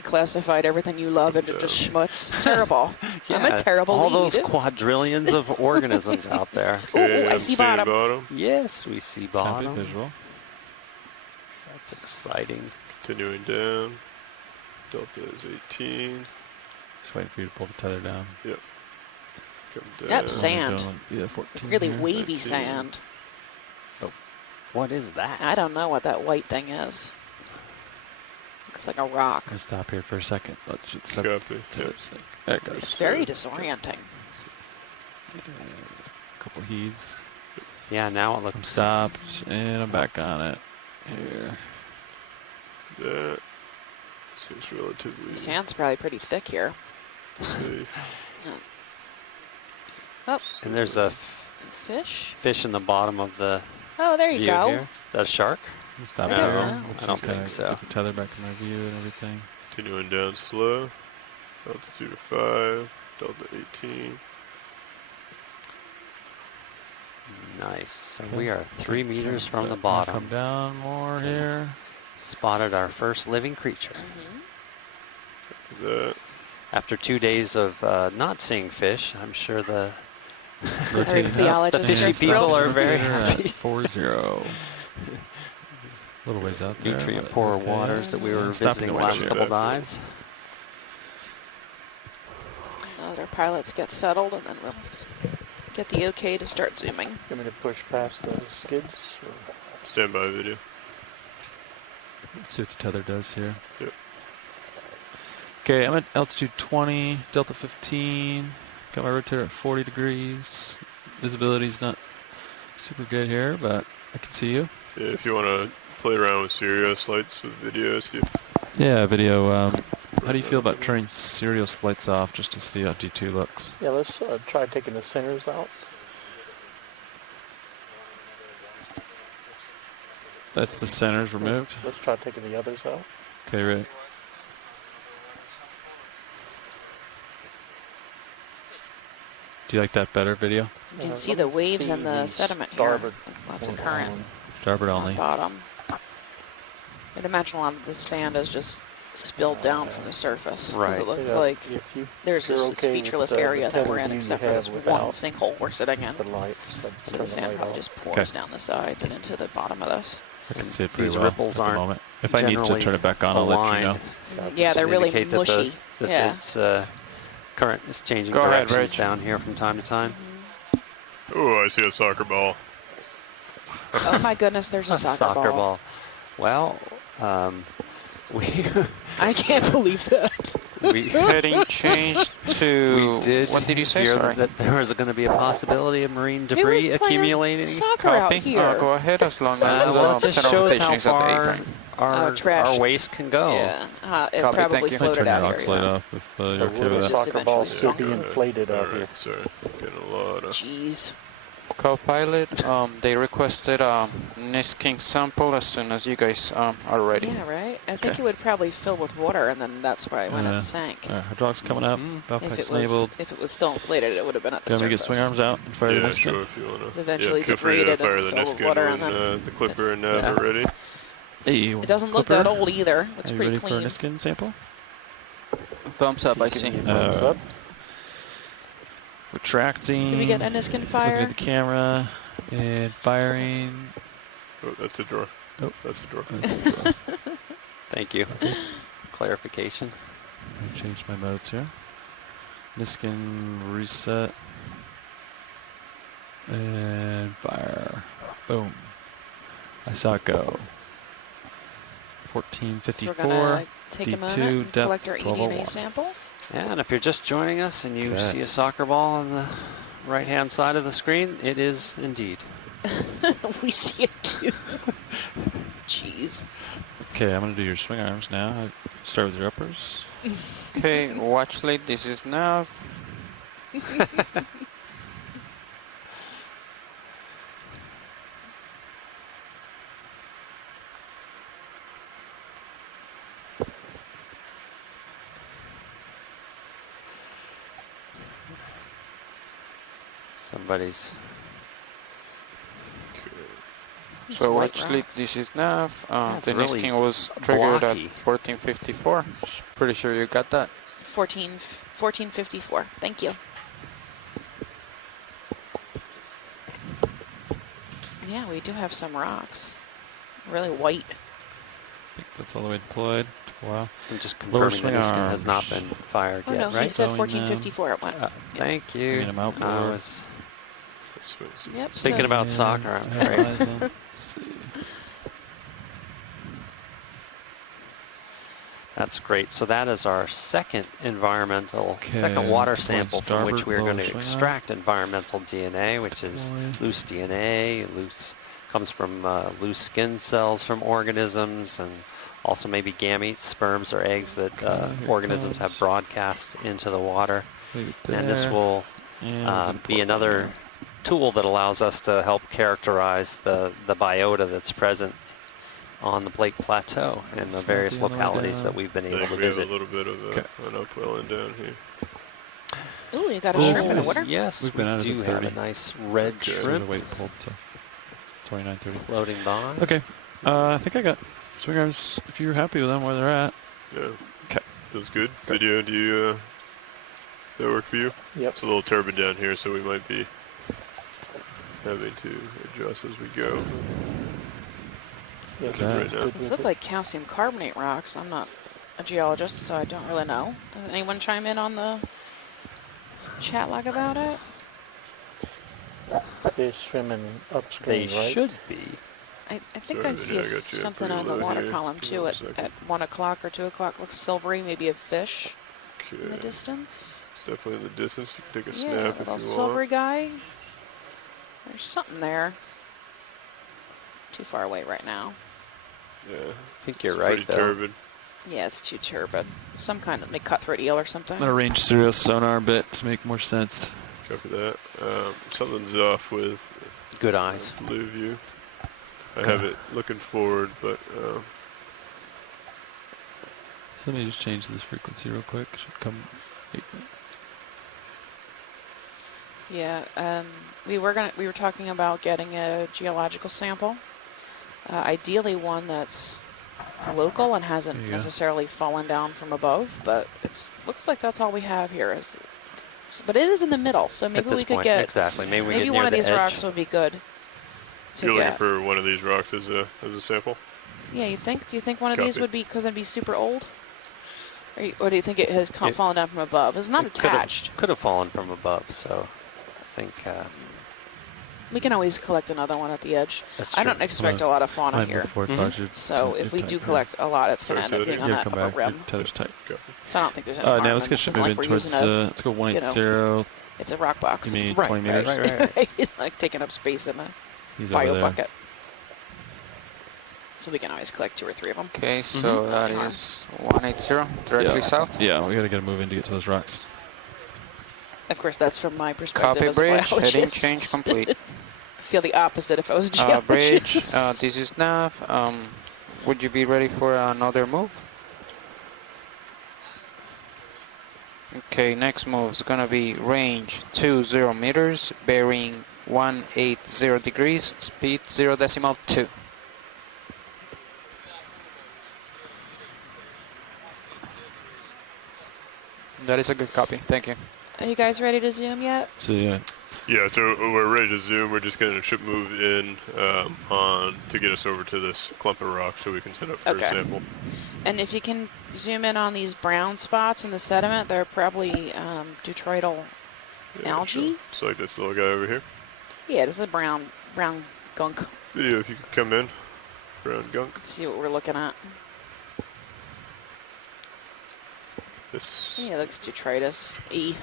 declassified everything you love into just schmutz. It's terrible. Yeah, I'm a terrible all lead. those quadrillions of organisms out there. Ooh, I see bottom. Yes, we see bottom. Copy visual. That's exciting. Continuing down. Delta is 18. Just waiting for you to pull the tether down. Yep. Come down. Yep, sand. Yeah, 14 Really here. wavy 13. sand. What is that? I don't know what that white thing is. Looks like a rock. I'll stop here for a second. Let's just set Copy. the tether sync. There it goes. It's very disorienting. A couple heaves. Yeah, now it I'm looks. stopped, and I'm back on it. Here. That seems relatively The sand's probably pretty thick here. safe. Oh, And there's a fish. fish in the bottom of the Oh, there you view go. here. Is that a shark? Stop I here. don't know. I don't think so. Get the tether back in my view and everything. Continuing down slow. Altitude of 5. Delta 18. Nice. So Okay. we are 3 meters from the Come bottom. down more here. Spotted our first living creature. That. After 2 days of not seeing fish, I'm sure the Rotating the Theologists fishy are people thrilled. are very At happy. 4-0. A little ways out there. Nutrient but poor okay. waters that we were Stop visiting the last wind. couple dives. Now that our pilots get settled, and then we'll get the okay to start zooming. You want me to push past the skids? Or? Stand by video. Let's see what the tether does here. Yep. Okay, I'm at altitude 20, delta 15. Got my rotator at 40 degrees. Visibility's not super good here, but I can see you. Yeah, if you want to play around with Sirius lights with video, see if Yeah, video. How do you feel about turning Sirius lights off just to see how D2 looks? Yeah, let's try taking the centers out. That's the centers removed. Let's try taking the others out. Okay, right. Do you like that better video? You can see let the me waves see and the the sediment here. starboard There's lots of one current on. Starboard on only. the bottom. I'd imagine a lot of the sand is just spilled down from the surface. 'Cause Right. it looks Yeah, like if you, there's you're this okay with featureless the area that tether we're in, view except you for have this one without sinkhole we're sitting in. the lights, So the sand probably just pours Okay. down the sides and into the bottom of this. I can see it pretty These well ripples at the aren't moment. If I need to generally turn it back on, I'll let you know. aligned. Yeah, they're Should really indicate that mushy. that Yeah. its current is changing Go ahead, directions Rich. down here from time to time. Oh, I see a soccer ball. Oh my goodness, there's a soccer ball. Well, we I can't believe that. we Heading changed to. we did What did you say? hear Sorry. that there was going to be a possibility of marine Who was debris playing accumulating. soccer out Copy. here? Go ahead as long as Well, it the just center of the shows station how is at the far A-frame. our trash. waste can go. Yeah, it Copy, probably thank you. I floated turn your out aux here. light Yeah. off if you're the okay with real that. Just soccer ball eventually should be sunk. inflated out here. Alright, sorry. Getting a lot of. Jeez. Co-pilot, they requested a Nisking sample as soon as you guys are ready. Yeah, right? I think Okay. it would probably fill with water, and then that's why when Yeah. it sank. Hydraulics coming up. Valve If pipes it was enabled. if it was still inflated, it would have been at You the want me to surface. get swing arms out and fire the Yeah, Niskin? sure, if you want to. Eventually Yeah, feel free to debrided fire and the fill with Niskin water, when and then the clipper and nav Yeah. are ready. Hey, it doesn't look Clipper, that old either. Looks Are you pretty ready clean. for a Niskin sample? Thumbs up, I see. Thumbs up. Retracting. Did we get a Niskin Looking fire? at the camera and firing. Oh, that's a drawer. Oh. That's a drawer. Thank you. Clarification. I'll change my modes here. Niskin reset. And fire. Boom. I saw it go. So we're 1454. gonna take a D2 moment and depth collect our eDNA 1201. sample. And if you're just joining us and you Okay. see a soccer ball on the right-hand side of the screen, it is indeed. We see it too. Jeez. Okay, I'm going to do your swing arms now. I start with your uppers. Okay, watch late. This is nav. Somebody's These So white actually, rocks. this is nav. That's The next really king was triggered blocky. at 1454. Pretty sure you got that. 1454. Thank you. Yeah, we do have some rocks. Really white. I think that's all the way deployed. Wow. I'm just Lower confirming the swing Niskin has not arms. been fired Oh yet, no, he right? said Going 1454 it went. Thank you. Bringing him I outboard. was Yep. thinking so- about soccer. I I'm have afraid. eyes on- let's see. That's great. So that is our second second Okay, water deploying sample from which starboard, we're going lower to swing extract environmental DNA, which is Deploy. loose DNA. Comes from loose skin cells from organisms, and also maybe gametes, sperms or eggs that Okay, here it organisms have comes. broadcast into the water. Leave it And this there. will And we can be put another one tool that allows us to help characterize the biota that's present on the Blake Plateau and the various Snappy on the way localities down. that we've been I able think to we have visit. a little bit of Okay. an upwelling down here. Ooh, you got a Oh, shrimp in the nice. water? Yes, We've been we out of do the have 30. a nice red Okay. there. shrimp The weight pulled, so 29.30. floating by. Okay. I think I got swing arms. If you're happy with them where they're at. Yeah. Okay. Feels good. Video, do you, does that work for you? Yep. It's a little turbid down here, so we might be having to adjust as we go. Yes, Okay. Right now. good These with look it. like calcium carbonate rocks. I'm not a geologist, so I don't really know. Does anyone chime in on the chat log about it? They're swimming They upstream, right? should be. I think Sorry, I see yeah, I got you something pretty on the low water here. column Give me too one at second. 1 o'clock or 2 o'clock. Looks silvery, maybe a fish in the Okay. distance. It's definitely in the distance. You can take a Yeah, snap if little you silvery want. guy. There's something there. Too far away right now. Yeah. I think you're It's right, pretty though. turbid. Yeah, it's too turbid. Some kind of like cutthroat eel or something. I'm gonna range through a sonar bit to make more sense. Copy that. Something's off with Good eyes. blue view. I Okay. have it looking forward, but So let me just change this frequency real quick. Should come. Yeah, we were talking about getting a geological sample. Ideally one that's local and hasn't There you go. necessarily fallen down from above, but it looks like that's all we have here. But it is in the middle, so maybe At this we could point, get exactly. Maybe we get maybe near one of the these edge. rocks would be good to you're looking get. for one of these rocks as a sample. Yeah, you think? Do you think one of these Copy. would be because it'd be super old? Or do you think it has fallen down from above? It's not It could've- attached. Could have fallen from above, so I think We can always collect another one at the edge. that's I true. don't expect a lot of fauna Might here. move forward, Mhm. Taj, you're- So you're if we tight do here. collect a lot, it's going Sorry, to end up say being that on Yeah, that come upper back. Your rim. tether's tight. Copy. So I don't think there's any Now harm let's in- get ship like moving we're towards. using a, Let's go 180. it's a rock box. Give me Right, 20 right, meters. right. It's like taking up space in a He's over bio there. bucket. So we can always collect 2 or 3 of them. Okay, so that Mhm. is 180 directly Yeah. south. Yeah, we gotta get a move in to get to those rocks. Of course, that's from my perspective Copy as a bridge, heading biologist. change complete. Feel the opposite if I was a geologist. Bridge, this is nav. Would you be ready for another move? Okay, next move is gonna be range 20 meters, bearing 180 degrees, speed 0.2. That is a good copy, thank you. Are you guys ready to zoom yet? So yeah, Yeah, so we're ready to zoom. We're just getting a ship move in on to get us over to this clump of rock so we can set up for Okay. a sample. And if you can zoom in on these brown spots in the sediment, they're probably detrital Yeah, algae. sure. So like this little guy over here. Yeah, this is brown gunk. Video, if you could come in. Brown gunk. Let's see what we're looking at. This. Yeah, it looks detritus. E.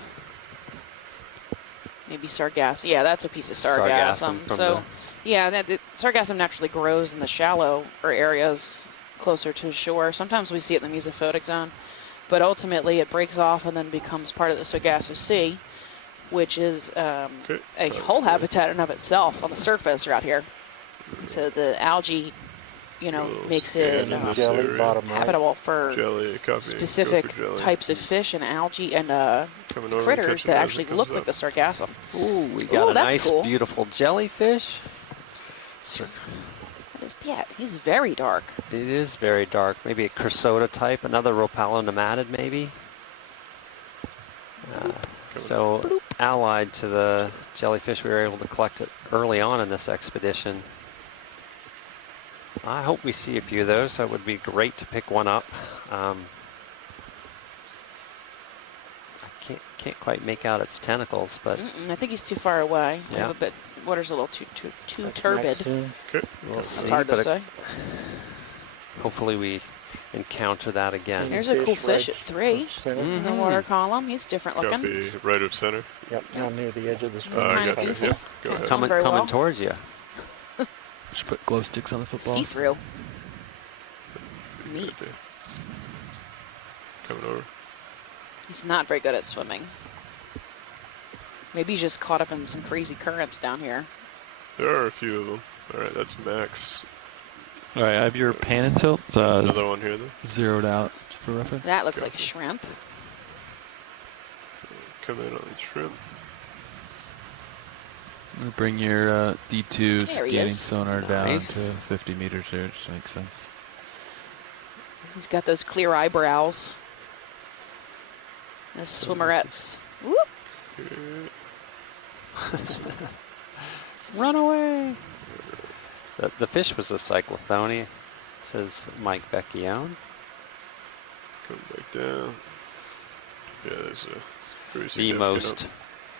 Maybe sargassum. Yeah, that's a piece of sargassum. from So, yeah, sargassum naturally grows in the shallow or areas closer to shore. Sometimes we see it in the mesophotic zone, but ultimately it breaks off and then becomes part of the Sargasso Sea, which is a that's whole good. habitat in of itself on the surface right here. So the algae, Little makes scan it in this Jelly area. bottom right. habitable for Jelly, copy. specific Go for jelly. types of fish and algae and Coming over, critters catching that as it actually comes look up. like the sargassum. Ooh, we got Ooh, a that's nice, cool. beautiful jellyfish. Yeah, he's very dark. It is very dark. Maybe a Cresota type, another Ropalonematid maybe. So allied to the jellyfish, we were able to collect it early on in this expedition. I hope we see a few of those. That would be great to pick one up. I can't quite make out its tentacles, but I think he's too far away. Yeah. A bit, water's a little too That's turbid. next soon. Okay. we'll That's see. hard to But say. hopefully we encounter that again. There's a cool fish right at 3 center. in the water column. He's different looking. Copy right of center. Yep, down near the edge of the He's screen. I kinda got you. goofy. Yep. Go He's ahead. coming very Coming well. towards you. Just put glow sticks on the football. See-through. Neat. Good there. Coming over. He's not very good at swimming. Maybe he's just caught up in some crazy currents down here. There are a few of them. All right, that's Max. All right, I have your pan and tilt Another one here, though. zeroed out for reference. That looks like a shrimp. Come in on the shrimp. I'm gonna bring your D2 There he scanning is. sonar down Nice. to 50 meters here, which makes sense. He's got those clear eyebrows. Those swimmerettes. Whoop! Run away! The fish was a cyclothonia, says Mike Becchione. Come back down. Yeah, there's a pretty The significant most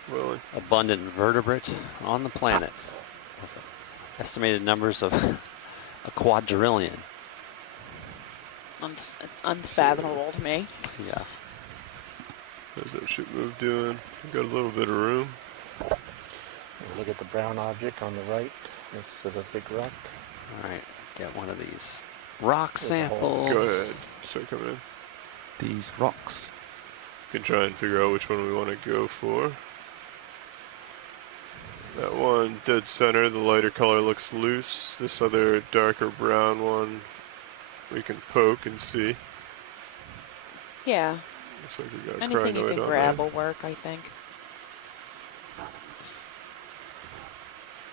upwelling. abundant vertebrate on the planet. With estimated numbers of a quadrillion. Unfathomable to me. Yeah. How's that ship move doing? We've got a little bit of room. Look at the brown object on the right. Next to the big rock. All right, get one of these rock There's a hole. samples. Go ahead. Start coming in. These rocks. We can try and figure out which one we want to go for. That one dead center, the lighter color looks loose. This other darker brown one we can poke and see. Yeah. Looks like we got a Anything you crinoid can on grab there. will work, I think.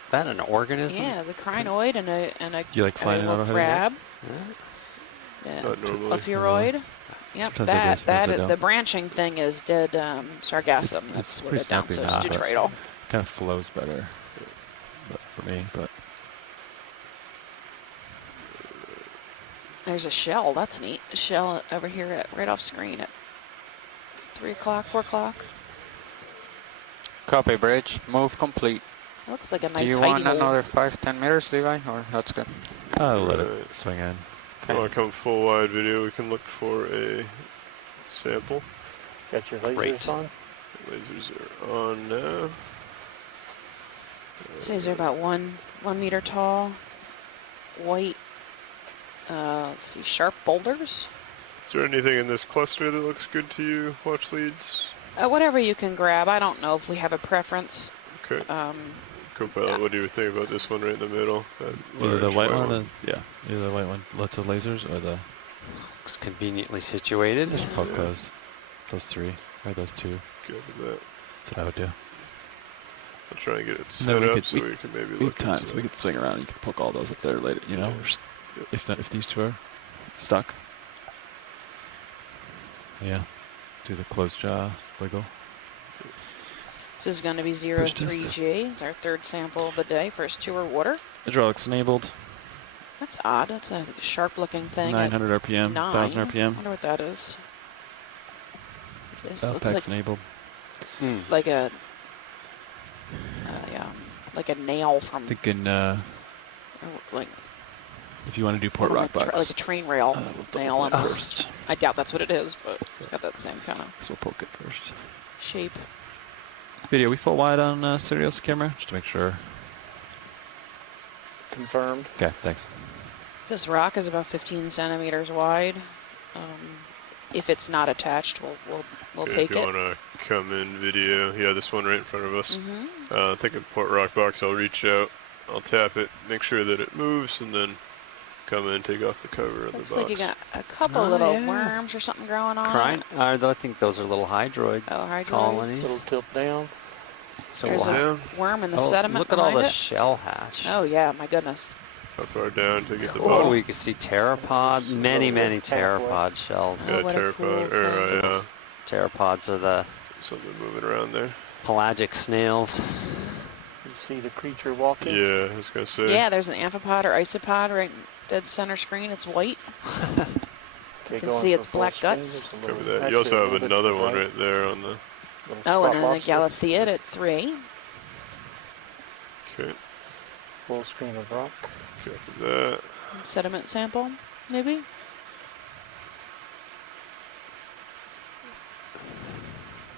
That an organism? Yeah, the crinoid and a You like flying little out of crab. Yeah. Yeah, Not normally. a furoid. Yep, Sometimes I do, sometimes I the don't. branching thing is dead sargassum. That's It's floated pretty down, snappy so now, it's but- deuteratal. Kind of flows better for me, but There's a shell. That's neat. A shell over here right off screen at 3 o'clock, 4 o'clock. Copy, bridge. Move complete. Looks like a nice Do you hidey want hole. another 5-10 meters, Levi? Or that's good? I'll let it Alright. swing in. If you want to come full wide video, we can look for a sample. Got your lasers Great. on? Lasers are on now. So these are about 1 meter tall, white. Let's see, sharp boulders. Is there anything in this cluster that looks good to you, watch leads? Whatever you can grab. I don't know if we have a preference. Okay. Co-pilot, yeah. what do you think about this one right in the middle? That Either the large white one, either the white one, lots of lasers, or the Looks conveniently situated. just poke those three, or those two. Good with that. That's what I would do. I'll try and get it No, set we up could- so we can maybe We have look time, so inside. we could swing around. And you can poke all those up there later. You know, Yeah. Just- Yep. if these two are stuck. Yeah, do the closed jaw wiggle. This is going to be Push test. 03G. It's our third sample of the day. First two are water. Hydraulics enabled. That's odd. That's a sharp-looking thing. 900 RPM, 1000 I RPM. wonder what that is. This looks Apex like enabled. like a like a nail from Thinking like if you want to do port rock like a bucks, train rail nail on first. I doubt that's what it is, but it's got that same kind of So we'll poke it first. shape. Video, we full wide on Sirius camera, just to make sure. Confirmed. Okay, thanks. This rock is about 15 centimeters wide. If it's not attached, we'll Okay, take if you it. want to come in video, yeah, this one right in front of us. Mm-hmm. Think of port rock box. I'll reach out, I'll tap it, make sure that it moves, and then come in, take off the cover of Looks the box. like you got a couple Oh, little yeah. worms or something growing on Crine, it. I think those are little hydroid Oh, hydroids. colonies. Little tilt down. So There's we'll a have, Yeah. worm in the oh, sediment look at all behind the it. shell hash. Oh yeah, my goodness. How far down to get the Oh, bottom? we can see pteropod, many pteropod shells. Oh, Yeah, what a cool pteropod. Or, thing. yeah, Pteropods are the something moving around there. pelagic snails. You see the creature walking? Yeah, I was gonna say. Yeah, there's an amphipod or isopod right in dead center screen. It's white. Okay, You can going see for its full black screen, guts. just a Cover little- that. actually You a also little have bit to another the one right, right there on the. little Oh, and spot then the lobster. Galatheid at 3. Okay, Full screen of rock. copy that. Sediment sample, maybe?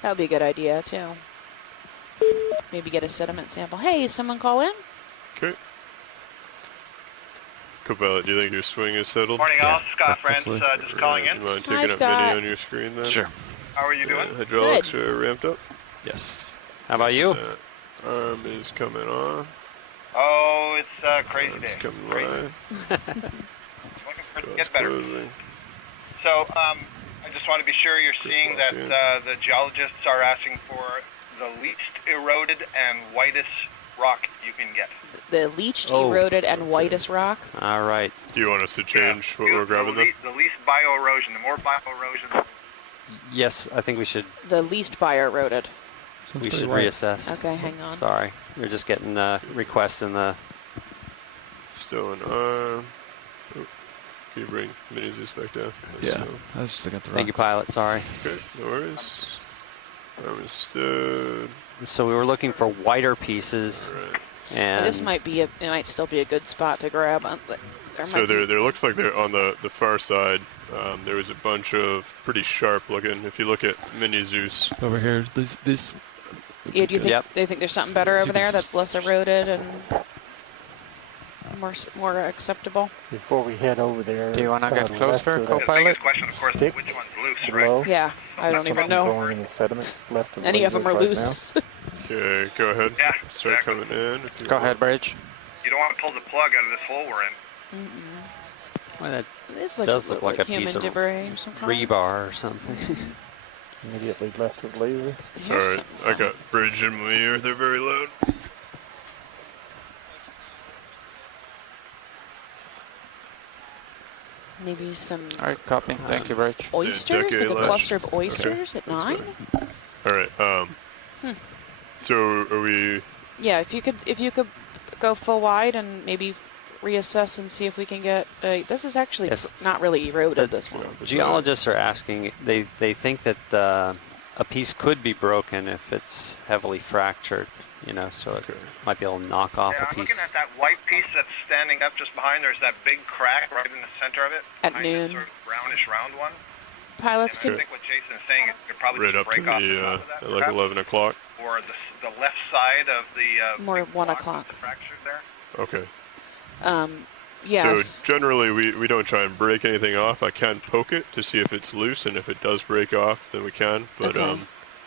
That would be a good idea, too. Maybe get a sediment sample. Hey, is someone call in? Okay. Copilot, do you think your swing is settled? Morning, all. Scott Brent, absolutely. just calling in. You mind Hi, taking up Scott. mini on your screen then? Sure. How are you doing? Hydraulics are ramped up. Yes. How about you? That arm is coming on. Oh, it's a crazy Arm's day. coming Crazy. live. Looking for it to Jaws get better. closing. So, I just want to be sure you're seeing that in. the geologists are asking for the least eroded and whitest rock you can get. The leached, Oh. eroded, and whitest rock. All right. Do you want us to change what You- we're grabbing then? The least bioerosion. The more bioerosion, Yes, I think we should The least bio-eroded. Sounds we pretty should white. reassess. Okay, hang on. Sorry, we're just getting requests in the. Still an arm. Oh, can you bring mini Zeus back down? Yeah. Still. I was just looking at the Thank you, rocks. pilot. Sorry. Okay, no worries. Arm is stood. So we were looking for whiter pieces, Alright. and This might be it might still be a good spot to grab. So might be- there looks like they're on the far side. There was a bunch of pretty sharp looking. If you look at mini Zeus, Over here. This Yeah, do you think Yep. they think there's something better over there that's less eroded and more acceptable? Before we head over there. Do you wanna get left closer, of that the Co-pilot? biggest question, of course, is Stick which one's loose, right? below, Yeah, I don't even know. Going in the sediment left of Any of them are lasers right loose. okay, go ahead. Yeah, Start exactly. coming in. If you Go want. ahead, Bridge. You don't want to pull the plug out of this hole we're in. well, that It's like does look like a human piece of debris of some kind. rebar or something. Immediately left of laser. Here's Sorry, something I fun. got bridge in my ear. They're very loud. Maybe some All right, copy. Thank you, Bridge. oysters, decade like a latch. cluster of oysters at that's 9. fine. All right. So are we? Yeah, if you could go full wide and maybe reassess and see if we can get. This is actually Yes. not really eroded. This one. Geologists are asking. They think that a piece could be broken if it's heavily fractured. You know, so it might be able to knock off Yeah, a I'm piece. looking at that white piece that's standing up just behind. There's that big crack right in the center of it. At behind this noon. Sort of brownish round one. Pilots And I could. think what Jason is saying is it could probably Right just up to break off the the top of that, at like perhaps, 11 o'clock. or the left side of the More big 1 block o'clock. that's fractured there. Okay. Yes. So generally, we don't try and break anything off. I can poke it to see if it's loose, and if it does break off, then we can. But Okay.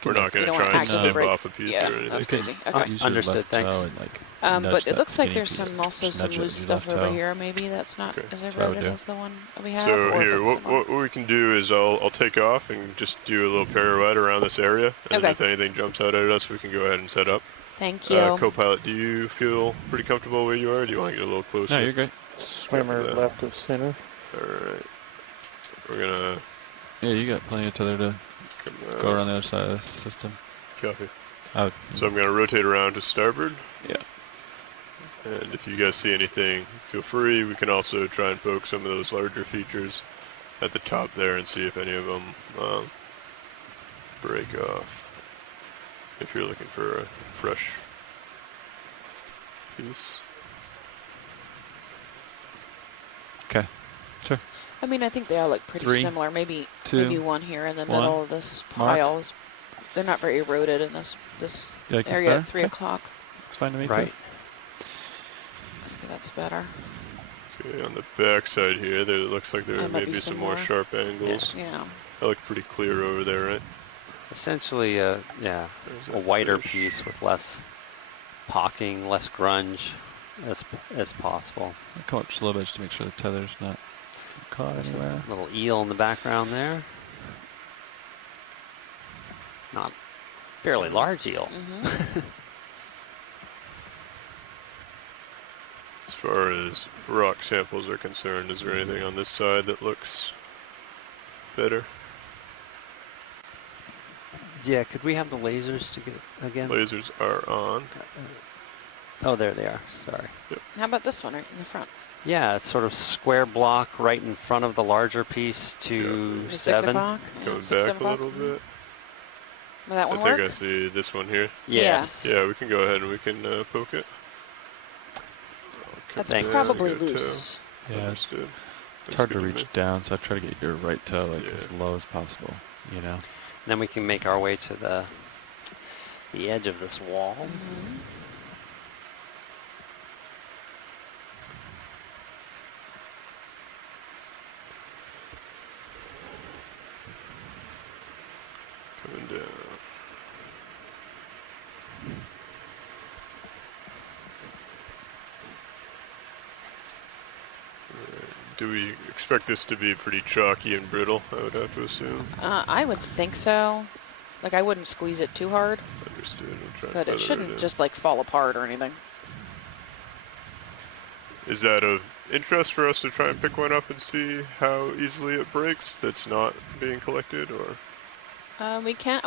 we're not You going don't to wanna try and actively snip break- off a piece yeah, or anything. that's crazy. Uh, Okay. Use your Understood, left thanks. toe and, like, But nudge it that looks like skinny there's piece. some also Just some nudge it loose with your stuff left over toe. here. Maybe that's not Okay. as That's what I would eroded do. as the one that we have. So or if here, it's similar. what we can do is I'll take off and just do a little pirouette around this area, and Okay. if anything jumps out at us, we can go ahead and set up. Thank you. Co-pilot, do you feel pretty comfortable where you are? Or do you want to get a little closer? No, you're great. Swimmer Copy that. left of center. All right. We're gonna Yeah, you got plenty of tether to come go around the other side of this system. Copy. Oh, So I'm gonna rotate around to starboard. yeah. And if you guys see anything, feel free. We can also try and poke some of those larger features at the top there and see if any of them break off. If you're looking for a fresh piece. Okay. Sure. I mean, I think they all look pretty 3, similar. Maybe 2, maybe one here in the 1. middle of this Mark. pile is. They're not very eroded in this You like this area better? at 3 Okay. o'clock. It's fine to me Right. too. Maybe that's better. Okay, on the back side here, there it looks like there Might may be be some some more more. sharp angles. Yeah. They look pretty clear over there, right? Essentially, yeah, There's a that whiter fish. piece with less pocking, less grunge as possible. I'll come up just a little bit just to make sure the tether's not caught There's anywhere. a little eel in the background there. Not fairly large eel. Mm-hmm. As far as rock samples are concerned, is there anything on this side that looks better? Yeah, could we have the lasers to get again? Lasers are on. Oh, there they are. Sorry. How about this one right in the front? Yeah, it's sort of square block right in front of the larger piece to Maybe 6 7. o'clock? Yeah, Coming 6, back 7 a o'clock? little bit. Will that one I think work? I see this one here. Yes. Yeah, we can go ahead and we can poke it. That's Thanks. probably Good toe. loose. Yeah, Understood. it's That's hard good to me. reach down, so I try to get your right toe like Yeah. as low as possible. You know. Then we can make our way to the edge of this wall. Mm-hmm. Coming down. Do we expect this to be pretty chalky and brittle, I would have to assume? I would think so. Like, I wouldn't squeeze it too hard, Understood. We'll try and but feather it shouldn't in. just, like, fall apart or anything. Is that of interest for us to try and pick one up and see how easily it breaks that's not being collected, or? We can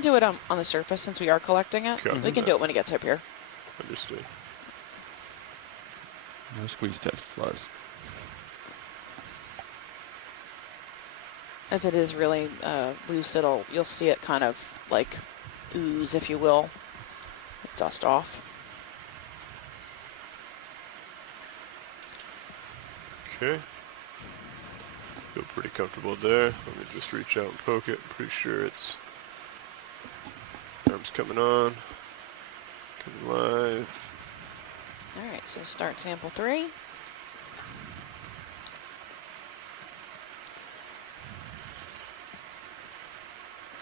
do it on the surface since we are collecting it. Copy We can that. do it when it gets up here. Understood. No squeeze tests, Lars. If it is really loose, you'll see it kind of like ooze, if you will, like dust off. Okay. Feel pretty comfortable there. Let me just reach out and poke it. Pretty sure it's arms coming on. Coming live. All right, so start sample 3.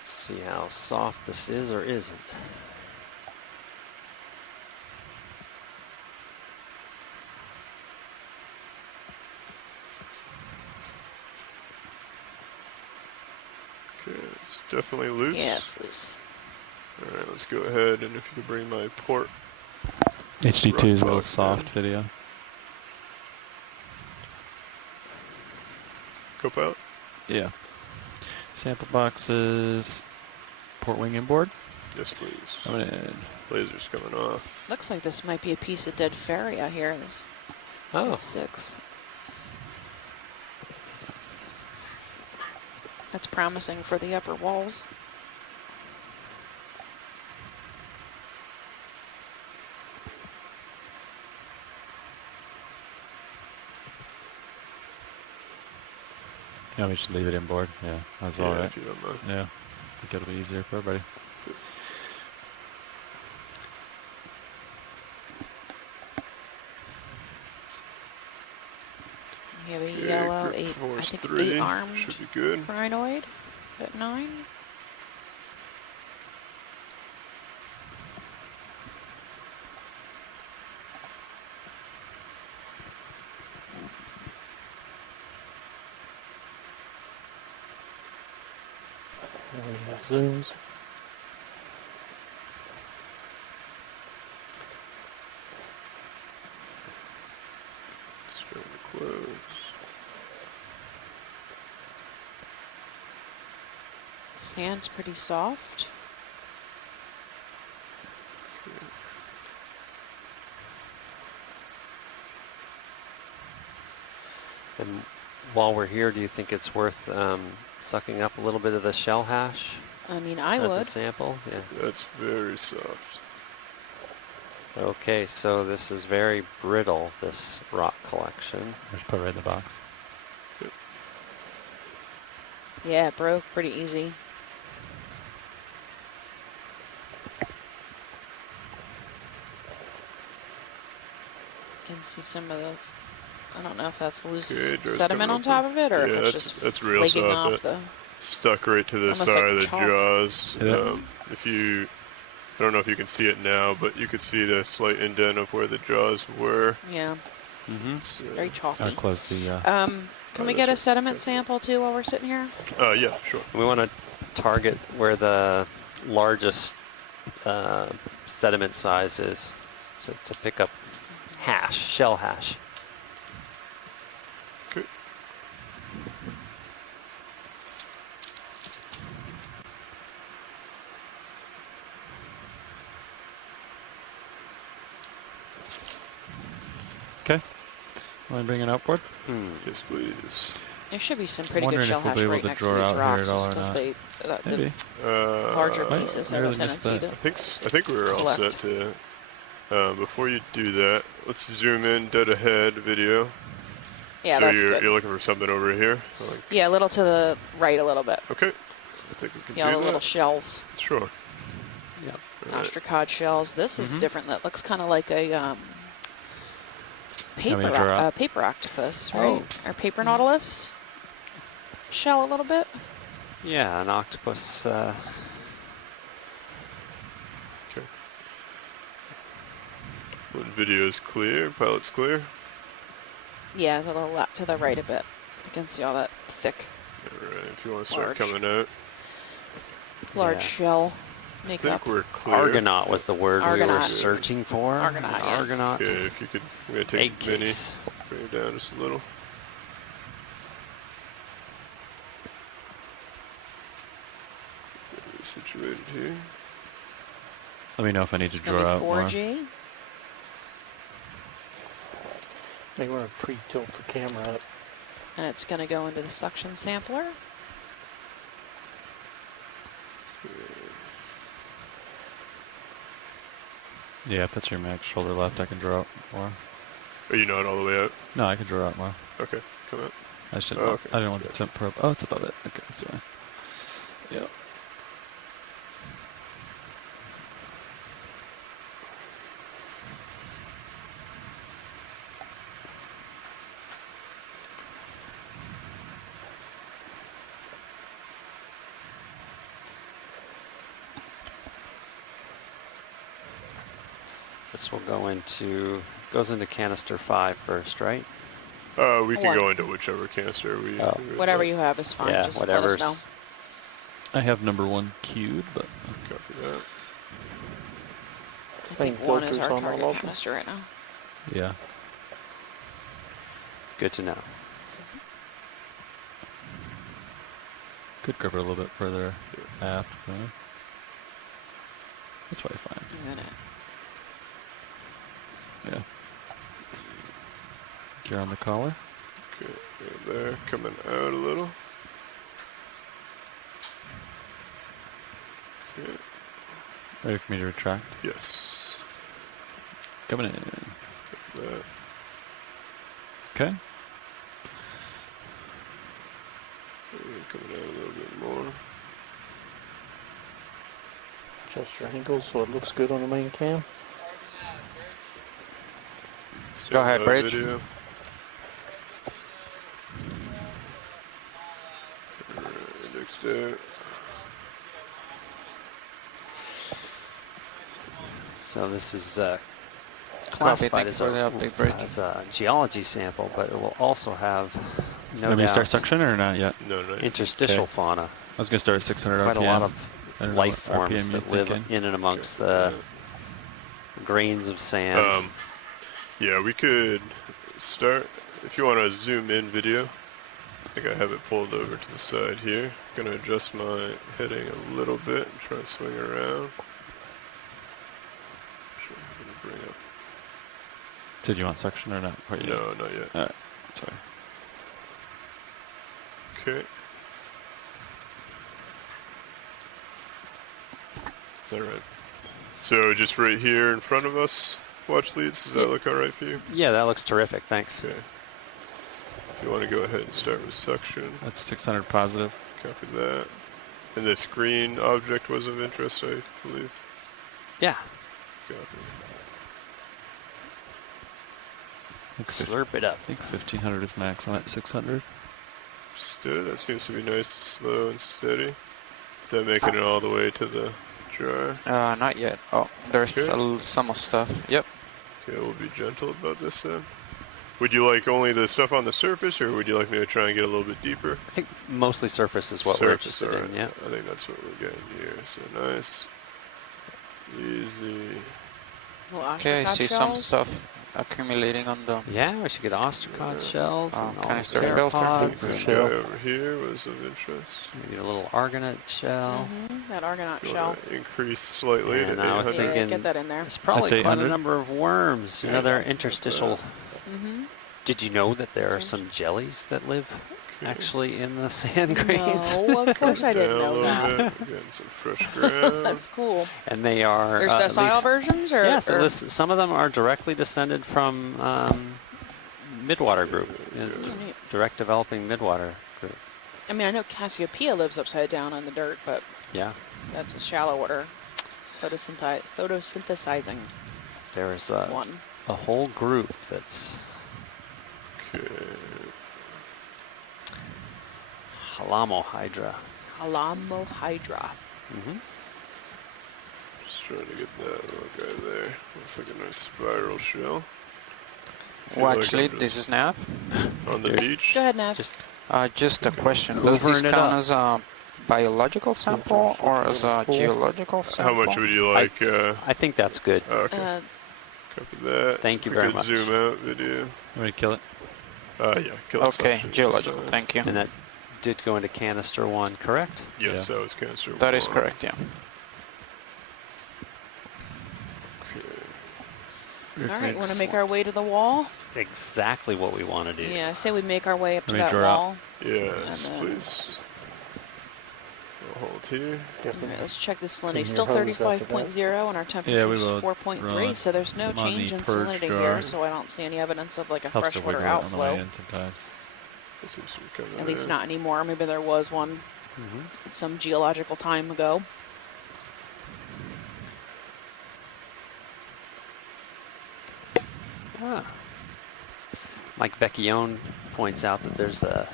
See how soft this is or isn't. Okay, it's definitely loose. Yeah, it's loose. All right, let's go ahead, and if you could bring my port. HD2 is a little Rock soft box, video. Co-pilot. Yeah. Sample boxes. Port wing inboard. Yes, please. Coming in. Lasers coming off. Looks like this might be a piece of dead ferry out here. This Oh, 6. That's promising for the upper walls. Yeah, we should leave it inboard. Yeah, as well, Yeah, right? if you don't mind. Yeah. I think it'll be easier for everybody. We have a Okay, yellow grip 8, I force think 3 8-armed should be good. crinoid at 9. Zooms. Starting to close. Sand's pretty soft. and while we're here, do you think it's worth sucking up a little bit of the shell hash I mean, I as would. a sample? Yeah. That's very soft. Okay, so this is very brittle, this rock collection. Just put it right in the box. Yeah, it broke pretty easy. You can see some of the, I don't know if that's loose Okay, door's sediment coming on top of it or Yeah, if it's that's- just that's real flaking soft. off the. Stuck right to the It's side almost of the like chalk. jaws. Yeah. If you, I don't know if you can see it now, but you could see the slight indent of where the jaws were. Yeah, Mm-hmm. It's, very chalky. I'll close the. Can we that's get a right. sediment sample too while we're sitting here? yeah, sure. We want to target where the largest sediment size is to pick up half. hash, shell hash. Okay. Okay. Want to bring it outboard? Yes, please. There should be some pretty good Wondering shell if we'll hash be able right to next to draw these out here rocks, at all just or because not. they, Maybe. the larger Uh, pieces I have really a missed tendency that. to. I think we're all set Collect. to. Before you do that, let's zoom in dead ahead video. Yeah, So that's you're good. you're looking for something over here? Like, Yeah, a little to the right a little bit. okay. I think we can See all do the that. little shells, Sure. Yep. All right. ostracod shells. This is different. That looks kind of like a me to draw out? paper octopus, right? Or paper nautilus shell a little bit. Yeah, an octopus. Okay. When video is clear, pilot's clear. Yeah, a little left to the right a bit. You can see all that thick, All right. If you want to start Large. coming out, large Yeah. shell I makeup. think we're clear. Argonaut was the word we were Argonaut. searching for. Argonaut, yeah. Argonaut. Okay, if you could, we're gonna Egg take Vinny, case. bring it down just a little. Get it situated here. Let me know if I need It's to gonna draw be out more. 4G. They want to pre-tilt the camera up. And it's going to go into the suction sampler. Yeah, if that's your max shoulder left, I can draw out more. Are you not all the way out? No, I can draw out more. Okay, come out. I just didn't. Oh, want, okay. I didn't want the temp probe. Oh, it's above it. Okay, that's fine. Yep. This will goes into canister 5 first, right? We can One. go into whichever canister we. Oh. we would Whatever like. you have is fine. Yeah, Just whatever's. let us know. I have number 1 queued, but Copy that. I Same think one is filters our on all target of them. canister right now. yeah. Good to know. Could grip it a little bit further aft. But that's probably fine. A minute. Yeah. Gear on the collar. Okay, right there, coming out a little. Okay, Ready for me to retract? yes. Coming in. That. Okay. Coming out a little bit more. Adjust your angle so it looks good on the main cam. Go ahead, Start Bridge. video. Alright, next out. So this is Copy, classified thank you as for the update, Bridge. a geology sample, but it will also have no Let me doubt start suction or not yet? No, no. interstitial Okay. fauna. I was gonna start at 600 Quite RPM. a lot I of don't know life what RPM forms you're that live thinking. in and amongst the grains of sand. Yeah, we could start, if you want to zoom in video, I think I have it pulled over to the side here. Gonna adjust my heading a little bit and try to swing around. Sure, I'm gonna bring up. Did you want suction or not? Quite yet? No, not yet. Alright, sorry. Okay. Alright. So just right here in front of us, watch leads, does that look alright for you? Yeah, that looks terrific. Thanks. Okay. If you want to go ahead and start with suction, That's 600 positive. copy that. And this green object was of interest, I believe. Yeah. Copy. I think Slurp it up. I think 1500 is max. I'm at 600. Stood. That seems to be nice, slow, and steady. Is that making it all the way to the dry? Not yet. Oh, there's Okay. some stuff. Yep. Okay, we'll be gentle about this then. Would you like only the stuff on the surface, or would you like me to try and get a little bit deeper? I think mostly surface is what we're interested in. alright. Yeah. I think that's what we're getting here. So nice, easy. Little Okay, I ostracod see some shells. stuff. accumulating on the Yeah, we should get ostracod shells and all the canister filter. pteropods. This and guy over here was of interest. maybe a little argonaut shell. That Argonaut You shell. want to increase slightly And to I was 800. Yeah, thinking get that in there. there's probably That's quite a 800. number of worms. You know, they're interstitial. Mm-hmm. Did you know that there are some jellies that live actually in the sand grains? No, of course I didn't Down a know little that. bit, getting some fresh ground. That's cool. And they are There's at sessile least- versions, or Yes, or- some of them are directly descended from midwater group, neat. direct developing midwater group. I mean, I know Cassiopeia lives upside down in the dirt, but Yeah, that's a shallow water photosynthesizing there's one. a whole group that's Okay. Halamohydra. Halamohydra. Mm-hmm. Just trying to get that little guy there. Looks like a nice spiral shell. Feel Well, like actually, I'm this just is Nav. on the beach. Go ahead, Nav. Just a question. Does this Hoovering it count up. as a biological sample or as a geological How sample? much would you like? I think that's good. Okay, copy that. Thank you We very could much. Zoom out video. You want me to kill it? Yeah, kill it Okay, section, geological. that's fine. Thank you. And that did go into canister 1, correct? Yes, that was cancer. That is 1. correct. Yeah. Okay. All right, want to make our way to the wall? Exactly what we want to do. Yeah, I say we make our way up to Let me that draw out. wall. Yes, And then- please. We'll hold here. All right, let's check the salinity. Can Still you hose after 35.0, and our temperature we is will 4.3, run so there's no on the change in purge salinity jar. here, so I don't see any evidence of like a Helps to freshwater wiggle it on the way outflow. in sometimes. This is coming At least in. not anymore. Maybe there was one Mm-hmm. some geological time ago. Ah. Mike Vecchione points out that there's a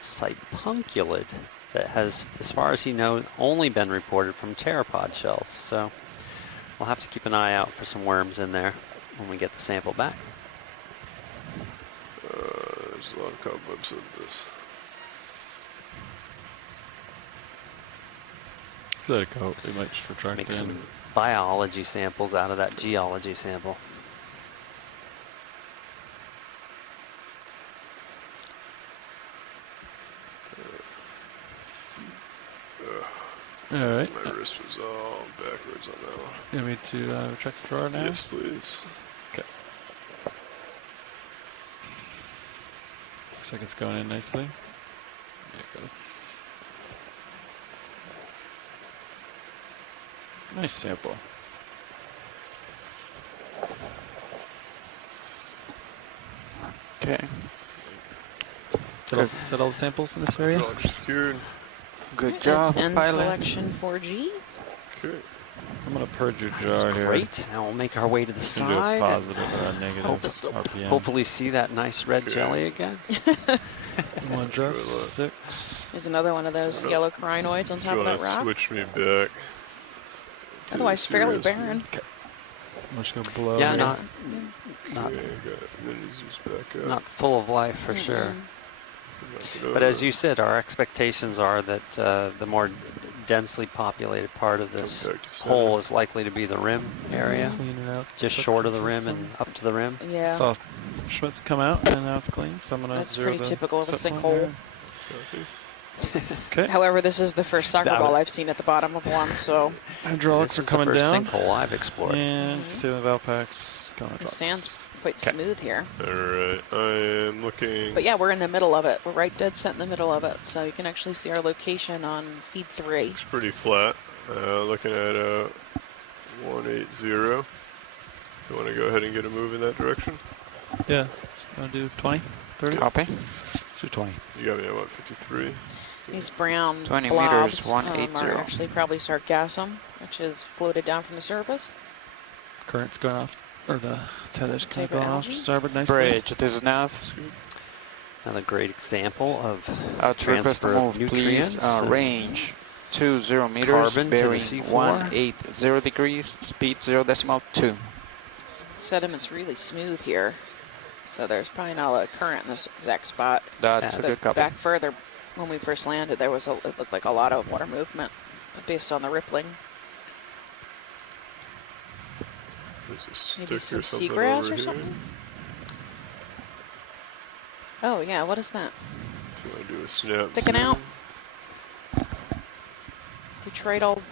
sipunculid that has, as far as he knows, only been reported from pteropod shells. So we'll have to keep an eye out for some worms in there when we get the sample back. There's a lot of cobwebs in this. Let it go. We might just retract Make it. some biology samples out of that geology sample. All right. My wrist was all backwards on that one. You want me to retract the drawer now? Yes, please. Okay. Looks like it's going in nicely. There it goes. Nice sample. Okay. Is that all the samples in this area? All secured. Good That's job, end pilot. collection 4G. Okay. I'm gonna purge your That's jar here. great. Now we'll make our way to the You can do a side. and positive or a negative RPM. hopefully see that nice red Okay. jelly again. One dress, Good luck. 6. There's another one of those No. yellow crinoids on If top you of want that to rock. switch me back. to Otherwise, the fairly serious barren. I'm just gonna blow. Yeah, it. not Okay, got minis back up. not full of life for sure. Knock it But as over. you said, our expectations are that the more densely populated part of this Come back to hole center. is likely to be the rim area, Clean it out. just short of the rim and up to the rim. Yeah, Saw Schmitz come out and now it's clean, so I'm gonna that's zero pretty the typical of a set point sinkhole. here. Copy. Okay. However, this is the first soccer That ball would- I've seen at the bottom of one, so Hydraulics This are is coming the first down. sinkhole I've explored. And sealing valve packs going the across. sand's quite smooth here. Alright, I am looking. But yeah, we're in the middle of it. We're right dead set in the middle of it, so you can actually see our location on feed 3. It's pretty flat. Looking at 180. You want to go ahead and get a move in that direction? Yeah. Want to do 20? 30? Copy. Let's do 20. You got me at what, 53? These brown 20 blobs meters, 180. are actually probably sargassum, which is floated down from the surface. Current's going off, or the TED edge kind of Taper going off algae? starboard nicely. Bridge. This is Nav. Another great example of To request a transfer of move, please. nutrients. and Range 20 meters, Carbon to the bearing C4. 180 degrees, speed 0.2. Sediment's really smooth here, so there's probably not a lot of current in this exact spot. That's a That's good copy. Back further, when we first landed, there was it looked like a lot of water movement based on the rippling. There's a stick Maybe some or something seagrass over or here. something? Oh, yeah, what is that? So I do a snap Sticking out? zoom. Detroit old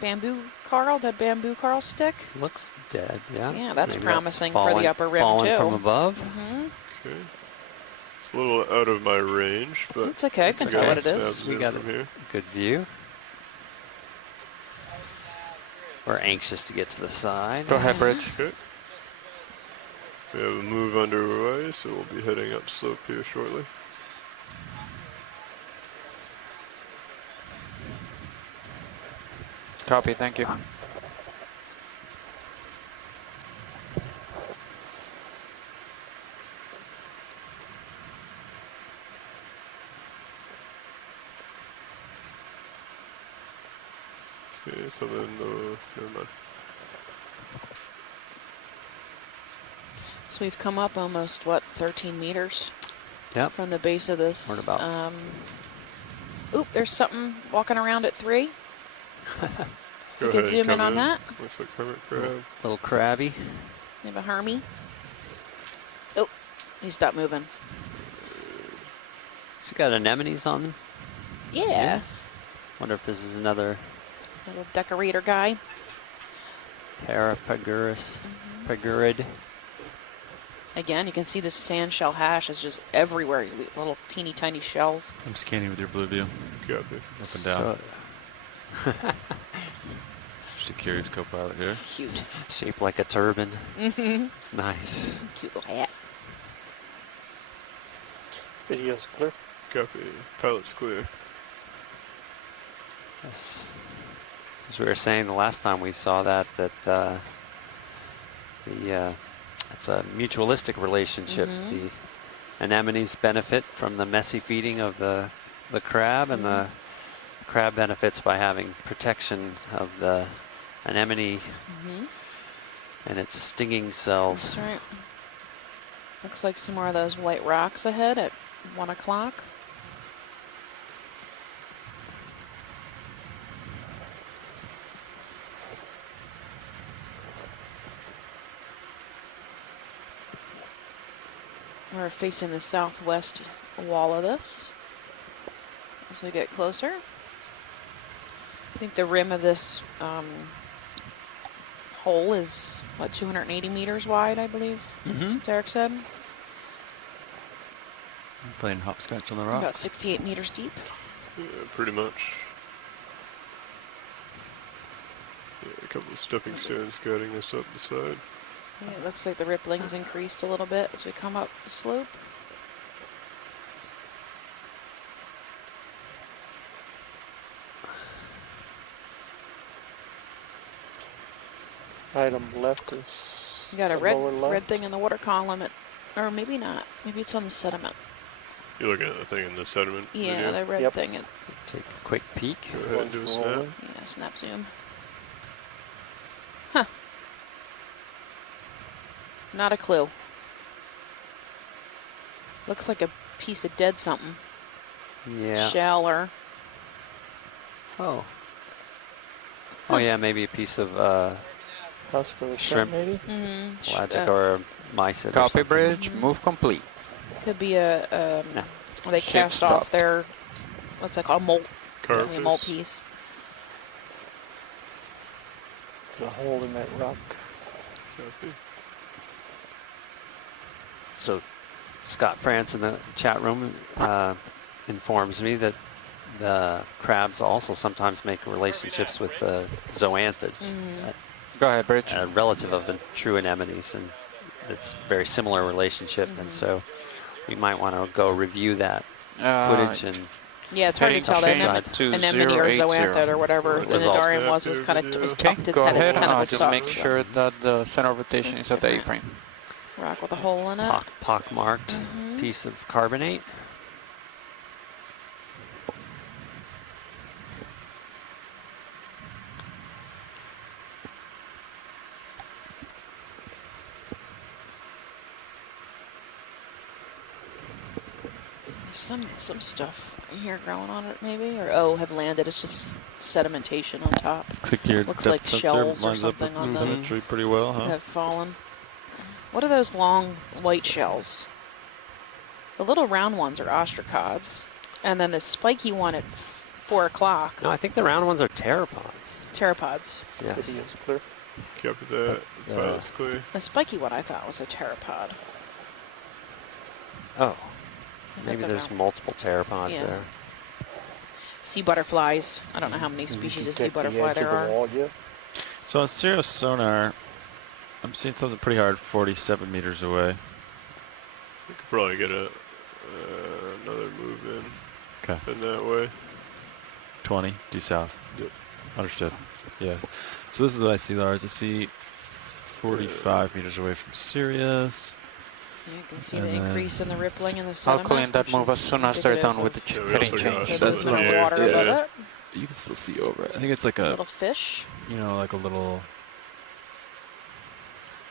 bamboo Carl, dead bamboo Carl stick? Looks dead, yeah. Yeah, that's Maybe promising for the fallen- upper rim, fallen too. from above. Mm-hmm. Okay. It's a little out of my range, but It's okay, I it's can a tell good what it snap is. We zoom got from a here. good view. We're anxious to get to the side. Go ahead, Bridge. Okay. We have a move underway, so we'll be heading up slope here shortly. Copy, thank you. Okay, so then never mind. So we've come up almost, what, 13 meters Yep. from the base of this. We're at about- Oop, there's something walking around at 3. Go You ahead can and zoom in come on that. Looks like hermit crab. Little crabby. We have a Hermie. Oh, he stopped moving. So you got anemones on them? Yeah. Wonder if this is another Little decorator guy. Parapagurus. Pagurid. Again, you can see this sand shell hash is just everywhere. Little teeny tiny shells. I'm scanning with your blue view, Copy. up and down. Just a curious co-pilot here. Cute. Shaped like a turban. Mm-hmm. It's nice. Cute little hat. Video's clear. Copy. Pilot's clear. Yes. As we were saying the last time we saw that it's a mutualistic relationship. Mhm. The anemones benefit from the messy feeding of the crab, and the crab benefits by having protection of the anemone Mm-hmm. and its stinging cells. That's right. Looks like some more of those white rocks ahead at 1 o'clock. We're facing the southwest wall of this as we get closer. I think the rim of this hole is, what, 280 meters wide, I believe, Mm-hmm. Derek said. I'm playing hopscotch on the About rocks. 68 meters deep. Yeah, pretty much. Yeah, a couple of stepping stones guiding us up the side. Yeah, it looks like the rippling's increased a little bit as we come up the slope. Item left is You got a the lower left. red thing in the water column, or maybe not. Maybe it's on the sediment. You're looking at the thing in the sediment Yeah, video? the red Yep. thing. Take a quick peek. Go ahead and do a snap. Rolling. Yeah, snap zoom. Huh. Not a clue. Looks like a piece of dead something. Yeah. Shell or Oh. Oh yeah, maybe a piece of Husk or a Shrimp. shrimp, maybe? pelagic or a mysid. or Copy, something. Bridge. Move complete. could be a No. well, they Ship cast off stopped. their, what's that called, molt, Carpus. a molt piece. There's a hole in that rock. Copy. So Scott France in the chat room informs me that the crabs also sometimes make relationships with zoanthids, Go ahead, Bridge. a relative of the true anemones, and it's a very similar relationship. And so we might want to go review that footage and Yeah, it's hard to Heading tell. The side. anemone or 2080. zoanthid or whatever. Well, The Result. Nidarium was Snap kind of video. was Okay, tucked. It go had its ahead. tentacles Just tucked, make so. sure that the center of rotation That's is at the different. A-frame. Rock with a hole in it. pockmarked piece of carbonate. some stuff here growing on it, maybe, or have landed. It's just sedimentation on top. Looks like your Looks depth like sensor shells or lines up with something on the the symmetry pretty well, huh? have fallen. What are those long white shells? The little round ones are ostracods, and then the spiky one at 4 o'clock. No, I think the round ones are pteropods. Pteropods. Yes. City is clear. Copy that. File's clear. The spiky one I thought was a pteropod. Oh, I maybe don't there's know. multiple pteropods Yeah. there. Sea butterflies. I don't know how many You species can of sea check the butterfly edge there of the are. wall yet? So on Sirius sonar, I'm seeing something pretty hard 47 meters away. We could probably get another move in. Okay. In that way. 20 due south. Yep. Understood. Yeah. So this is what I see, Lars. I see 45 meters away from Sirius. You can see And the then- increase in the rippling in the I'll sediment. clean that which move as is soon as they're indicative done with the of Yeah, we heading also got change. there's That's a little what I'm- water yeah. above it. You can still see over it. I think it's like A a, little fish. you know, like a little,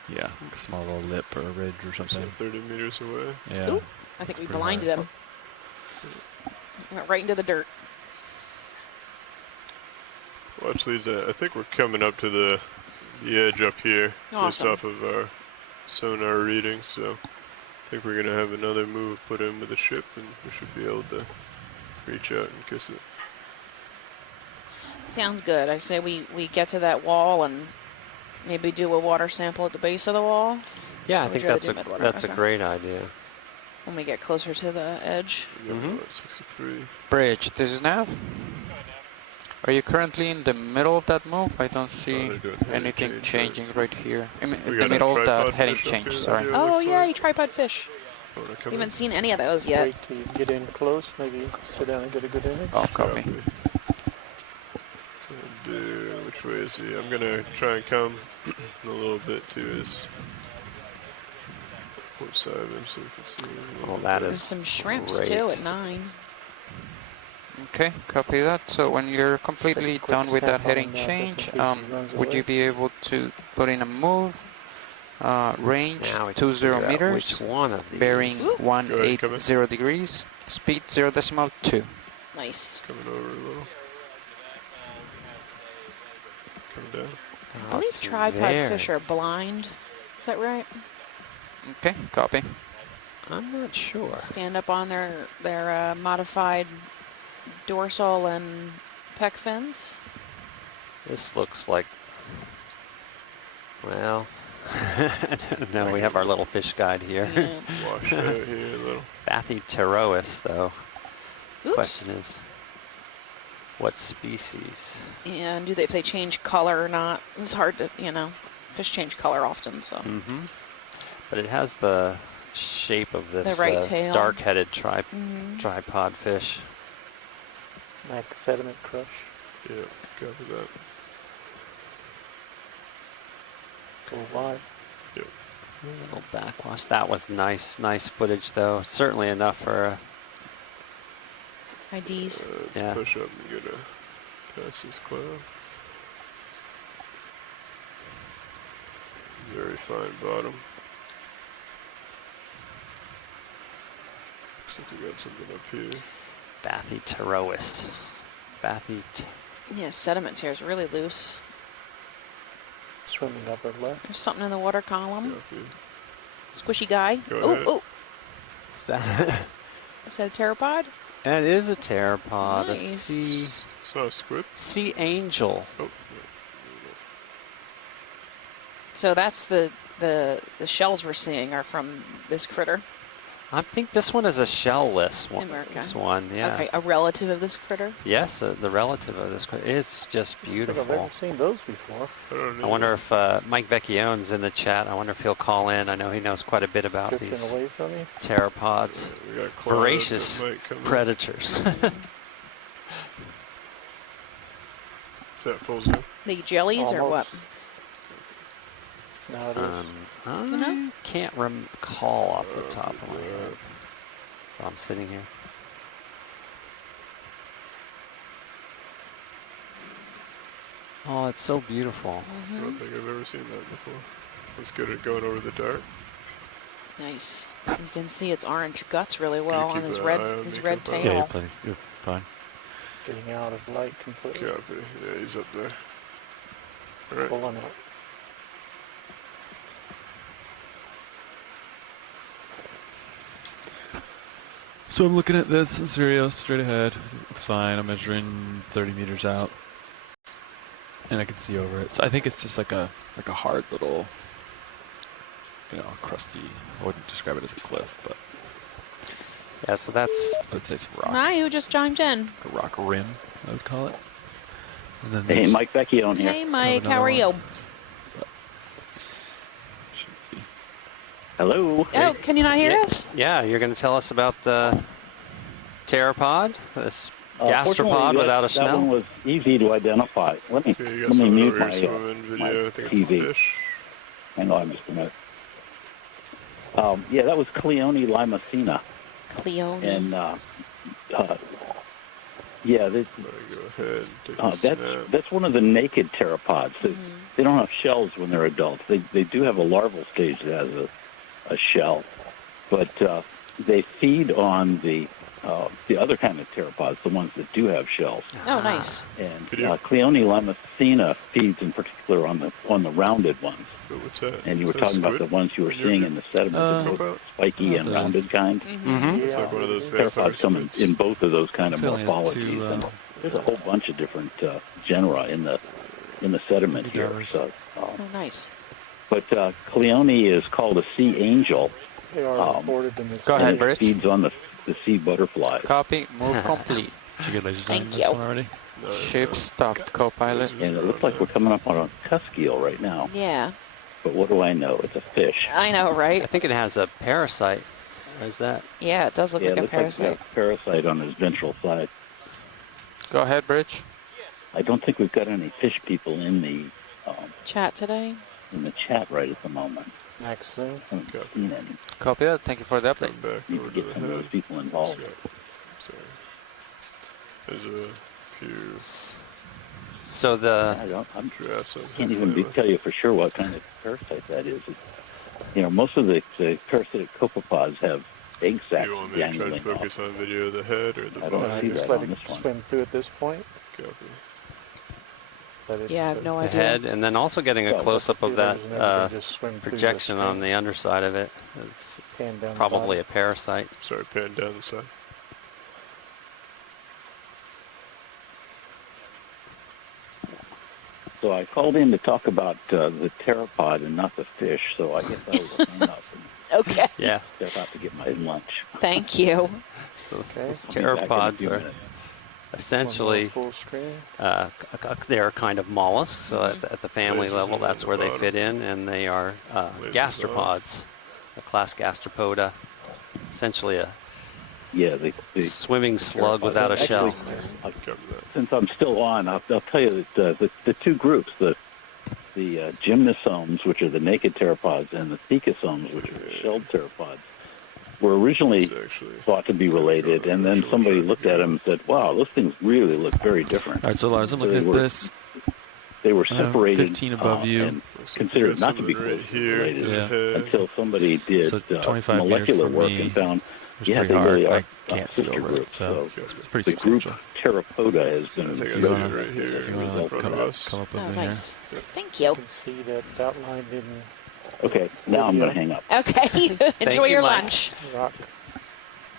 yeah, like a small little lip or a ridge or So something. 30 meters away. Yeah. Ooh. I think we Pretty blinded high. him. Went right into the dirt. Watch these. I think we're coming up to the edge up here, based Awesome. off of our sonar reading. So I think we're gonna have another move put in with the ship, and we should be able to reach out and kiss it. Sounds good. I say we get to that wall and maybe do a water sample at the base of the wall Yeah, I Would think you rather that's do a midwater? that's a Okay. great idea. when we get closer to the edge. We got Mhm. about 63. Bridge, this is nav. Are you currently in the middle of that move? I don't see they're doing heading anything change, changing right here. I mean, We in got the a middle of that tripod heading fish up change, here sorry. that Oh looks yeah, like- you tripod fish. Wanna We come haven't in? seen any of those yet. Wait till you get in close. Maybe sit down and get a good image. Oh, copy. Which way is he? I'm gonna try and come a little bit to his port side of him so we can see him a Well, little that bit. And is some shrimps great. too at 9. Okay, copy that. So when you're completely Quick done with that sample heading on that, just in change, case he runs would you away. be able to put in a move, range Now we can 20 figure out meters, which one of these. bearing Ooh. Go ahead, come in. 180 degrees, speed 0.2. Nice. Coming over a little. Come down. I believe That's tripod very- fish are blind. Is that right? Okay, copy. I'm not sure. Stand up on their modified dorsal and pec fins. This looks like, well, I don't know. We have our little fish guide here. Yeah. Wash it out here a little. Bathypterois, though. Oops. Question is, what species? And if they change color or not? It's hard to, fish change color often, so. Mm-hmm. But it has the shape of this right tail. dark-headed Mhm. tripod fish. Mac sediment crush. Yeah, copy that. Go wide. A little backwash. That was nice footage, though. Certainly enough for IDs. Let's Yeah. push up and get past this cloud. Very fine bottom. Looks like we got something up here. Bathypterois. Yeah, sediment here is really loose. Swimming upper left. There's something in the water column. Copy. Squishy guy. Go Oh, ahead. oh. Is that? Is that a pteropod? That is a pteropod. A Nice. Saw a squid. sea angel. Oh, So that's the shells we're seeing are from this critter. I think this one is a shell-less one. America. This one, yeah. Okay, a relative of this critter. Yes, the relative of this. It's just I don't think I've beautiful. ever seen those before. I don't know. I wonder if Mike Vecchione's in the chat. I wonder if he'll call in. I know he knows quite a bit about Drifting these away from you. pteropods, We got cloud voracious that might come in. predators. Is that full zoom? The jellies or what? Almost. Now it is. I know? can't recall off the top of my head. So I'm sitting here. Oh, it's so beautiful. I don't think I've ever seen that before. It's good at going over the dark. Nice. You can see its orange guts really well on keep his an red eye on his me, red Copilot? Yeah, you're, tail. you're fine. Getting out of light completely. Copy. Yeah, he's up there. All right. Pulling up. So I'm looking at this in Sirius straight ahead. It's fine. I'm measuring 30 meters out, and I can see over it. So I think it's just like a hard little, crusty. I wouldn't describe it as a cliff, but Yeah, so that's I would say some rock. Mayu just chimed in. A rock rim, I would call it. And then Hey, there's- Mike Vecchione here. Hey, Mike, another how are one. you? should be- Hello. Oh, can you not hear us? yeah. You're going to tell us about the pteropod, this Fortunately, gastropod without a that one snell. was easy to identify. Let me Okay, you got let me something mute over my, here swimming video. my I think it's a TV. fish. Hang on just a minute. Yeah, that was Cleone limacina, Cleone. and yeah, this, I'm gonna go ahead and take a snap. that's one of the naked pteropods. They don't have shells when they're adults. They do have a larval stage that has a shell, but they feed on the other kind of pteropods, the ones that do have shells. Oh, nice. And Video. Cleone limacina feeds in particular on the rounded ones. Oh, what's that? And you were Is that talking about squid? the ones you were seeing in the sediment, the Copilot? spiky and those. rounded kind. Mm-hmm. It's like one of those vampire Pteropods come squids. in both of those kind of It only has morphologies. two, And there's a whole bunch of different genera in the sediment here. Divers. So, Oh, nice. but Cleone is called a sea angel. They are reported in this. Go ahead, and it Bridge. feeds on the sea butterflies. Copy. Move complete. Did you get lasers Thank on this you. one already? No, Ship no. stopped, co-pilot. And it looks like we're coming up on a cusk eel right now. Yeah, But what do I know? It's a fish. I know, I right? think it has a parasite. What is that? Yeah, it does look Yeah, like it a looks like it's got parasite. a parasite on his ventral side. Go ahead, Bridge. I don't think we've got any fish people in the Chat today. chat right at the moment. Next soon. I haven't Okay. seen any. Copy that. Thank you for the update. Come back Need over to to get the some of those head. people involved. Sorry. There's a few So the I drafts on can't here. even tell you for sure what kind of parasite that is. Most of the parasitic copepods have egg Do sacs you want me to try to dangling off. focus on video of the head or the I don't body? see Just that let on it this one. swim through at this point. Copy. Let it, Yeah, I have no the idea. head, and then also getting a Well, close-up of that just swim through projection the on the underside of it. It's pan down the probably body. a parasite. Sorry, pan down the side. So I called in to talk about the pteropod and not the fish, so I guess I will hang up and Okay. Yeah. step out to get my lunch. Thank you. So Okay. these I'll be back in a pteropods few are minutes. essentially One more full screen. they're kind of mollusks. So at the family Lasers level, on that's the where they bottom. fit in, and they are Lasers gastropods, a class gastropoda, essentially a Yeah, the swimming slug without a Actually, shell. Cover that. since I'm still on, I'll tell you that the two groups, the gymnosomes, which are the naked pteropods, and the thecosomes, which are the shelled pteropods, were originally It's actually thought to be related, and then somebody looked at them and said, wow, those things really look very different. All right, so Lars, I'm So looking they at were this. They were separated 15 above you. and looks like considered you got not to be something right closely here. related to the Yeah. head. until somebody did So 25 meters molecular from work me and found, It's yeah, pretty they hard. really are I can't see sister over it, groups. so Okay. it's pretty The group substantial. Pteropoda has been I think I You see wanna- it right here You in want front to of come us. up Oh, over nice. Thank You you. can see that outlined in Okay, now I'm going to hang up. Okay. Enjoy you, your Mike. lunch. rock.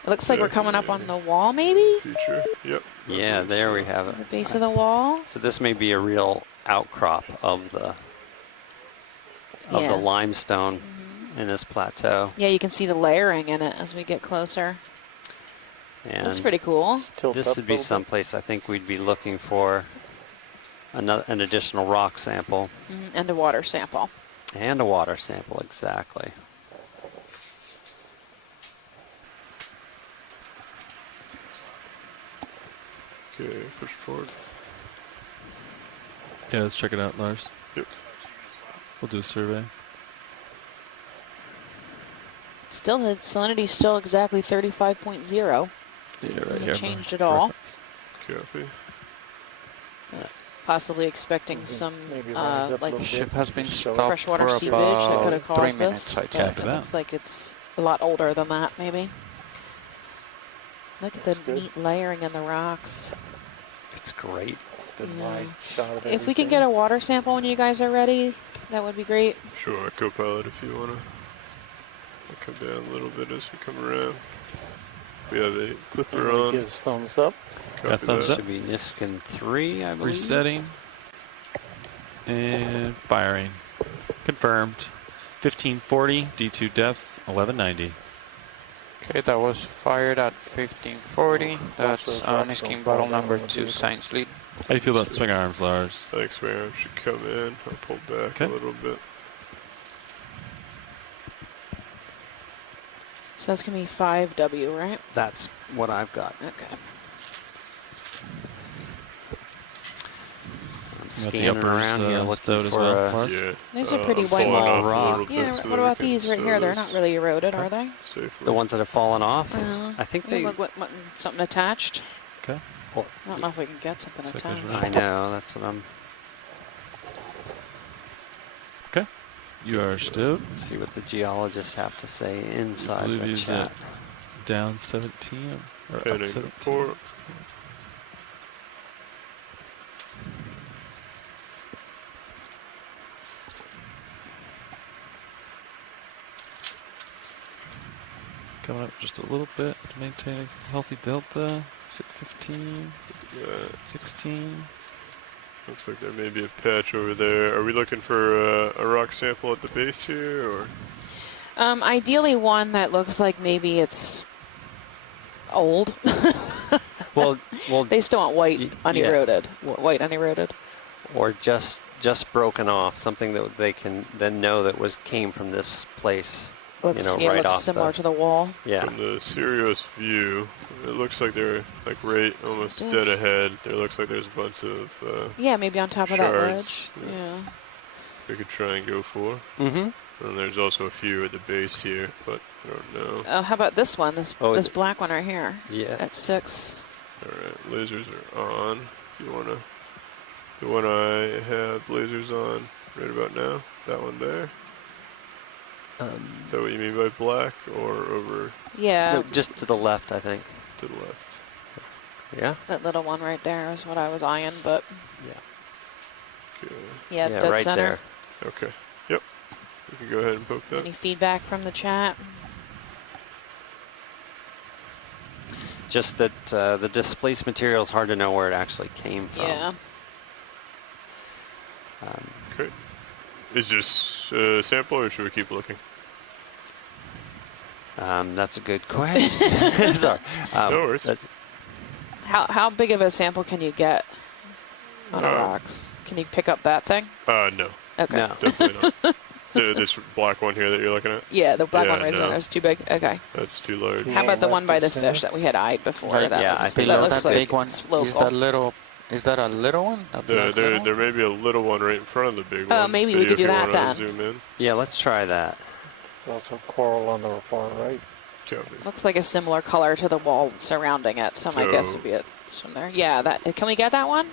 It looks like we're coming up on the wall, maybe? Feature. Yep. I Yeah, believe there so. we have it. The base of the wall? So this may be a real outcrop of the Yeah. limestone in this plateau. Yeah, you can see the layering in it as we get closer. And That's pretty cool. Tilt this up would a be little bit. someplace I think we'd be looking for an additional rock sample And a water sample. and a water sample, exactly. Okay, push forward. Yeah, let's check it out, Lars. Yep. We'll do a survey. Still, the salinity's still exactly 35.0. Yeah, right Hasn't here. changed at all. Reference. Copy. Possibly expecting some, Maybe rise up a like little Ship bit. has been Show stopped freshwater for seepage that could about have 3 caused minutes, this. I But think. Copy it that. looks like it's a lot older than that, maybe. Look at the good. neat layering in the rocks. It's great. Good Yeah. wide shot of If we can everything. get a water sample when you guys are ready, that would be great. Sure, co-pilot if you wanna. I'll come down a little bit as we come around. We have a clipper Everybody on. gives thumbs up. Copy Got thumbs that. up. Should be Niskin 3, I believe. Resetting. And firing. Confirmed. 1540, D2 depth, 1190. Okay, that was fired at 1540. That's Also, Niskin don't bottle fall down number on the 2 vehicle. science lead. How do you feel about swing arms, Lars? Thanks, man. Should come in. I'll pull back Okay. a little bit. So that's going to be 5W, right? That's what I've got. Okay. I'm Got the scanning uppers around here looking stowed as for well. a Lars? Yeah. These are pretty I'm white. pulling Small off a rock. little Yeah, bit so what that we about can these right stow here? They're this not really eroded, are they? safely. the ones that have fallen off. I think They they. look like something attached. Okay. Or- I don't know if we can get something Looks like attached. there's I know. That's what I'm. Okay. You are stowed. See what the geologists have to say I inside believe the he's chat. down 17 or up Heading 17. to port. Coming up just a little bit to maintain a healthy delta. Is it 15, Yeah. 16? Looks like there may be a patch over there. Are we looking for a rock sample at the base here, or? Ideally one that looks like maybe it's old. Well, They still want white, Yeah. uneroded. White, uneroded. or just broken off, something that they can then know that came from this place. Looks, know, yeah, right looks off similar the- to the wall. Yeah. From the Sirius view, it looks like they're like right almost Yes. dead ahead. There looks like there's a bunch of Yeah, maybe on top of that Shards, ledge. yeah. Yeah. we could try and go for. Mm-hmm. And there's also a few at the base here, but I don't know. Oh, how about this one? Oh, This black one right here Yeah. at 6. All right, lasers are on. If you wanna, the one I have lasers on right about now, that one there. Is that what you mean by black, or over Yeah, No, just to the left, I think. to the left? Yeah. that little one right there is what I was eyeing, but Okay. yeah, dead right center. there. Okay. Yep. We can go ahead and poke that. Any feedback from the chat? Just that the displaced material is hard to know where it actually came from. Yeah. Okay. Is this a sample, or should we keep looking? That's a good question. Sorry. No worries. That's, How big of a sample can you get on a Uh, rocks? Can you pick up that thing? No, Okay. No. definitely not. This black one here that you're looking at, Yeah, the black Yeah, one right no. there is too big. Okay. that's too large. How about the left one by the is there. fish that we had eyed before? Right, That yeah, looks, I think that Below looks that like big one, it's is local. that a little one? A black little one? There may be a little one right in front of the big one. Oh, maybe we Video, could do if you that wanna then. Zoom in. yeah, let's try that. There's also coral on the far right. Copy. Looks like a similar color to the wall surrounding it, so my guess So- would be it from there. Yeah, that. Can we get that one?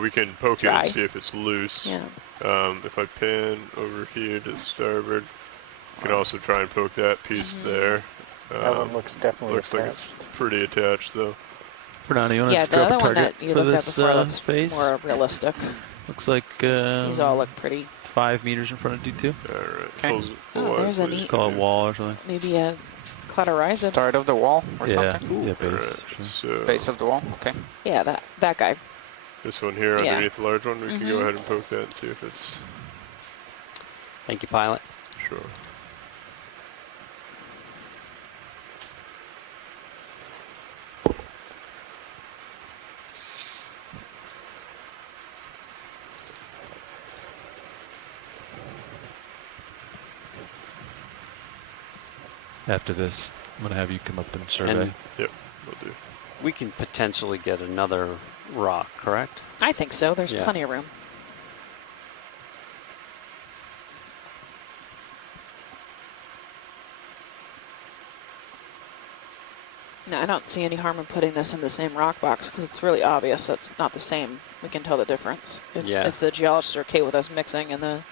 We can poke it Try. and see if it's loose. Yeah. If I pan over here to starboard, you can also try and poke that piece Mm-hmm. there. That one looks definitely Looks like attached. it's pretty attached, though. Fernando, you want Yeah, to the drop other a one target that you for looked at this before looks face? more realistic. Looks like These all look pretty. 5 meters in front of D2. All right. Okay. Full Oh, wide, there's a please. neat- Call it wall or something. Maybe a Claterizer. Start of the wall or Yeah, something? yeah, All base. right. Sure. So Base of the wall, okay. Yeah, that guy. this one here Yeah. underneath the large one, we can go Mhm. ahead and poke that and see if it's Thank you, pilot. sure. After this, I'm going to have you come up and survey. And Yep, will do. we can potentially get another rock, correct? I think so. There's Yeah. plenty of room. No, I don't see any harm in putting this in the same rock box because it's really obvious that's not the same. We can tell the difference. Yeah. If the geologists are okay with us mixing and the...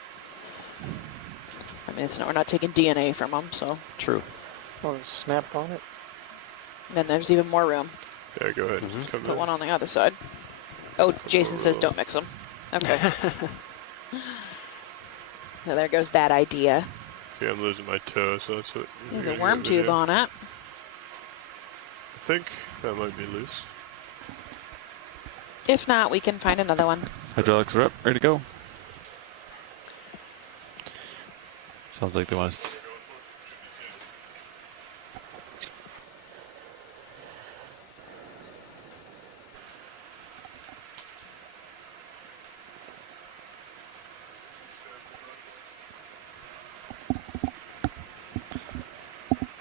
I mean, we're not taking DNA from them, so... True. Or snap on it. And then there's even more room. Yeah, go ahead. Mhm. Just come Put in. one on the other side. Oh, Jason says don't mix them. Okay. So there goes that idea. Okay, I'm losing my toe, so that's what. There's you're a gonna worm hear tube video. on it. I think that might be loose. If not, we can find another one. Hydraulics are up, ready to go. Sounds like they want us.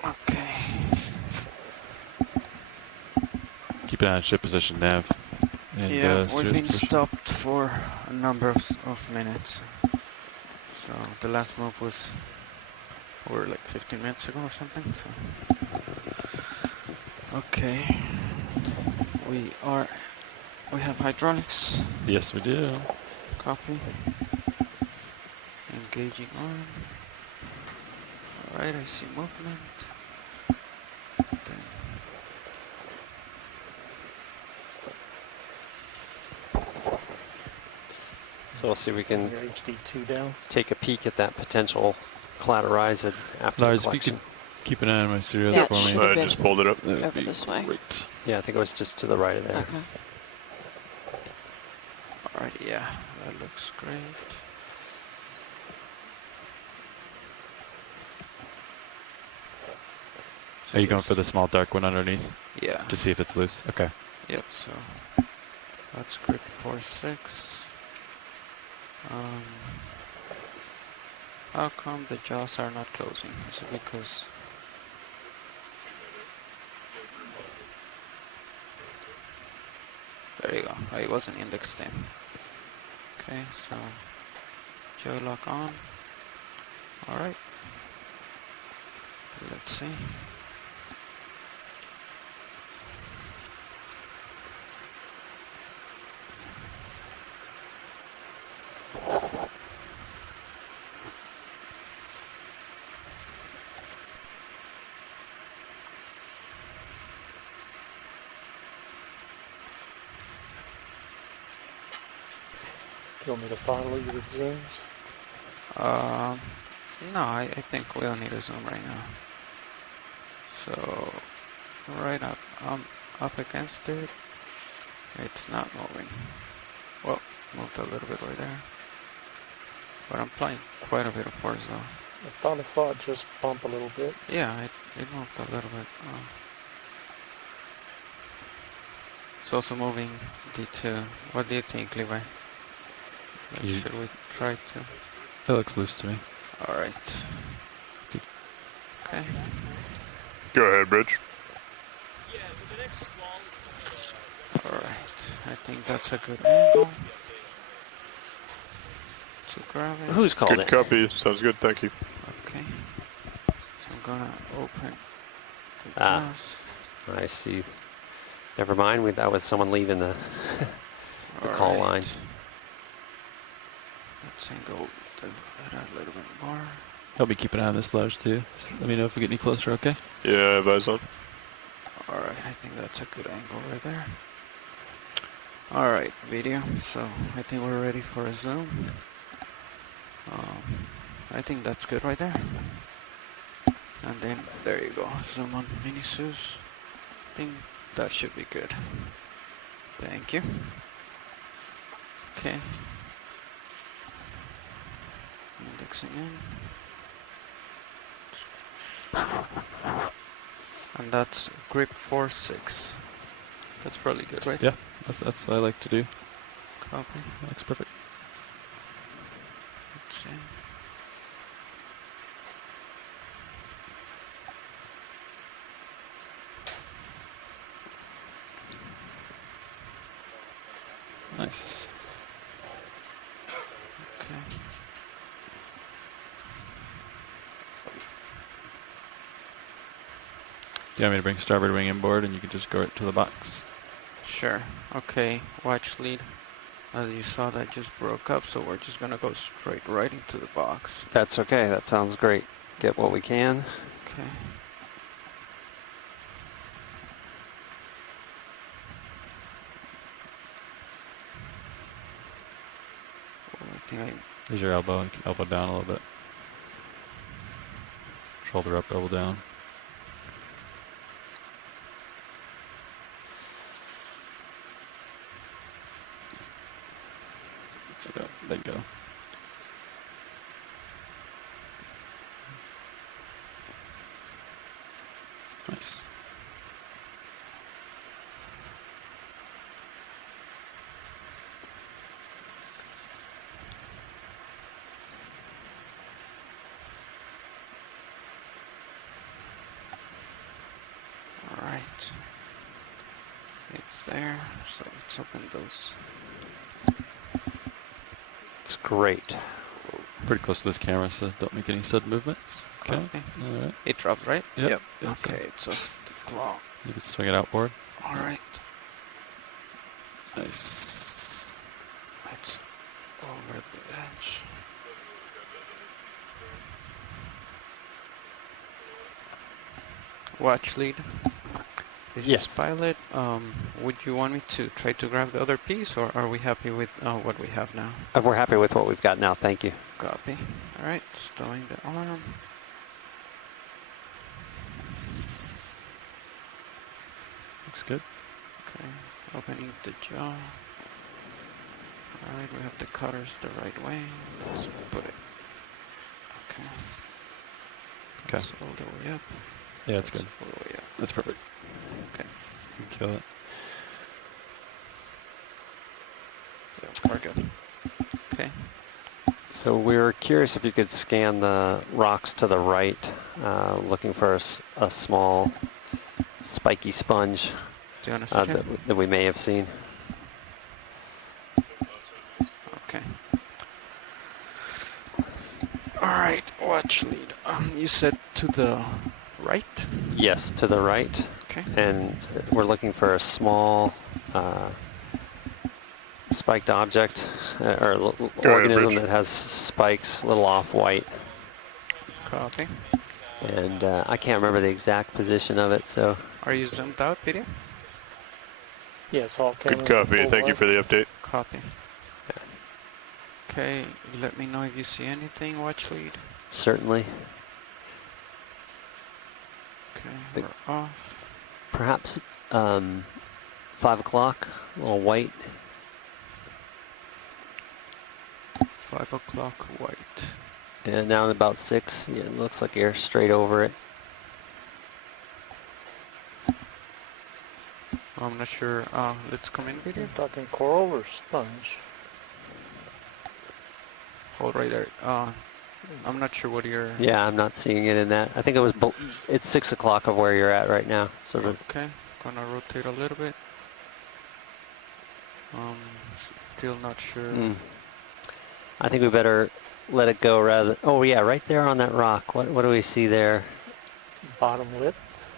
Okay. Keep an eye on ship position, nav. And, Yeah, we've steer's been position. stopped for a number of minutes. So the last move was over like 15 minutes ago or something. So okay, we have hydraulics. Yes, we do. Copy. Engaging on. All right, I see movement. Then So we'll see if we can Your HD2 down. take a peek at that potential cloud horizon after Lars, the if you collection. could keep an eye on my stereos Yeah, for it me. should- I been just pulled it up. That'd over be this way. great. Yeah, I think it was just to the right of there. Okay. all right, yeah, that looks great. Are you going for the small dark one underneath Yeah. to see if it's loose? Okay. Yep, so that's grip 4-6. How come the jaws are not closing? Is it because... There you go. Oh, it wasn't indexed in. Okay, so jaw lock on. Alright. Let's see. Do you want me to follow you with zooms? No, I think we don't need a zoom right now. So, right up against it, it's not moving. Well, moved a little bit right there. But I'm applying quite a bit of force though. I saw it just bump a little bit. Yeah, it moved a little bit. It's also moving D2. What do you think, Levi? Like, You- should we try to? That looks loose to me. Alright. Okay. Go ahead, Bridge. Alright. I think that's a good angle to grab it. Who's called Good it? copy. Sounds good. Thank you. Okay. So I'm gonna open the Ah. jaws. I see. Never mind. That was someone leaving the the call Alright. line. Let's angle that a little bit more. Help me keep an eye on this, Lars, too. Just let me know if we get any closer, okay? Yeah, I have eyes on. Alright, I think that's a good angle right there. Alright, video. So I think we're ready for a zoom. I think that's good right there. And then there you go. Zoom on Minisus. I think that should be good. Thank you. Okay. Indexing in. And that's grip 4-6. That's probably good, right? Yeah, that's what I like to do. Copy. Looks perfect. Let's see. Nice. Okay. Do you want me to bring starboard wing inboard and you can just go right to the box? Sure. Okay. Watch lead. As you saw, that just broke up, so we're just gonna go straight right into the box. That's okay. That sounds great. Get what we can. Okay. think I There's your elbow. You can elbow down a little bit. Shoulder up, elbow down. Bingo. Nice. All right. It's there. So let's open those. It's great. Pretty close to this camera, so don't make any sudden movements. Okay. Okay. All right. It dropped, right? Yep. Okay, it's off the clock. You can swing it outboard. All right. Nice. Let's over the edge. Watch lead. This Yes. is pilot. Would you want me to try to grab the other piece, or are we happy with what we have now? We're happy with what we've got now. Thank you. Copy. All right, stowing the arm. Looks good. Okay, opening the jaw. All right, we have the cutters the right way. Let's put it. Okay. Okay. That's all the way up. Yeah, that's good. All the way up. That's perfect. Okay. You can kill it. Yeah, we're good. Okay. So we were curious if you could scan the rocks to the right, looking for a small spiky sponge Do you want to see that we may have seen. Okay. All right, watch lead. You said to the right? Yes, to the right. Okay. And we're looking for a small spiked object or organism Bridge. that has spikes, a little off-white. Copy. And I can't remember the exact position of it, so Are you zoomed out, Peter? Yes, all Good cameras. copy. full Thank you wide. for the update. Copy. Okay, let me know if you see anything, watch lead. certainly. Okay, we're off. Perhaps 5 o'clock, a little white. 5 o'clock white. And now at about 6, yeah, it looks like you're straight over it. I'm not sure. Let's come in, Peter. You're talking coral or sponge? Hold right there. I'm not sure what you're... Yeah, I'm not seeing it in that. I think it was, it's 6 o'clock of where you're at right now. Sort of. Okay, gonna rotate a little bit. Still not sure. I think we better let it go rather. Oh yeah, right there on that rock. What do we see there? Bottom lip?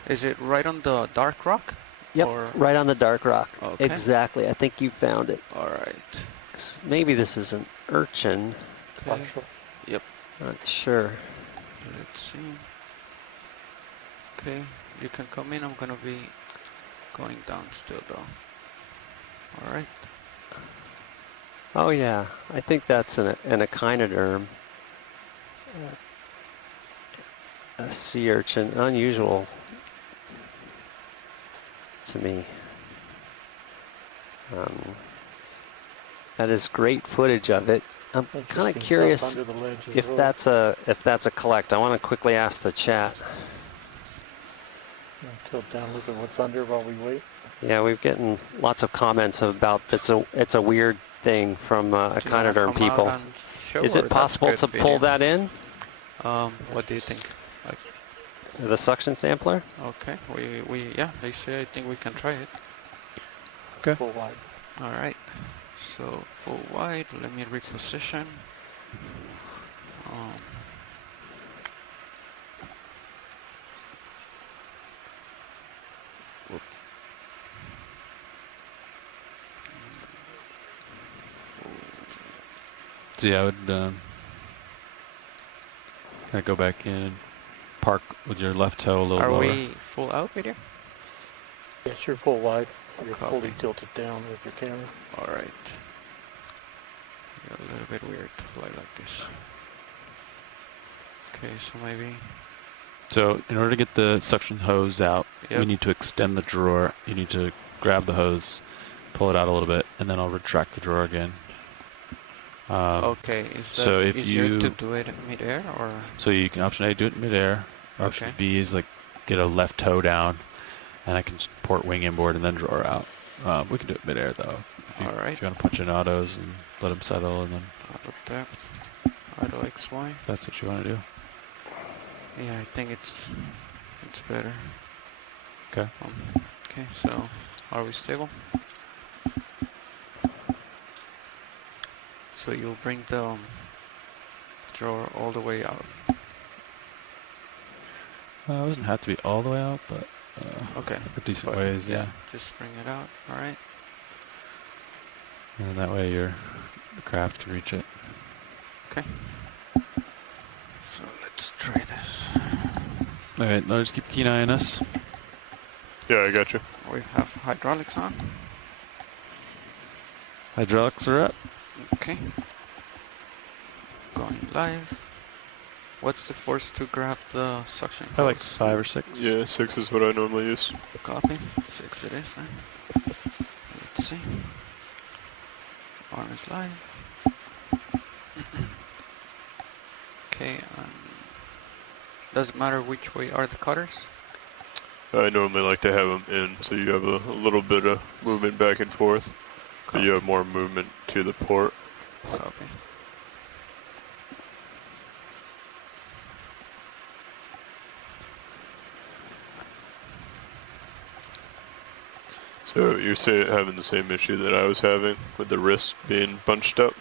Is it right on the dark rock? Yep, Or... right on the dark rock. Okay. Exactly. I think you found it. All right. Maybe this is an urchin. Okay. Partial. Yep. Not sure. Let's see. Okay, you can come in. I'm gonna be going down still though. All right. Oh yeah, I think that's an echinoderm. A sea urchin, unusual to me. That is great footage of it. I'm kind of Interesting curious stuff under the ledge as if well. that's a collect. I want to quickly ask the chat. Tilt down, look at what's under while we wait. Yeah, we've getting lots of comments about it's a weird thing from Do you wanna echinoderm come people. out and show, Is or it that's possible good to video? pull that in? What do you think? The suction sampler? Okay, they say I think we can try it. Okay. Full wide. All right. So full wide. Let me reposition. Whoop. So yeah, I would kind of go back in and park with your left toe a little Are lower. we full out, Peter? Yes, you're full wide. You're Copy. fully tilted down with your camera. All right. A little bit weird to fly like this. Okay, so maybe. So in order to get the suction hose out, we Yep. need to extend the drawer. You need to grab the hose, pull it out a little bit, and then I'll retract the drawer again. Okay, is that so if easier you- to do it in midair or? So you can option A, do it in midair. Option Okay. B is like get a left toe down, and I can port wing inboard and then drawer out. We can do it midair though. All right. If you want to punch in autos and let them settle, and then Auto depth, auto XY. if that's what you want to do. Yeah, I think it's better. Okay. Okay, so are we stable? So you'll bring the drawer all the way out. It doesn't have to be all the way out, but Okay. a decent But, ways, yeah. Just bring it out. All right. And that way the craft can reach it. Okay. So let's try this. All right, now just keep a keen eye on us. Yeah, I got you. We have hydraulics on. Hydraulics are up. Okay. Going live. What's the force to grab the suction? I like hose? 5 or 6. Yeah, 6 is what I normally use. Copy. 6 it is then. Let's see. Arm is live. Okay. Does it matter which way are the cutters? I normally like to have them in, so you have a little bit of movement back and forth, but you have more movement to the port. Copy. So you're having the same issue that I was having with the wrist being bunched up.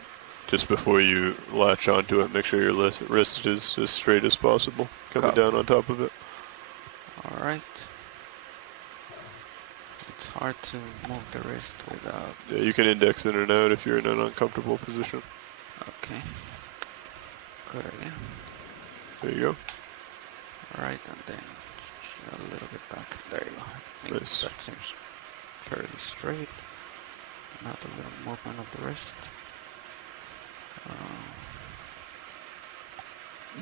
Just before you latch onto it, make sure your wrist is as straight as possible, coming Copy. down on top of it. All right. It's hard to move the wrist without. Yeah, you can index in and out if you're in an uncomfortable position. Okay. Good idea. There you go. All right, and then a little bit back. There you go. I think Nice. that seems fairly straight. Not a little movement of the wrist.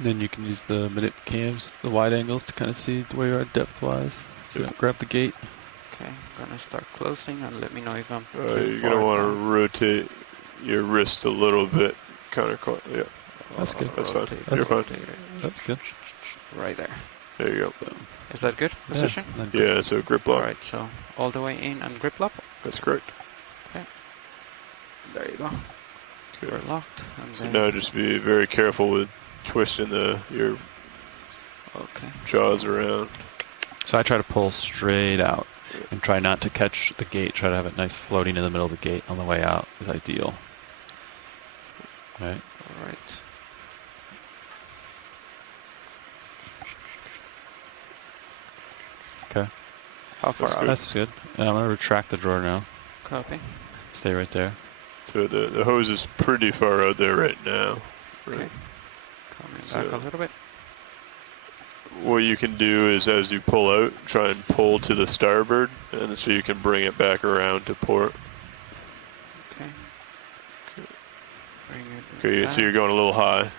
Then you can use the minute cams, the wide angles, to kind of see where you are depth-wise. So Yep. grab the gate. Okay, I'm gonna start closing and let me know if I'm You're too going to far want to down. rotate your wrist a little bit, counterclockwise. Yeah, That's good. That's fine. Rotate, You're fine. rotate it. That's good. Right there. there you go. Is that good position? Yeah, and then Yeah, so grip lock. Alright, so all the way in and grip lock. That's correct. There you go. Okay. We're locked. And So then, now just be very careful with twisting your okay. jaws around. So I try to pull straight out and try not to catch the gate. Try to have it nice floating in the middle of the gate on the way out is ideal. Right? Alright. Okay. How far That's out? good. That's good. And I'm going to retract the drawer now. Copy. Stay right there. So the hose is pretty far out there right now. Right. Okay. Coming So- back a little bit. What you can do is as you pull out, try and pull to the starboard, and so you can bring it back around to port. Okay. Bring it Okay, back. so you're going a little high.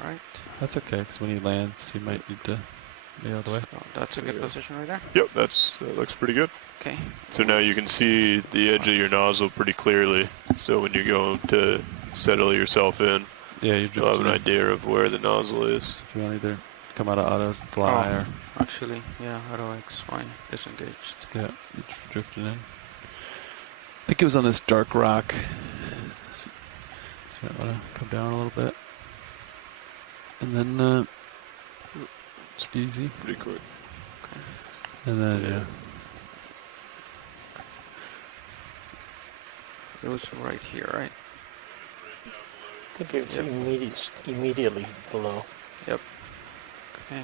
Alright. That's okay, because when he lands, he might need to be out of the way. So that's a good position right there. Yep, that looks pretty good. Okay. So now you can see the edge of your nozzle pretty clearly. So when you go to settle yourself in, Yeah, you're you'll have drifting an in. idea of where the nozzle is. If you want to either come out of autos and fly, Oh. or Actually, yeah, auto XY disengaged. yeah, you're drifting in. I think it was on this dark rock. So you might want to come down a little bit. And then it's easy. Pretty quick. And then, yeah. It was right here, right? I think it's Yep. immediately below. Okay.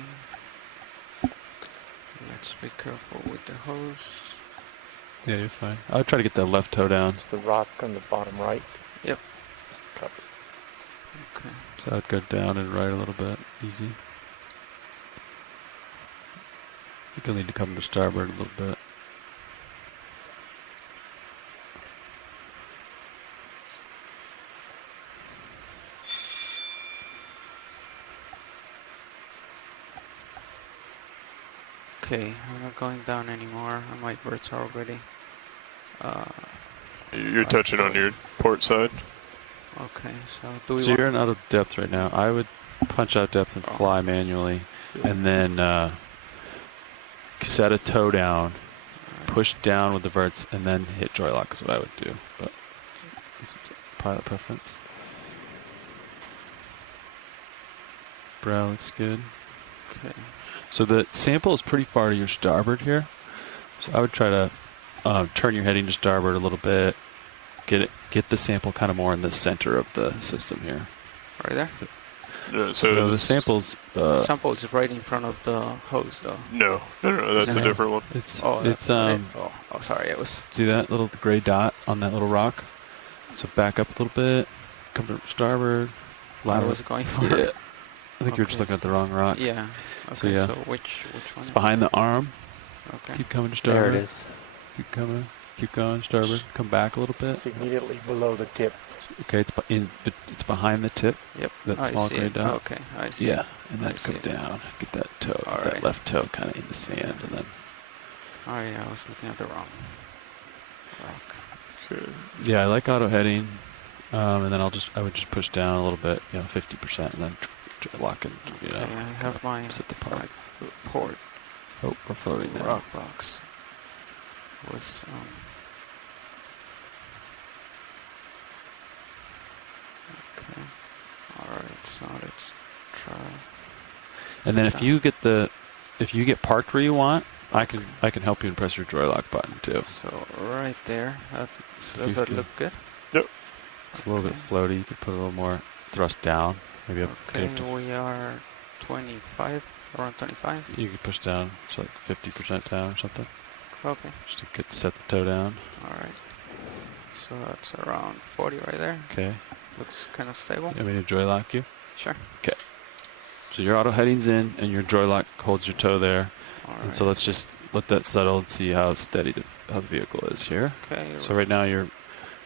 Let's be careful with the hose. Yeah, you're fine. I'll try to get that left toe down. It's the rock on the bottom right. Yep. Copy. Okay. So I'd go down and right a little bit. Easy. I think you'll need to come to starboard a little bit. Okay, I'm not going down anymore. My birds are already. You're touching on your port side. Okay, so do we So want? you're in out of depth right now. I would punch out depth and fly manually, and then set a toe down, push down with the verts, and then hit joy lock is what I would do. But this is a pilot preference. Brow looks good. Okay. So the sample is pretty far to your starboard here. So I would try to turn your heading to starboard a little bit. Get the sample kind of more in the center of the system here. Right there. No, So the sample's Sample is right in front of the hose, though. no, that's a different one. it's Oh, it's that's it. Oh, sorry, it was. see that little gray dot on that little rock? So back up a little bit, come to starboard. I was going for Yeah. it. I think you're just looking at the wrong rock. Yeah. So, Okay. yeah. So which one? It's behind the arm. Okay. Keep coming to There starboard. it is. Keep coming. Keep going starboard. Come back a little bit. It's immediately below the tip. Okay, it's behind the tip. Yep. That I small see gray it. dot. Okay. I see. Yeah, and I then come see it. down. Get that toe, All that right. left toe kind of in the sand, and then Oh yeah, I was looking at the wrong rock. Okay. yeah, I like auto heading, and then I would just push down a little bit, 50%, and then lock and Okay, I have my set the port. port Oh, we're floating now. rock box. Was okay. All right, so let's try. And then if you get parked where you want, I can help you and press your joy lock button too. So right there. So if Does you that feel look good? it's a little bit floaty. You could put a little more thrust down. Maybe up, Okay, get up to, we are 25, around 25. you could push down, so like 50% down or something, Okay, just to set the toe down. all right. So that's around 40 right there. Okay. Looks kind of stable. You want me to joy lock you? Sure. So your auto heading's in, and your joy lock holds your toe there. All And right. so let's just let that settle and see how steady how the vehicle is here. Okay. So right now your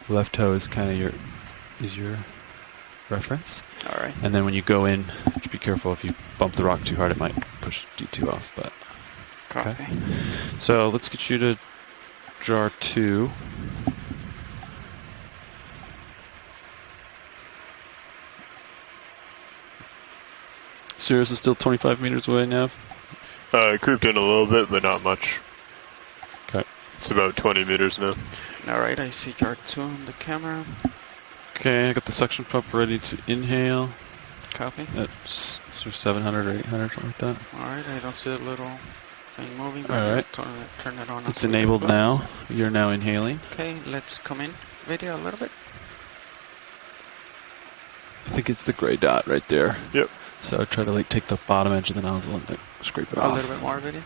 left toe is kind of your reference. All right. And then when you go in, just be careful. If you bump the rock too hard, it might push D2 off. But Copy. so let's get you to jar 2. Cirrus is still 25 meters away now. It creeped in a little bit, but not much. Okay. It's about 20 meters now. All right. I see jar 2 on the camera. Okay, I got the suction pump ready to inhale. Copy. That's 700 or 800, something like that. All right. I don't see a little thing moving. All right. Turn it on. It's as we enabled go. now. You're now inhaling. Okay. Let's come in video a little bit. I think it's the gray dot right there. Yep. So I try to take the bottom edge of the nozzle and scrape it A off. little bit more video.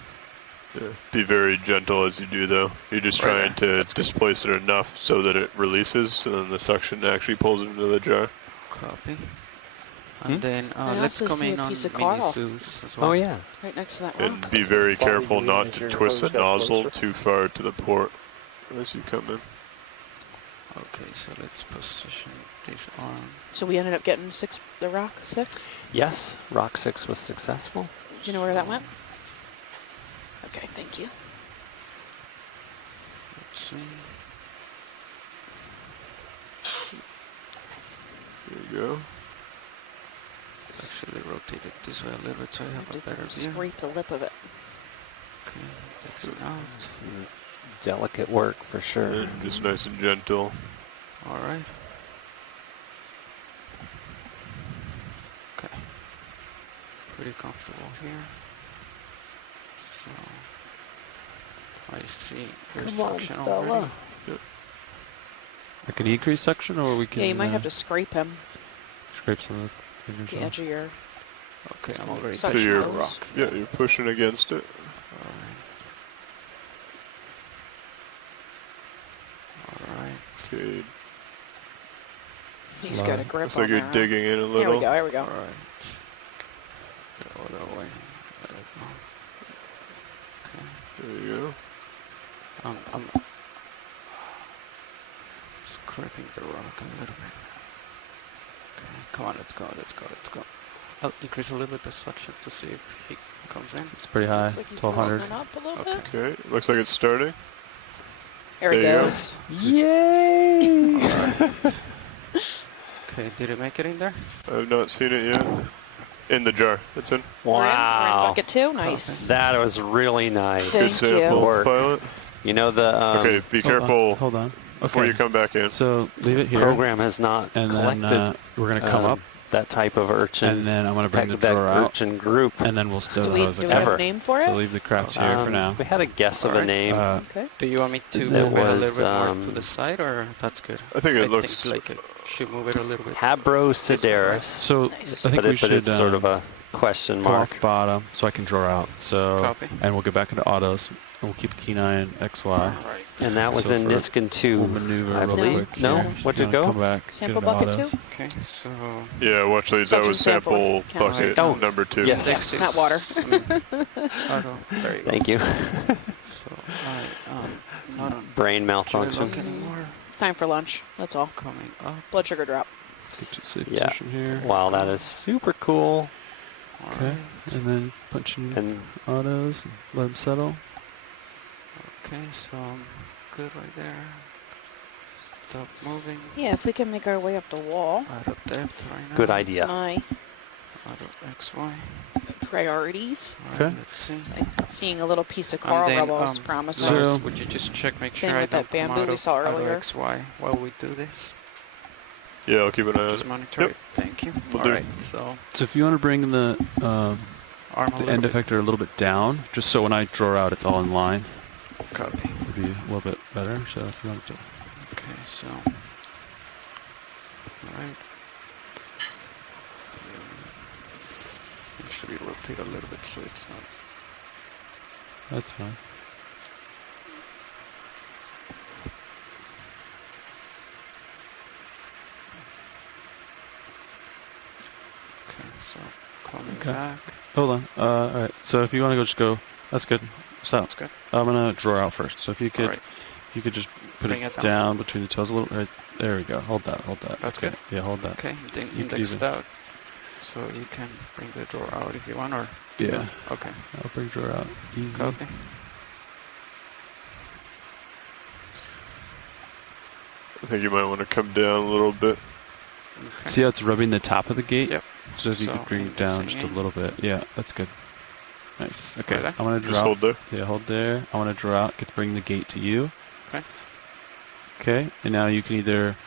Yeah. Be very gentle as you do, though. You're just Right trying there. to That's good. displace it enough so that it releases, and then the suction actually pulls it into the jar. Copy. And then I let's also come see in a on piece of mini coral. Suze as well. Oh yeah. Right next to that And rock. be very Follow careful you not as to your twist the hose gets nozzle closer. too far to the port as you come in. Okay, so let's position this on. So we ended up getting the rock 6. Yes, Rock 6 was successful. Do you know where that went? Okay, thank you. Let's see. There you go. Actually rotate it this way a little bit so I have a better view. Scrape the lip of it. Okay, that's it out. This is delicate work for sure. And just nice and gentle. All right. Okay. Pretty comfortable here. So I see there's Come on, suction fella. already. I can increase suction, or we can Yeah, you might have to scrape him. scrape some of the fingers The off. edge of your. Okay, I'm already So touching you're- the rock. Yeah, you're pushing against it. All right. Okay. He's got a grip Looks on like you're there. digging in a Here little. we go. Here we go. All right. Go that way. Let it go. Okay. There you go. I'm scraping the rock a little bit. Okay, come on, let's go. I'll increase a little bit the suction to see if he comes in. It's pretty high. Looks like he's 1200. loosening up a little Okay. bit. Okay, looks like it's starting. There he There you go. goes. Yay! Okay, did it make it in there? I have not seen it yet. In the jar. It's in. We're in Wow. bucket 2. Nice. That was really nice. Thank Good sample, you. pilot. You know, the Okay, be careful Hold on. before you come back in. So leave it here. program has not And then collected we're going to come up. that type of urchin. And then I'm going to bring the that drawer out. urchin group. And then we'll stow Do the we hose have again. a name for So it? leave the craft here for now. We had a guess of a Alright. name. Okay. Do you want me to It move it a was, little bit more to um, the side, or that's good? I think it looks. like it should move it a little bit. Habro Sideris. So Nice. I think we should it's sort of a question go mark. off bottom so I can draw out. So Copy. and we'll get back into autos. And we'll keep a keen eye on XY. Alright. And that was So in for- Niskin 2, We'll maneuver I real believe. quick No? here. What'd it Gonna go? Come back, Sample get into bucket autos. 2? Okay, so Yeah, watch these. That Suction was sample sample count. bucket Oh, number 2. yes. next is Not water. auto. There you go. Thank you. So I not on Brain look malfunction. anymore. Time for lunch. That's all. Coming up. Blood sugar drop. Get to a safe Yeah. position here. Wow, that is super cool. Okay. Alright. And then punch in And autos. And let them settle. Okay, so I'm good right there. Stop moving. Yeah, if we can make our way up the wall. Out of depth right now. good That's idea. my Out of XY. priorities. Alright, Okay. let's see. Like seeing a little piece of And coral then, rubble is um, promising. So- Lars, would you just check, make Same sure I with that don't come bamboo out we of, saw out of earlier. XY while we do this? Yeah, I'll keep an eye on Just it. monitor Yep. it. Thank you. Will do. Alright, so So if you want to bring the arm a end little bit. effector a little bit down, just so when I draw out, it's all in line, Copy. would be a little bit better. So if you want to, Okay, so. Alright. Actually, rotate a little bit so it's not. that's fine. Okay, so coming Okay. back. Hold on. All right. So if you want to go, just go. That's good. So That's good. I'm gonna draw out first. So if you could, Alright, you could just put Bring it it down. down. Between the toes a little. Right there we go. Hold that. Hold that. That's okay. good. Yeah, hold that. okay, then You could indexed even- out. So you can bring the drawer out if you want, or. Yeah. No? Okay, I'll bring draw out. Easy. copy. I think you might want to come down a little bit. Okay. See how it's rubbing the top of the gate? Yep. So if you So could bring it down indexing just a in. little bit. Yeah, that's good. Nice. Okay. Right there? I want to Just draw. hold there. Yeah, hold there. I want to draw out. Get to bring the gate to you. Okay. Okay. And now you can either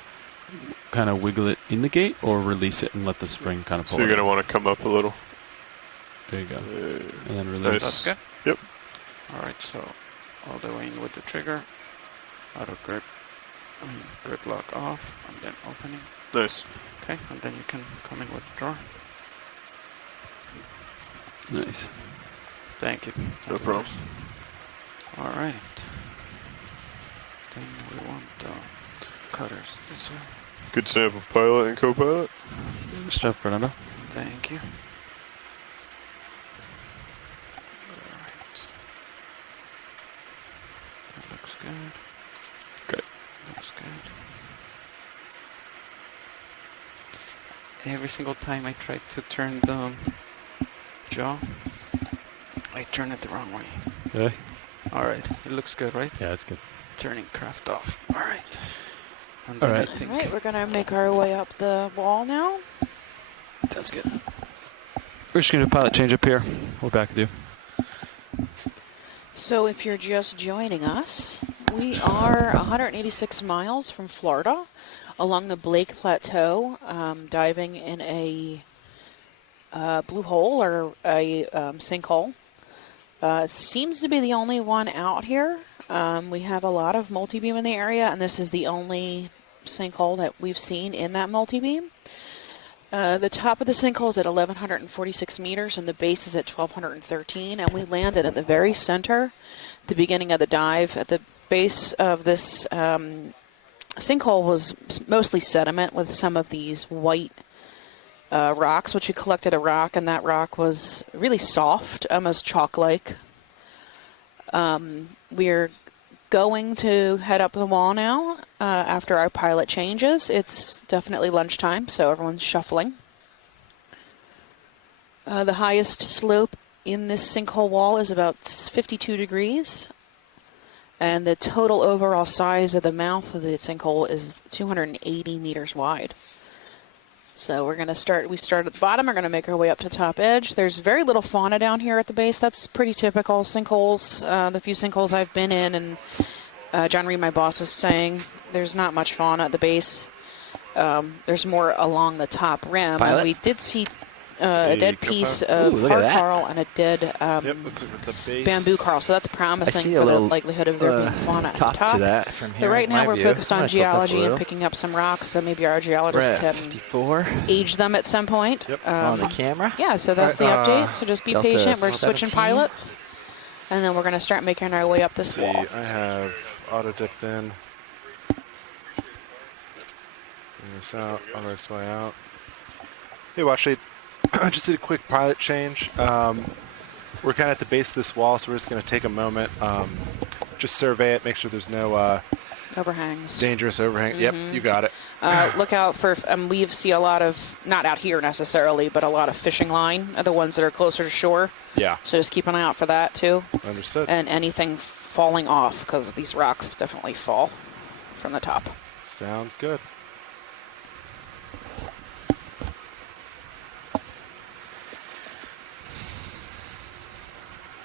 kind of wiggle it in the gate or release it and let the spring kind of pull So you're it going to in. want to come up a little. There you go. Uh, And then release. Nice. That's good? Yep. Alright, so all the way in with the trigger. Auto grip. Grip lock off, and then opening. nice. Okay, and then you can come in with the drawer. Nice. Thank you. No problem. Alright. Then we want cutters this way. Good sample, pilot and co-pilot. Nice job, Fernando. Thank you. Alright. That looks good. Good. Looks good. Every single time I try to turn the jaw, I turn it the wrong way. Okay. Alright, it looks good, right? Yeah, that's good. Turning craft off. Alright. And All then right. I think Alright, we're gonna make our way up the wall now. That's good. We're just going to pilot change up here. We're back to do. So if you're just joining us, we are 186 miles from Florida along the Blake Plateau, diving in a blue hole or a sinkhole. Seems to be the only one out here. We have a lot of multi-beam in the area, and this is the only sinkhole that we've seen in that multi-beam. The top of the sinkhole is at 1,146 meters, and the base is at 1,213, and we landed at the very center, the beginning of the dive. At the base of this sinkhole was mostly sediment with some of these white rocks, which we collected a rock, and that rock was really soft, almost chalk-like. We're going to head up the wall now after our pilot changes. It's definitely lunchtime, so everyone's shuffling. The highest slope in this sinkhole wall is about 52 degrees. And the total overall size of the mouth of the sinkhole is 280 meters wide. So we're going to start, we start at the bottom, we're going to make our way up to the top edge. There's very little fauna down here at the base. That's pretty typical. Sinkholes, the few sinkholes I've been in, and John Reed, my boss, was saying there's not much fauna at the base. There's more along the top rim. Pilot? And we did see a dead piece of Ooh, look at hard that. coral and a dead Yep, looks like with the base. bamboo coral. So that's promising see a for the little, likelihood of there being fauna at the top top. to that from here. But right in now my we're view. focused I'm on gonna tilt up a geology and little. picking up some rocks, so maybe our geologists We're at can 54 age them at some point. Yep. on the camera. Yeah, so that's the update. So just be Delta patient. We're switching 17. pilots, and then we're going to start making our way up this See, wall. I have auto dipped in. Bring this out, on its way out. Hey, well, actually, I just did a quick pilot change. We're kind of at the base of this wall, so we're just going to take a moment, just survey it, make sure there's no Overhangs. dangerous overhang. Yep, you got it. Look out for, we see a lot of, not out here necessarily, but a lot of fishing line are the ones that are closer to shore. Yeah, So just keep an eye out for that too. understood. And anything falling off, because these rocks definitely fall from the top. Sounds good.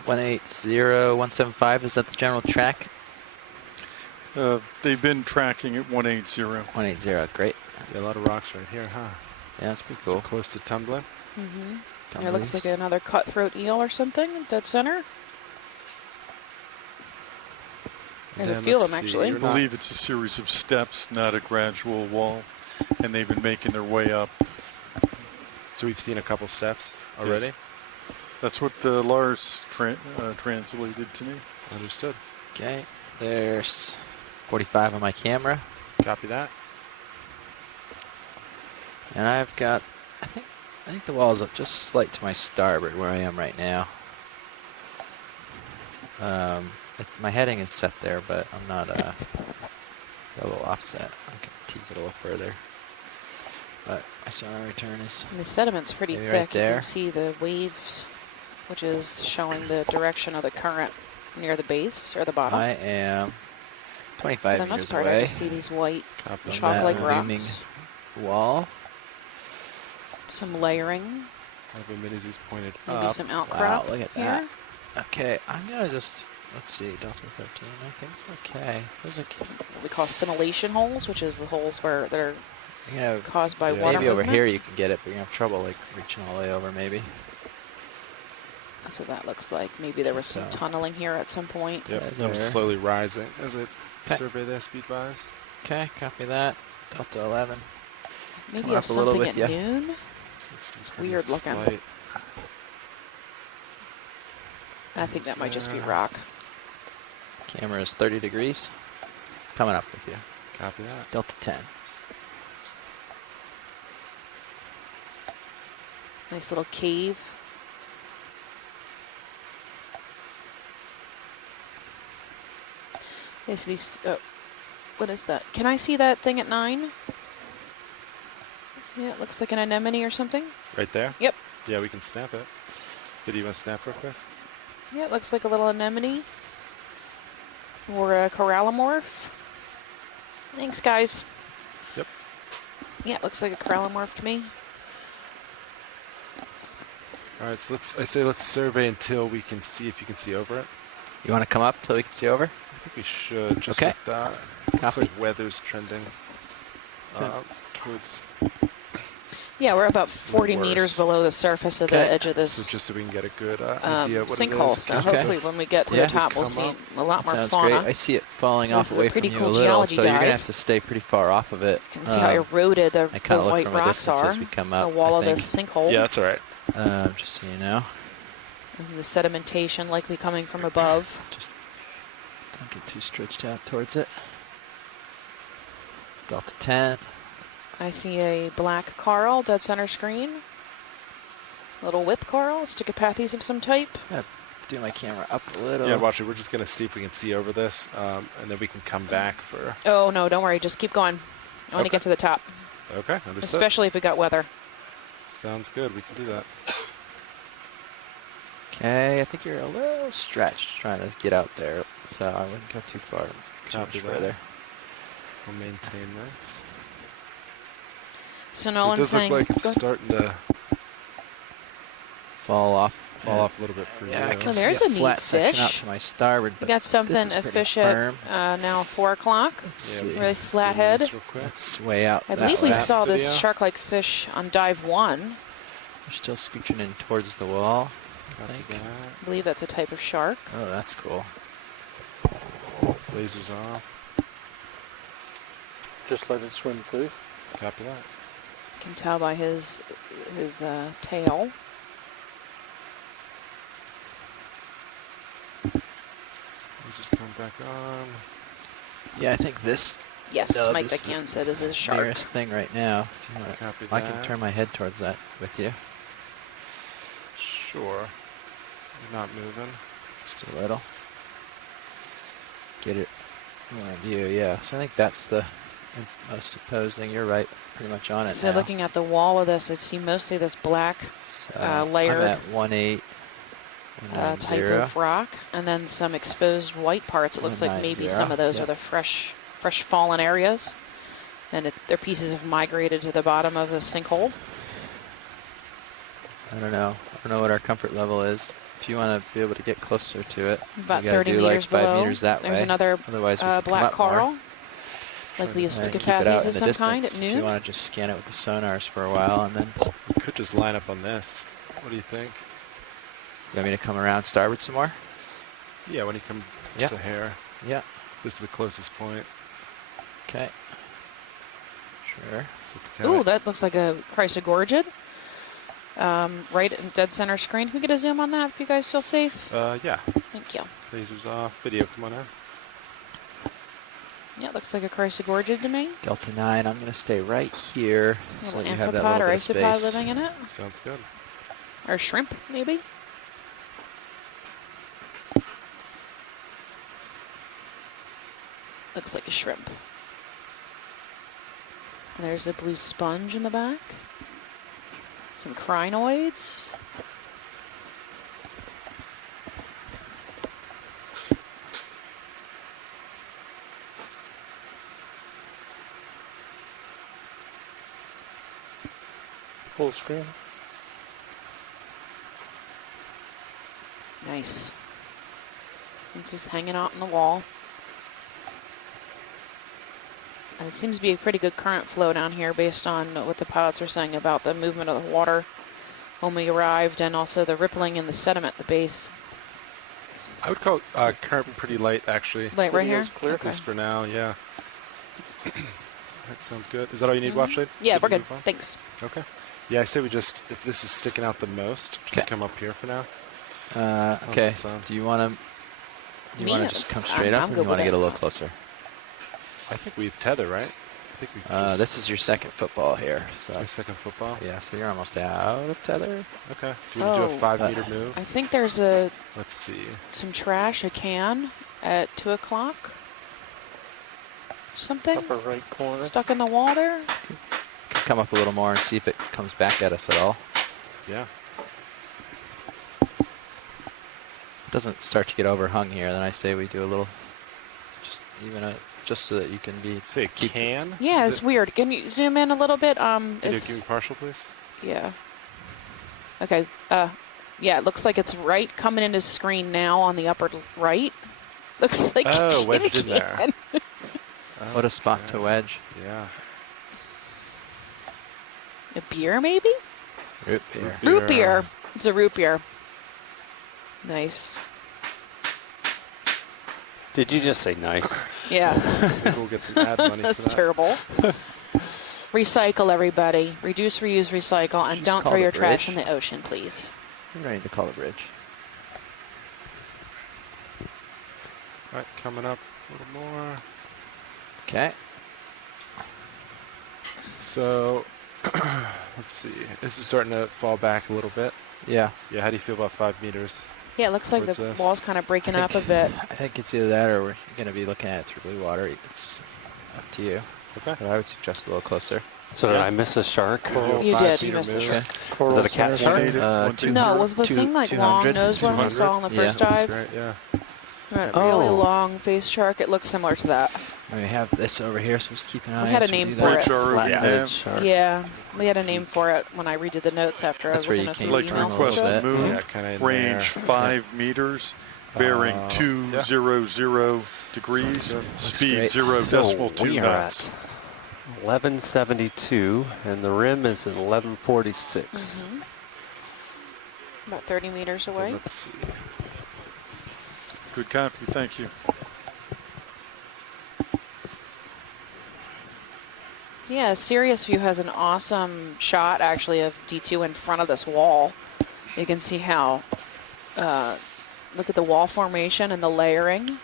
One 180-175. Is that the general track? They've been tracking at 180. 180. Great. Yeah, a lot of rocks right here, huh? Yeah, that's pretty So cool. close to tumbling. It looks like another cutthroat eel or something, dead center. There's a Then few of let's them see, actually. I you're not- believe it's a series of steps, not a gradual wall, and they've been making their way up. So we've seen a couple steps already? Yes. That's what Lars translated to me. Understood. Okay. There's 45 on my camera. Copy that. And I've got, I think the wall is up just slight to my starboard where I am right now. My heading is set there, but I'm not got a little offset. I can tease it a little further. But my sonar return is And the sediment's pretty maybe thick. right You there. can see the waves, which is showing the direction of the current near the base or the bottom. I am For 25 the meters most part, I away just see these white Copy from chalk-like that rocks. looming wall. Some layering, All the minis is pointed maybe up. some outcrop Wow, look at here. that. Okay, I'm gonna just, let's see, Delta 13, I think it's okay. There's a, What we call scintillation holes, which is the holes where that are you know, caused by Yeah. water maybe over movement. here you can get it, but you're gonna have trouble like reaching all the way over maybe. That's what that looks like. Maybe there was some So- tunneling here at some point. Yep, Right I'm there. slowly rising as I Okay. survey the speed biased. Okay, copy that. Delta 11. Maybe Coming you have up a little something at with ya. noon. It's weird looking. I think that might just be rock. Camera is 30 degrees. Coming up with you. Copy that. Delta 10. Nice little cave. Yes, these. What is that? Can I see that thing at 9? Yeah, it looks like an anemone or something. Right there? Yep. Yeah, we can snap it. Did you want to snap real quick? Yeah, it looks like a little anemone. Or a corallimorph. Thanks, guys. Yep. Yeah, it looks like a corallimorph to me. All right, so let's survey until we can see if you can see over it. You want to come up till we can see over? I think we should, just Okay. with that. Looks Copy. like weather's trending towards. Yeah, we're about 40 Worse. meters below the surface of the Okay. edge of this So just so we can get a good idea of what sinkhole. it is. So Okay. hopefully when we get to Yeah. the top, we'll Come see up. a lot more Sounds fauna. great. I see it falling This off is a away pretty from you cool a little, geology so you're going to dive. have to stay pretty far off of it. You can see how eroded the I kind of look white from a rocks distance are. as we come The up. wall I of think. this sinkhole. Yeah, that's all right. Just so you know. And the sedimentation likely coming from above. Just don't get too stretched out towards it. Delta 10. I see a black coral, dead center screen. Little whip coral, Stichopathes of some type. Do my camera up a little. Yeah, watch it. We're just going to see if we can see over this, and then we can come back for. Oh, no, don't worry. Just keep going. I want to Okay. get to the top, Okay, understood. especially if we got weather. Sounds good. We can do that. Okay, I think you're a little stretched trying to get out there, so I wouldn't go too far. Too much Copy that. further. We'll maintain this. So So it Nolan's does look saying, like it's go ahead. starting to Fall off. fall off a little bit for Yeah, I you. can Well, see there's a a neat flat section out fish. to my starboard, We but got something, this is a pretty fish firm. at now 4 o'clock. Let's Yeah, see. we Really can zoom flathead. this real quick. That's way out. I that believe we way. saw this Video. shark-like fish on dive 1. We're still scooching in towards the wall. I Copy think. that. I believe that's a type of shark. Oh, that's cool. Lasers off. Just let it swim through. Copy that. You can tell by his tail. Lasers coming back on. Yeah, I think this Yes, No, Mike this- Beckham said is a shark. nearest thing right now. If you want, Copy I can that. turn my head towards that with you. Sure. You're not moving. Just a little. Get it more in view, yeah. So I think that's the most opposing. You're right, pretty much on it So now. looking at the wall of this, I see mostly this black So layered, I'm at 1.8. type of rock, and then some exposed white parts. It looks like maybe 190, some of those yeah. are the fresh fallen areas, and their pieces have migrated to the bottom of the sinkhole. I don't know. I don't know what our comfort level is. If you want to be able to get closer to it, About you gotta 30 do meters like 5 below. meters that There's way. another Otherwise, we can come black up more. coral, likely a And keep it out Sticopathes in of the some kind distance. at If you noon. want to just scan it with the sonars for a while, and then We could just line up on this. What do you think? you want me to come around starboard some more? Yeah, when you come Yeah. to hair. Yeah. This is the closest point. Okay. Sure. So it's kinda- Ooh, that looks like a Chrysogorgid. Right in dead center screen. Can we get a zoom on that if you guys feel safe? Yeah. Thank you. Lasers off. Video, come on in. Yeah, it looks like a Chrysogorgid to me. Delta 9, I'm going to stay right here so Little that you have that amphipod little or bit of isopod space. living in it. Sounds good. Or shrimp, maybe? Looks like a shrimp. There's a blue sponge in the back. Some crinoids. Full screen. Nice. It's just hanging out on the wall. And it seems to be a pretty good current flow down here based on what the pilots are saying about the movement of the water when we arrived, and also the rippling in the sediment at the base. I would call current pretty light, actually. Like right here? Video's clear. Okay. Just for now, yeah. That sounds good. Is that all you need, Watchlight? Yeah, Did we're you good. move on? Thanks. Okay. Yeah, I say we just, if this is sticking out the most, just Okay. come up here for now. Okay. that sound? Do you want to? Do you want Me? to just come I'm- straight up, I'm or do good you want with to get it. a little closer? I think we tether, right? I think we just, This is your second football here. So my second football. yeah, so you're almost out of tether. Okay. Do you want to do a 5 uh, meter move? I think there's Let's see. some trash, a can at 2 o'clock. Something Upper right corner. stuck in the water. Can come up a little more and see if it comes back at us at all. Yeah. It doesn't start to get overhung here, then I say we do a little, just so that you can be. Say can? Yeah, Is it's it- weird. Can you zoom in a little bit? Video, It's give me partial, please. yeah. Okay. Yeah, it looks like it's right coming into screen now on the upper right. Looks like Oh, a tin wedged in there. can. What a spot to wedge. Yeah. A beer, maybe? Root beer. Root beer. It's a root beer. Nice. Did you just say nice? Yeah, Maybe we'll get some ad money that's for that. terrible. Recycle, everybody. Reduce, reuse, recycle, and Just don't call throw the your trash in bridge. the ocean, please. We're ready to call the bridge. All right, coming up a little more. Okay. So, let's see. This is starting to fall back a little bit. Yeah. Yeah, how do you feel about 5 meters? Yeah, it looks like Towards the us. wall's kind of breaking up a bit. I think it's either that or we're going to be looking at it through blue water. It's up to you. Okay. But I would suggest a little closer. So did I miss a shark? You did. You missed the shark. Was it a cat shark? 180, No, was the same like long 200? nose one we saw on the first That's dive? great, yeah. Right, a really Oh. long face shark. It looks similar to that. We have this over here, so just keep an eye. We had a as name do for that. it. Flat-headed shark. Yeah, we had a name for it when I redid the notes after That's I where was you looking came at I'd the like to emails. request and a stuff. move, Yeah, kinda in range there. 5 meters, bearing yeah. 200 degrees, Sounds good. speed great. 0.2 we are knots. at 1172, and the rim is at 1146. About 30 meters away. Let's see. Good copy, thank you. Yeah, Sirius View has an awesome shot actually of D2 in front of this wall. You can see how, look at the wall formation and the layering,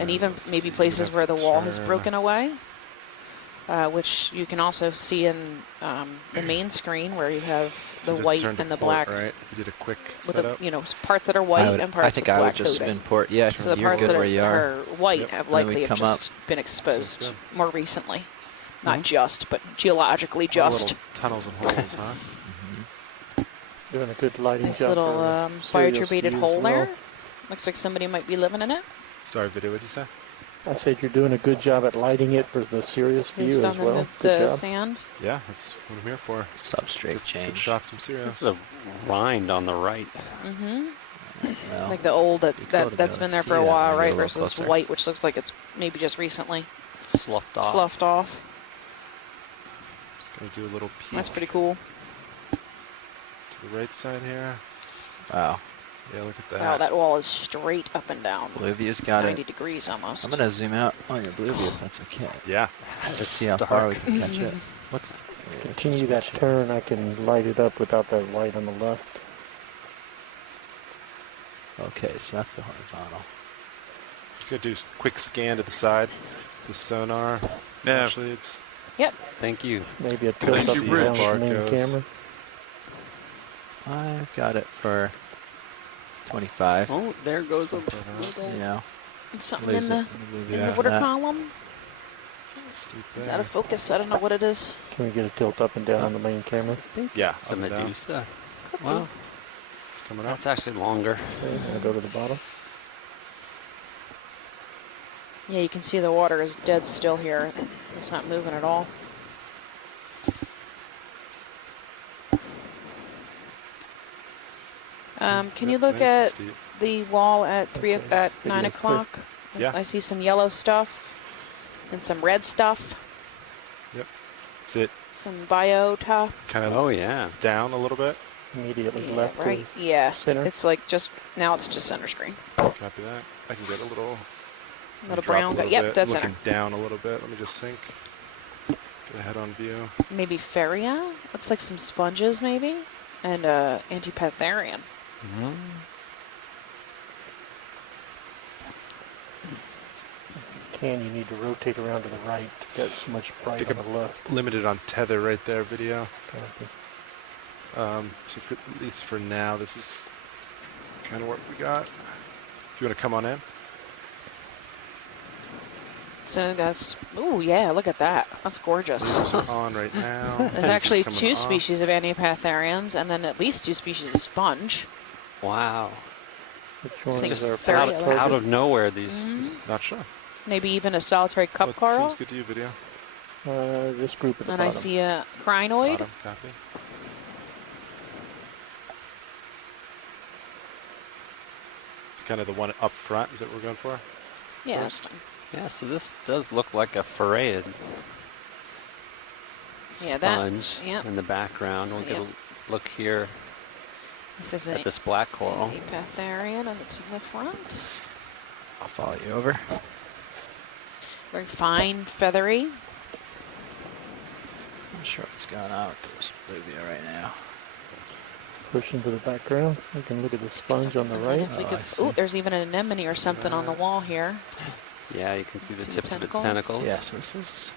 and even let's maybe see, places we'd have where to the wall has turn. broken away, which you can also see in the main screen where you have the So just white turn to and the port, black, Right? You did a quick with the, setup. you know, parts that are white and parts I think with I black would just coating. spin port. Yeah, So the you're parts good that where you are. are white Yep. have And then we likely have come up. just been exposed good. more recently. Not just, but geologically just. Little tunnels and holes, huh? Doing a good lighting Nice job. little for fire Sirius turbated View as hole well. there. Looks like somebody might be living in it. Sorry, video. What did you say? I said you're doing a good job at lighting it for the Sirius Based View on as the, well. Good the job. sand. Yeah, that's what I'm here for. Substrate Good change. shots from Sirius. The rind on the right. Well, Like the old you could that's be been able there to for see a that while, when you right? get a little Versus closer. white, which looks like it's maybe just recently Sloughed off. sloughed off. Just gonna do a little peek That's pretty cool. to the right side here. Wow. Yeah, look at that. Wow, that wall is straight up and down. Blue view's got 90 it. degrees almost. I'm gonna zoom out on your blue view if that's okay. Yeah. Just see how far we can catch it. What's Continue that turn. I can light it up without that light on the left. okay? So that's the horizontal. Just gonna do a quick scan to the side. The sonar. Yeah. Actually, it's Yep. Thank you. Maybe a tilt Thank up you, and Rich. down Far the main goes. camera. I've got it for 25. Oh, there goes a Yeah. Something Lose in it. the, Lose in it. the water That. column. steep Is there. that a focus? I don't know what it is. Can we get a tilt up and down on the main camera? Yeah, It's a up and down. Medusa. Could be. Wow, It's coming up. that's actually longer. Okay, I'll go to the bottom. Yeah, you can see the water is dead still here. It's not moving at all. Can you Yep, look nice and at steep. the wall at Okay, 9 video o'clock? Yeah. I see some yellow stuff and some red stuff, Is it some biota. kind of Oh yeah. down a little bit? Immediately Yeah, left. right. Yeah, center. it's like just now. It's just center screen. Copy that. I can get a little. Little drop brown. a little Yep, bit, dead looking center. down a little bit. Let me just sink. Get a head on view. Maybe Feria. Looks like some sponges, maybe, and Antipatharian. You need to rotate around to the right to get so much bright Think on the left. Limited on tether right there, video. Copy. So for, at least for now, this is kind of what we got. If you want to come on in. So that's. Ooh, yeah. Look at that. That's gorgeous. Lasers are on right now. There's This is actually coming 2 off. species of Antipatharians, and then at least 2 species of sponge. Wow. Which one Think is our very Out, first yellow. out target? of nowhere, these. Not sure. Maybe even a solitary cup What coral. seems good to you, video? This group at the And bottom. I see a crinoid. Bottom, copy. It's kind of the one up front. Is that what we're going for? Yeah, that's First. fine. Yeah, so this does look like a farreid Yeah, that- sponge yep. in the background. We'll get Yep. a look here This is at a this black coral. Antipatharian, and it's in the front. I'll follow you over. Very fine, feathery. I'm sure what's going on with this blue view right now. Push into the background. We can look at the sponge on the And then right. if we Oh, could, I see. ooh, there's even an anemone or something on the wall here. Yeah, you can see the See the tips of its tentacles? tentacles. Yes, this is.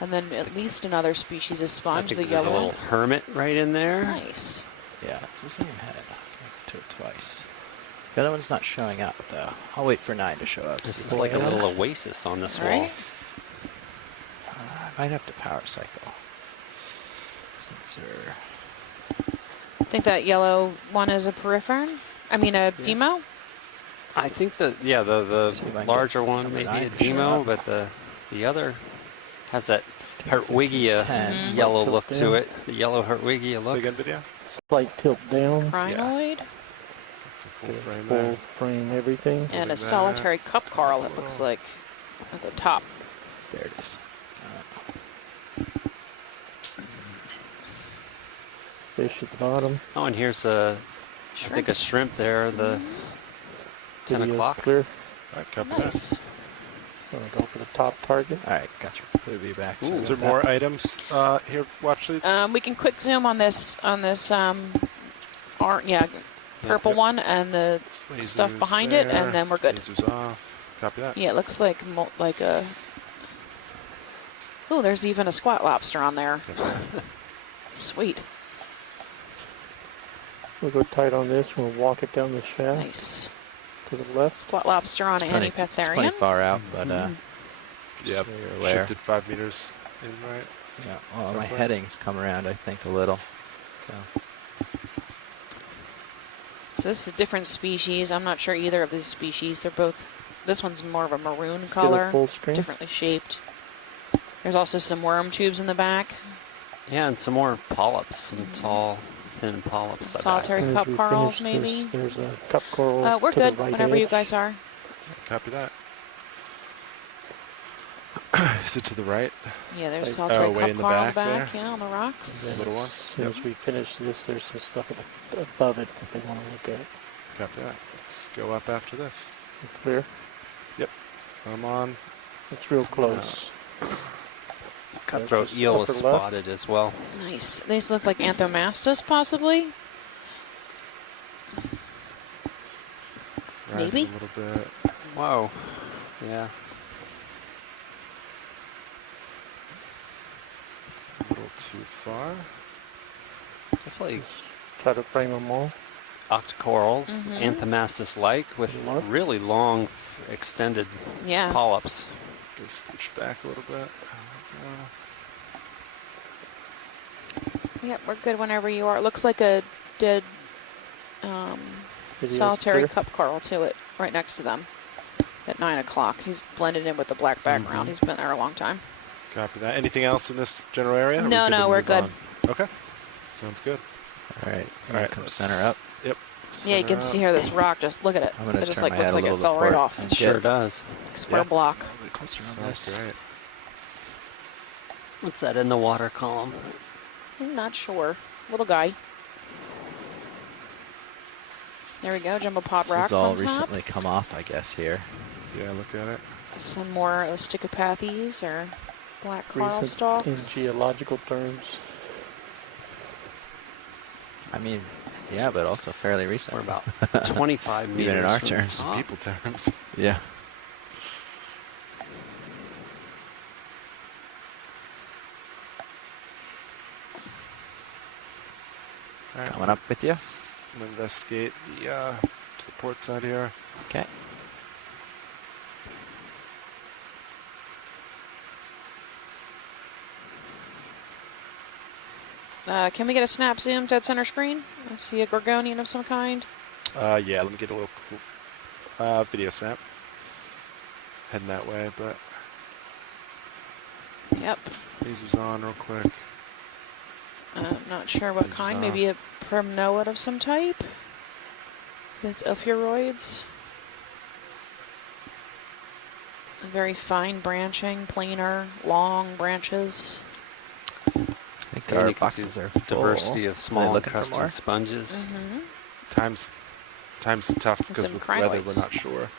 And then at least another species of I sponge, think the there's a yellow little one. hermit right in there. Nice. Yeah, it's the same head. I'll go to it twice. The other one's not showing up though. I'll wait for 9 to show up. This See is if like a I little oasis on this wall. Right? might have to power cycle. Sensor. I think that yellow one is a peripheron. I mean a demo. I think the See if I the can larger get one number may be 9 a to show demo, up. but the other has that Hertwigia 10. yellow Tilt look to down. it. The yellow Hertwigia So look. again, video. Slight tilt down. Crinoid. Full Get a frame full there. frame everything. And a that. solitary cup coral, it looks like, at the top. There it is. Fish at the bottom. Oh, and here's I think a shrimp there. The 10 Video's o'clock. clear. All right, copy that. Nice. Gonna go for the top target. All right, gotcha. We'll be back. Ooh. Sorry Is there about more that. items here? Watch leads. We can quick zoom on this purple Yep. one and the stuff Lasers behind it, there. and then we're good. Lasers off. Copy that. Yeah, it looks like a. Oh, there's even a squat lobster on there. Sweet. We'll go tight on this. We'll walk it down the shaft Nice. to the left. Squat lobster on It's plenty Antipatharian. far out, but Yep. so you're aware. Shifted 5 meters in right. Yeah, well, my Roughly. headings come around, I think, a little. So So this is a different species. I'm not sure either of these species. They're both. This one's more of a maroon Get a color, full screen. differently shaped. There's also some worm tubes in the back. Yeah, and some more polyps, some tall, thin polyps. I bet. Solitary As cup we corals, finish maybe. this, there's a cup coral. We're to good the right whenever you edge. guys are. Copy that. Is it to the right? Yeah, there's Like- solitary way cup in the coral on the back back. there? Yeah, on the rocks. Then Little one. As soon as we finish this, there's some stuff above it that they want to look at. Copy that. Let's go up after this. Clear? I'm on. It's real close. Cutthroat Just eel was upper left. spotted as well. Nice. These look like anthomastus, possibly. Rising Maybe? a little bit. Whoa. Yeah. A little too far. Definitely Try to frame them all. octocorals, Mhm. anthomastus-like, with Mark. really long, extended Yeah. polyps. Go scooch back a little bit. Yep, we're good whenever you are. It looks like a dead Video's solitary clear. cup coral to it, right next to them. At 9 o'clock. He's blended in with the black background. He's been there a long time. Copy that. Anything else in this general area? Or No, we no, to we're move good. on? Okay. Sounds good. all right, All right, come let's- center up. Yep. Yeah, you can see here this rock. Just look at it. I'm gonna It just turn like my looks head a like it little fell to right port off. and Sure get does. Square Yeah. block. a little bit closer on Sounds this. great. What's that in the water column? I'm not sure. Little guy. There we go. Jumbo pop This rocks has all on top. recently come off, I guess, here. Yeah, look at it. Some more Osticopathes or black coral Recent stalks. in geological terms. I mean, yeah, but also fairly recent. We're about 25 meters. Even in our from the terms. top. People terms. Yeah. All right, Coming up with you. I'm gonna investigate the to the port side here. Okay. Can we get a snap zoom dead center screen? I see a Gorgonian of some kind. Yeah, let me get a little video snap. Heading that way, but Yep. lasers on real quick. Not sure what Lasers kind. off. Maybe a primnoid of some type. That's ophiuroids. Very fine branching, planar, long branches. I think And our you can see boxes this are full. diversity of Are they small looking for encrusting more? sponges. Mm-hmm. Time's tough because some with weather we're crinoids. not sure.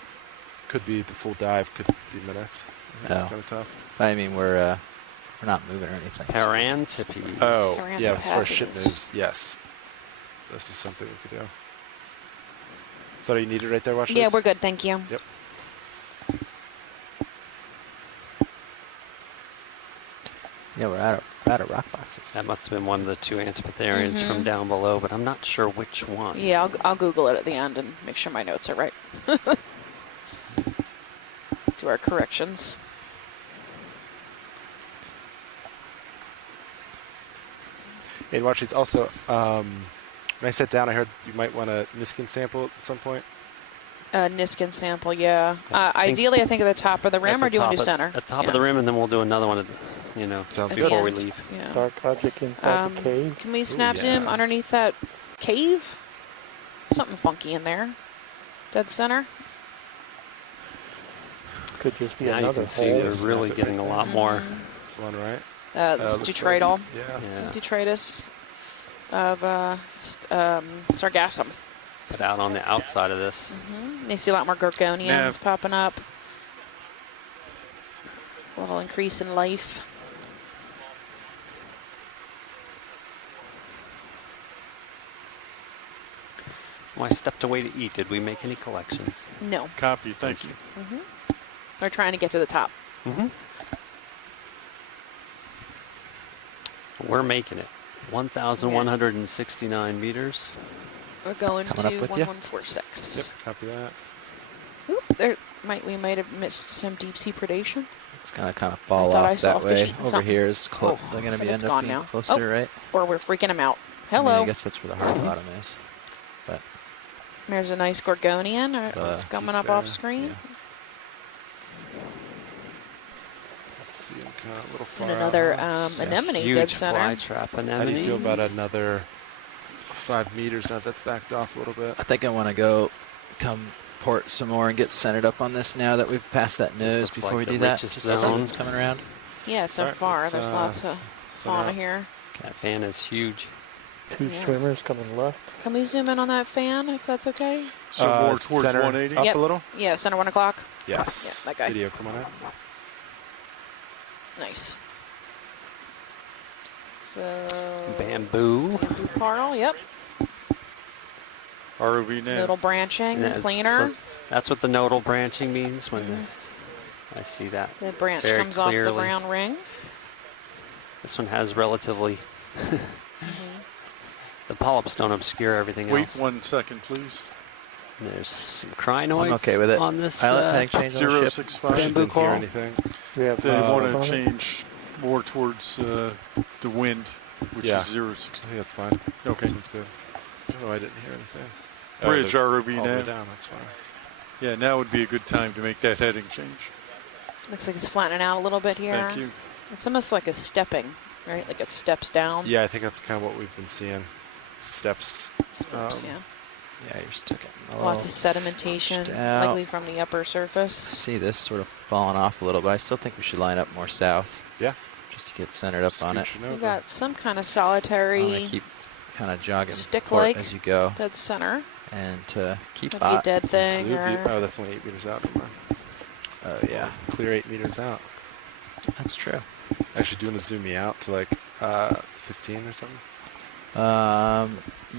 Could be the full dive, could be minutes. It's Oh. kind of tough. I mean, we're not moving or anything. Parantipes. Oh, yeah, as far as ship Parantipathes. moves, yes. This is something we could do. Is that all you needed right there, Watch Yeah, Leads? we're good. Thank you. Yep. Yeah, we're out of rock boxes. That must have been one of the two Antipatharians from Mhm. down below, but I'm not sure which one. Yeah, I'll Google it at the end and make sure my notes are right. Do our corrections. And watch, it's also, when I sat down, I heard you might want a Niskin sample at some point. Niskin sample, yeah. Ideally, I think at the top of the rim, or do you want to do center? At the top of the rim, and then we'll do another one, Sounds before good. we leave. Yeah. Dark object inside the cave. Can we snap yeah. zoom underneath that cave? Something funky in there. Dead center. Could just be Now you another can see hole. they're really getting a lot more. This one, right? This looks detroidal. Yeah. Yeah. Detritus of sargassum. But out on the outside of this. You see a lot more gorgonians Nav. popping up. A little increase in life. Well, I stepped away to eat. Did we make any collections? No. Copy. Thank you. We're trying to get to the top. We're making it. 1,169 meters. We're going Coming up to with ya. 1146. Yep, copy that. Oop, we might have missed some deep sea predation. It's gonna kind of fall thought I off saw that a fish way. eating Over something. here is close. They're gonna but be it's end up gone being now. closer, Oh. right? Or we're freaking them out. I mean, Hello. I guess that's where the hard bottom is. But There's a nice gorgonian. It's coming up off there, screen. yeah. Let's see, I'm kind of a little far And another out. anemone dead Huge center. fly trap How do anemone. you feel about another 5 meters now? That's backed off a little bit. I think I want to go come port some more and get centered up on this now that we've passed that This nose looks before like we the do that. richest Just see zone. what's coming around. Yeah, so Alright, far let's, there's lots of send fauna out. here. That fan is huge. Two Yeah. swimmers coming left. Can we zoom in on that fan if that's okay? So more towards center 180. Up Yep. a little? Yeah, center 1 o'clock. Yes. Yeah, that guy. Video, come on out. Nice. So Bamboo. bamboo coral, yep. ROV nav. Nodal branching, Yeah, planer. so that's what the nodal branching means when I see that. The branch very comes off the clearly. brown ring. This one has relatively. The polyps don't obscure everything Wait else. 1 second, please. There's some crinoids I'm okay with it. on this. Pilot heading change on the ship. 065. Bamboo Didn't hear coral. anything. We have They want on to it. change more towards the wind, which Yeah. is 065. I think that's fine. Okay. Sounds good. Oh, I didn't hear anything. Bridge they're ROV all the way nav. down, that's fine. Yeah, now would be a good time to make that heading change. Looks like it's flattening out a little bit here. Thank you. It's almost like a stepping, right? Like it steps down. Yeah, I think that's kind of what we've been seeing. Steps. Steps, yeah. Yeah, you're still getting a Lots of little- sedimentation, pushed out. likely from the upper surface. See this sort of falling off a little, but I still think we should line up more south. Yeah. Just to get centered up on it. Scooching We over. got some kind of I solitary want to keep kind of jogging stick-like. port as you go, dead center. and to keep Maybe a dead thing. Blue view- Or Oh, that's only 8 meters out. Never mind. Oh yeah, Clear 8 meters out. that's true. Actually, do you want to zoom me out to like 15 or something?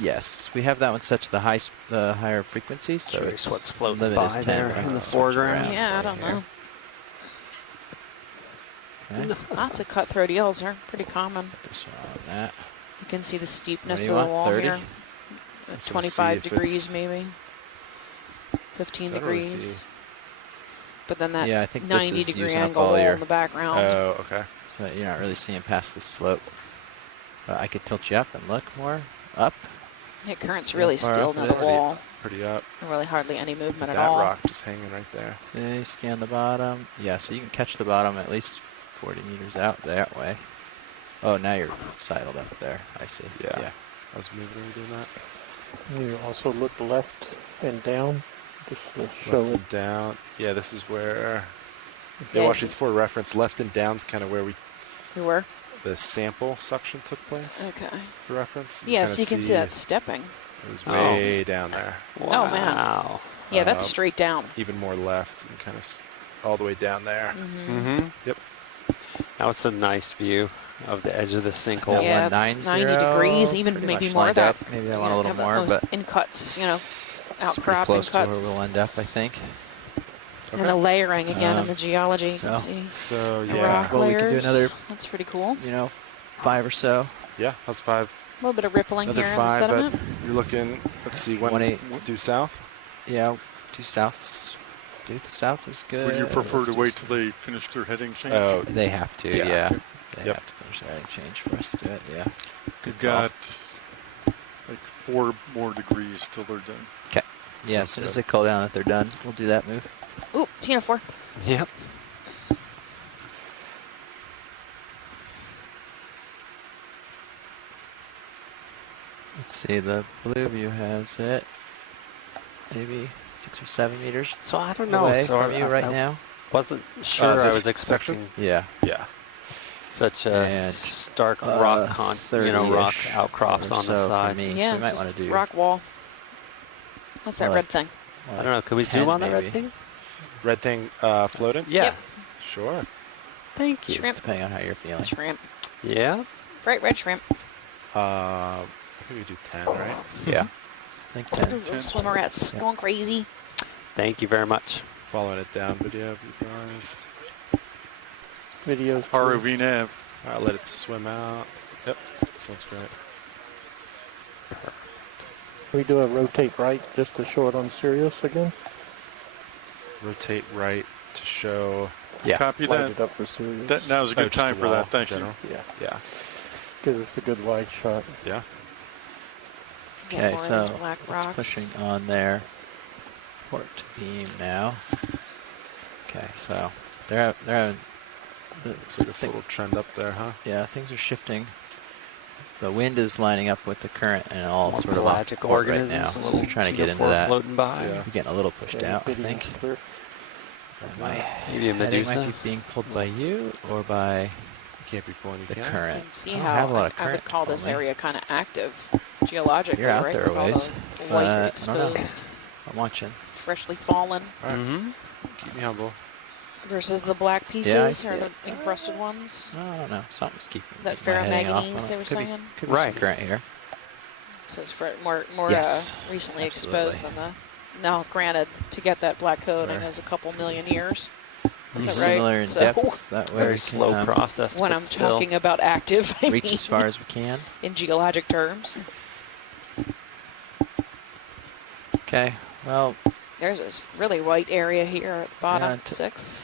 Yes, we have that one set to the higher frequencies, so Curious it's what's floating limit by is 10 there right? in the Switch foreground. around yeah, I right don't here. know. Okay. Lots of cutthroat eels are pretty common. Put this one on that. You can see the steepness What of do the you wall want, 30? here. Just It's wanna see 25 if degrees it's- maybe. 15 So I don't really degrees. see- But then yeah, I think 90-degree using up angle all wall your, in the background. Oh, okay. so you're not really seeing past the slope. But I could tilt you up and look more up. The current's how really far still up near it the is. wall. Pretty up. Really hardly any movement at That all. rock just hanging right there. Then you scan the bottom. Yeah, so you can catch the bottom at least 40 meters out that way. Oh, now you're sidled up there. I see. Yeah. I was moving and doing that. You also look left and down, just to show Left it. and down. Yeah, this is where. Yeah, Yeah, watch it's for reference. Left and down's kind of where You were? the sample suction took place. Okay. For reference. Yeah, kinda so you can see that stepping. It was Oh. way down there. Oh, man. Wow. Yeah, that's Um, straight down. Even more left. You can kind of all the way down there. Mm-hmm. Yep. Now it's a nice view of the edge of the sinkhole. Yeah, That it's 190, 90 degrees, even pretty maybe much more of lined that. up. Maybe I want a little have more, those but in cuts, it's pretty outcropping close to cuts. where we'll end up, I think. And the layering again in Um, the geology, you can so- see So, the yeah. rock Well, we can do layers. another, That's pretty cool. 5 or so. Yeah, how's 5? A little bit of rippling Another here in the 5, but sediment. you're looking, let's see, 1-8. due south? Yeah, due south. Due south is good. Would you prefer Let's to do wait till they finish their heading change? Oh, They have to, Yeah. yeah. They Yep. have to finish there's a heading change for us to do it. Yeah. We've got like 4 more degrees till they're done. Okay. Yeah, as soon as they call down that they're done, we'll do that move. Ooh, Tina 4. Yep. Let's see, the blue view has it maybe 6 or 7 meters So I don't know. away So from you right now. Wasn't sure I this was expecting Yeah. Yeah. such a And, stark rock rock 30-ish outcrops or on the so for side. me. Yeah, so we it's might just want to do rock wall. What's that Like- red thing? I don't know. Could we 10 zoom on the maybe. red thing? Red thing floating? Yeah. Yep. Sure. Thank you. Shrimp. Depending on how you're feeling. Shrimp. Yeah. Bright red shrimp. I think we do 10, right? Yeah. I think 10. Those swimmerettes Yeah. going crazy. Thank you very much. Following it down, video, be honest. Videos. ROV nav. All right, let it swim out. Yep, sounds great. We do a rotate right just to show it on Sirius again. Rotate right to show. Yeah. Copy Light that. it up for Sirius. That now's a Oh, good just time the for wall that. in Thank you. general. Yeah, Yeah, because it's a good wide shot. yeah. Get Okay, more of so these black it's rocks. pushing on their port beam now. Okay, so they're having Looks like it's a little trend up there, huh? yeah, things are shifting. The wind is lining up with the current and all More sort of pelagic off port right now. organisms. So A little we're trying to Tina get into 4 that. floating by. Yeah. We're getting a little pushed Yeah, out, I video's think. clear. My Maybe a heading might Medusa. be being pulled by you or by You can't be pulling. You the can. You current. can see I don't how have a lot of I would current call to this pull me. area kind of active geologically, You're out right? there a With all ways, the but white I don't know. exposed, I'm watching. freshly fallen, All right. Mm-hmm. Keep me humble. versus the black pieces Yeah, I see or it. the encrusted ones. I don't know. Something's keeping That my heading off ferromanganese on they it. were Could be- saying. Could be some Right. current here. So it's more Yes, recently absolutely. exposed than the. Now, granted, to get that black coating Right. is a couple million years. Is that Similar right? in So depth. That way Very we slow can process. when but I'm still. talking about active, I reach mean as far as we can. in geologic terms. Okay. Well, There's this really white area here at the bottom, Yeah, 6.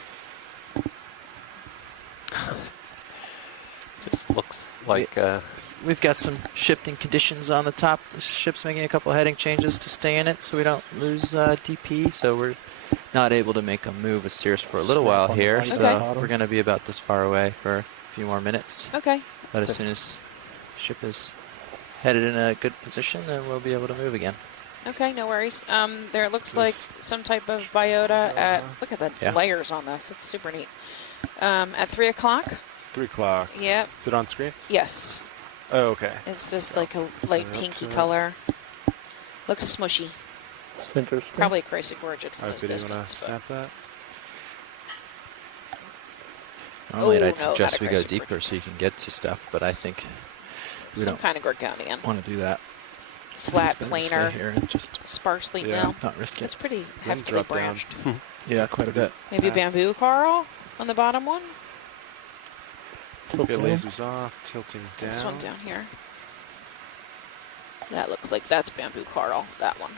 Just looks like we've got some shifting conditions on the top. The ship's making a couple heading changes to stay in it so we don't lose DP. So we're not able to make a move with Cirrus for a little Snap while on the here. right So Okay. we're going to be about this far away for a few more minutes. Okay. But as soon as the ship is headed in a good position, then we'll be able to move again. Okay, no worries. There looks This- like some type of biota at. Look at the Yeah. layers on this. It's super neat. At 3 o'clock. 3 o'clock. Yep. Is it on screen? Yes. Oh, okay. It's just like a light Sign up pinky to it. color. Looks smushy. It's interesting. Probably a Crassichlorgid All from right, this video, you want to distance. But snap that? Normally, Oh, I'd no, suggest not a we go crazy deeper so you can get to stuff, but I think we some don't kind of Gorgonian. want to do that. Flat, It's better to stay planar, here and just sparsely Yeah. milled. not risk It's it. pretty Wind heftily drop down. branched. Yeah, quite a bit. Maybe Yeah. bamboo coral on the bottom one. Okay, Okay. lasers off, tilting down. This one down here. That looks like that's bamboo coral. That one.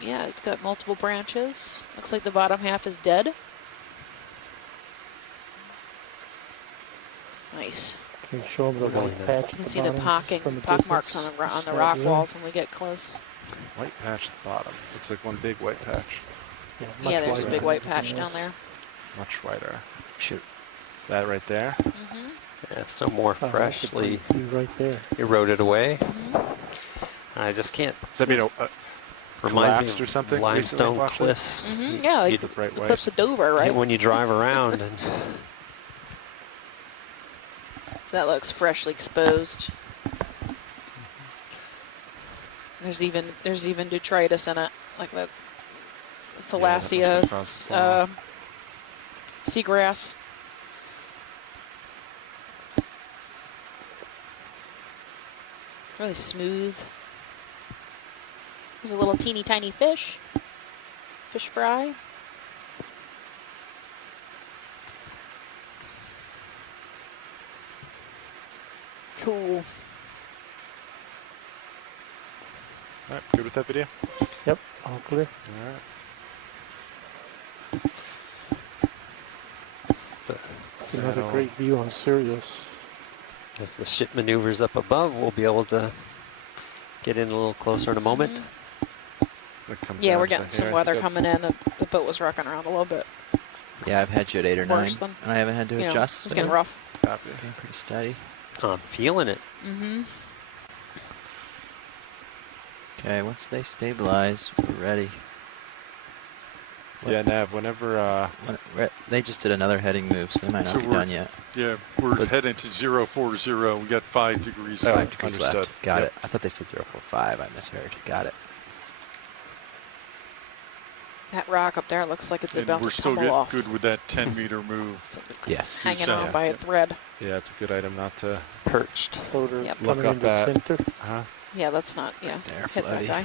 Yeah, it's got multiple branches. Looks like the bottom half is dead. Nice. Can you show them the white patch? You can see the pock marks on the rock walls when we get close. White patch at the bottom. Looks like one big white patch. Yeah, there's a big white patch down there. Much whiter. Shoot. That right there. Mm-hmm. yeah, so more freshly Right there. eroded away. Mm-hmm. I just can't. Does that mean Reminds collapsed me or of something limestone recently, Washer? cliffs. Mm-hmm. Yeah, like the bright the white. cliffs of Dover, right? When you drive around and That looks freshly exposed. There's even detritus in it, like the Thalassia across the wall. seagrass. Really smooth. There's a little teeny tiny fish. Fish fry. Cool. All right, good with that video? Yep, all clear. All right. the another Saddle. great view on Sirius. As the ship maneuvers up above, we'll be able to get in a little closer in a moment. It comes Yeah, down we're to getting here. some weather coming in. The boat was rocking around a little bit. Yeah, I've had you at 8 or 9, Worse than, and I haven't had to you know, adjust. it's getting so rough. Copy. getting pretty steady. I'm feeling it. Mm-hmm. Okay, once they stabilize, we're ready. Yeah, Nav, whenever... They just did another heading move, so they might not So be we're- done yet. Yeah, we're Let's- heading to 040. We got 5 degrees Oh, 5 left. degrees understood. left. Got Yep. it. I thought they said 045. I misheard. Got it. That rock up there looks like it's And about we're to still tumble getting off. good with that 10-meter move. Yes. Hanging Yeah. on by a thread. Yeah, it's a good item not to... Perched. Floater Yep. Look coming up into at- center. Huh? Yeah, that's not, yeah. There, Hit that floaty. guy.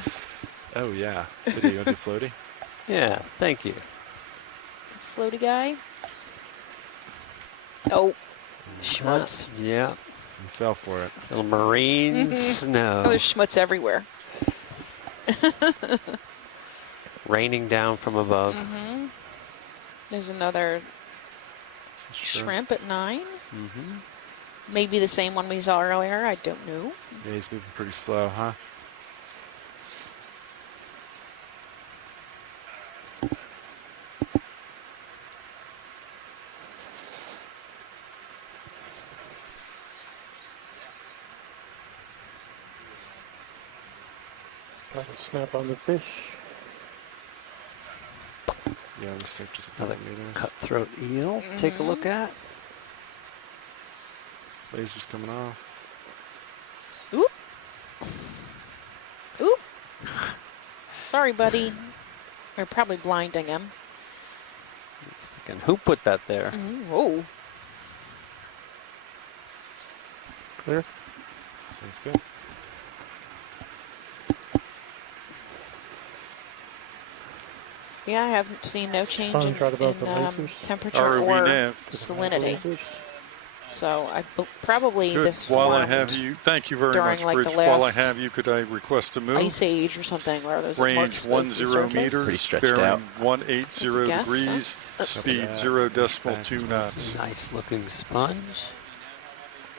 Oh, yeah. Video, you want to do floaty? Yeah, thank you. Floaty guy. Oh. Schmutz. Yeah, You fell for it. little marine Oh, snow there's schmutz everywhere. raining down from above. Mm-hmm. There's another shrimp at 9. Mm-hmm. Maybe the same one we saw earlier. I don't know. Yeah, he's moving pretty slow, huh? Try to snap on the fish. Yeah, we saved just a Another couple meters. cutthroat eel. Take a look at. Laser's coming off. Oop. Oop. Sorry, buddy. We're probably blinding him. He's thinking, who put that there? Whoa. Clear. Sounds good. Yeah, I haven't seen no change in, Phone's right about the in lasers. temperature ROV or nav. salinity. Lasers. So probably Good. this While I formed have you, thank you very during, much, like, the Bridge. While I last have you, could I request a move? Ice Age or something where there's more Range exposed to the 10 surface. Pretty meters, stretched bearing out. 180 That's a guess, huh? degrees, That's- speed Yeah. 0.2 knots. Nice looking sponge.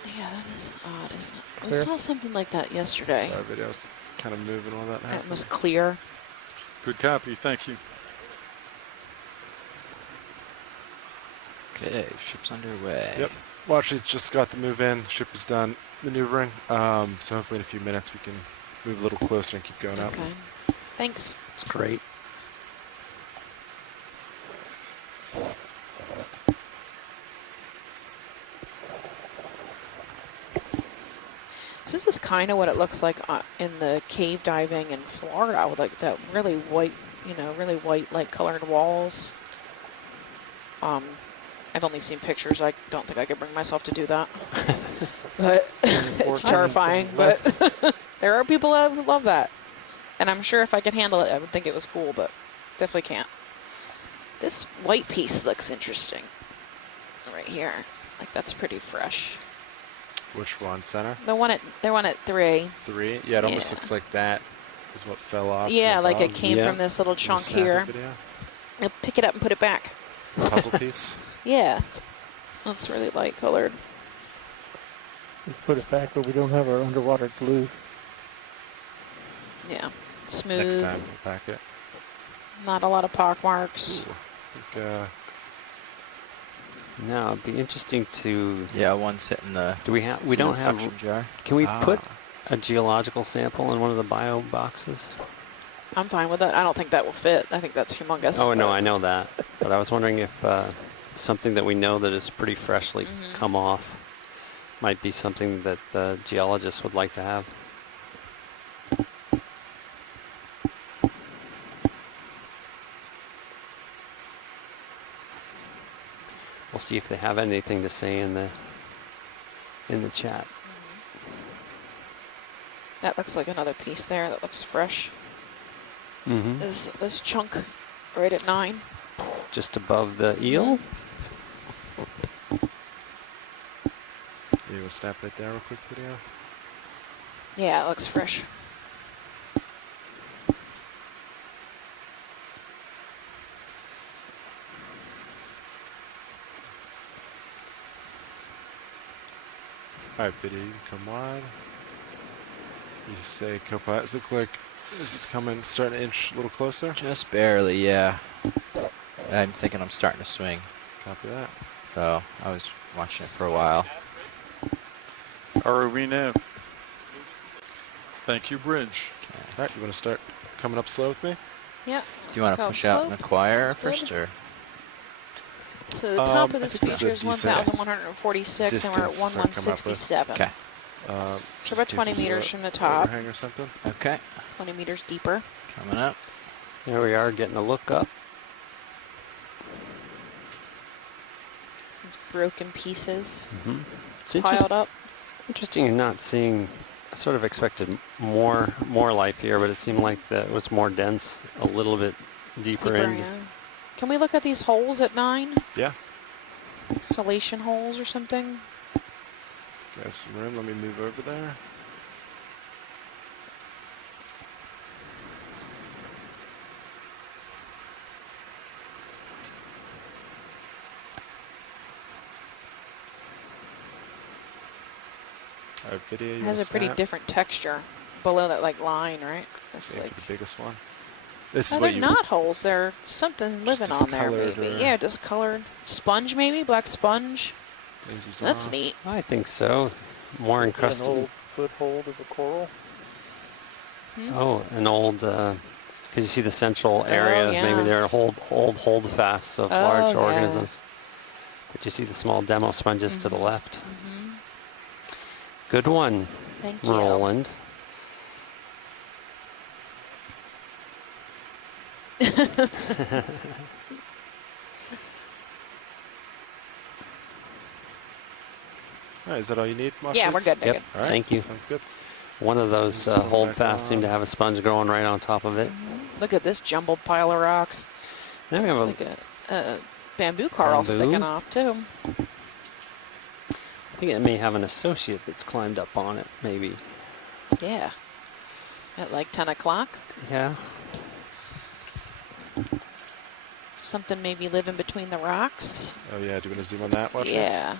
Yeah, that is odd, isn't it? We Clear. saw something like that yesterday. Sorry, video's kind of moving while that That happened. was clear. Good copy, thank you. Okay, ship's underway. Yep. Watch, it's just got the move in. Ship is done maneuvering. So hopefully in a few minutes we can move a little closer and keep going up. Okay. Thanks. It's great. So this is kind of what it looks like in the cave diving in Florida with like that really white, really white light colored walls. I've only seen pictures. I don't think I could bring myself to do that. But it's terrifying. But there are people that love that. And I'm sure if I could handle it, I would think it was cool, but definitely can't. This white piece looks interesting. Right here. Like that's pretty fresh. Which one? Center? The one at 3. 3? Yeah, it almost Yeah. looks like that is what fell off. Yeah, from like it above. came Yeah. from this little In the chunk snap here. Video. I'll pick it up and put it back. Puzzle piece. Yeah. That's really light colored. We put it back, but we don't have our underwater glue. Yeah. Smooth. Next time we'll pack it. Not a lot of pock marks. Ooh, I think, Now it'd be interesting to. Yeah, one's hitting the. Do we have? We don't have. suction jar. Can we Ah. put a geological sample in one of the bio boxes? I'm fine with it. I don't think that will fit. I think that's humongous. Oh no, but- I know that, but I was wondering if something that we know that is pretty freshly come off might be something that the geologists would like to have. We'll see if they have anything to say in the chat. That looks like another piece there. That looks fresh. Mm-hmm. This chunk right at 9. Just above the eel. you will snap right there real quick video. Yeah, it looks fresh. Alright, video, you can come wide. You say co-pilot. Does it look like this is coming, starting to inch a little closer? Just barely, yeah. I'm thinking I'm starting to swing. Copy that. So I was watching it for a while. ROV nav. Thank you, bridge. Alright, you want to start coming up slow with me? Yeah. Do you want to push out and acquire Sounds good. first, or? So the top of I this think this is feature a is decent 1,146, and we're at distance to start coming up with. 1,167. Okay. So Just about in 20 case there's meters a from the top. overhang or something. Okay. 20 meters deeper. Coming up. There we are, getting a look up. It's broken pieces It's piled up. interesting in not seeing. I sort of expected more life here, but it seemed like that it was more dense, a little bit deeper in. Yeah. Can we look at these holes at 9? Yeah. Salation holes or something? I have some room. Let me move over there. Alright, video. It You has wanna a pretty snap? different texture below that like line, right? That's Aim like, for the biggest one. This is oh, what they're you not holes. They're something living on there, discolored maybe. or- Yeah, discolored sponge, maybe black sponge. lasers That's off. neat. I think so. More An encrusted. old foothold of a coral. Oh, an old. Because you see the central area. yeah. Maybe they're old holdfasts of Oh, large yeah. organisms. But you see the small demo sponges to the left. Good one, Thank you. Roland. Alright, is that all you need, Mark? Yeah, we're good. Yep. All right. Thank you. Sounds good. One of those Just going back holdfasts seem to on. have a sponge growing right on top of it. Look at this jumbled pile of rocks. Then we have It's like a bamboo coral Bamboo? sticking off, too. I think it may have an associate that's climbed up on it, maybe. Yeah. At like 10 o'clock. Yeah. Something maybe living between the rocks. Oh yeah, do you want to zoom on that? Watch Yeah.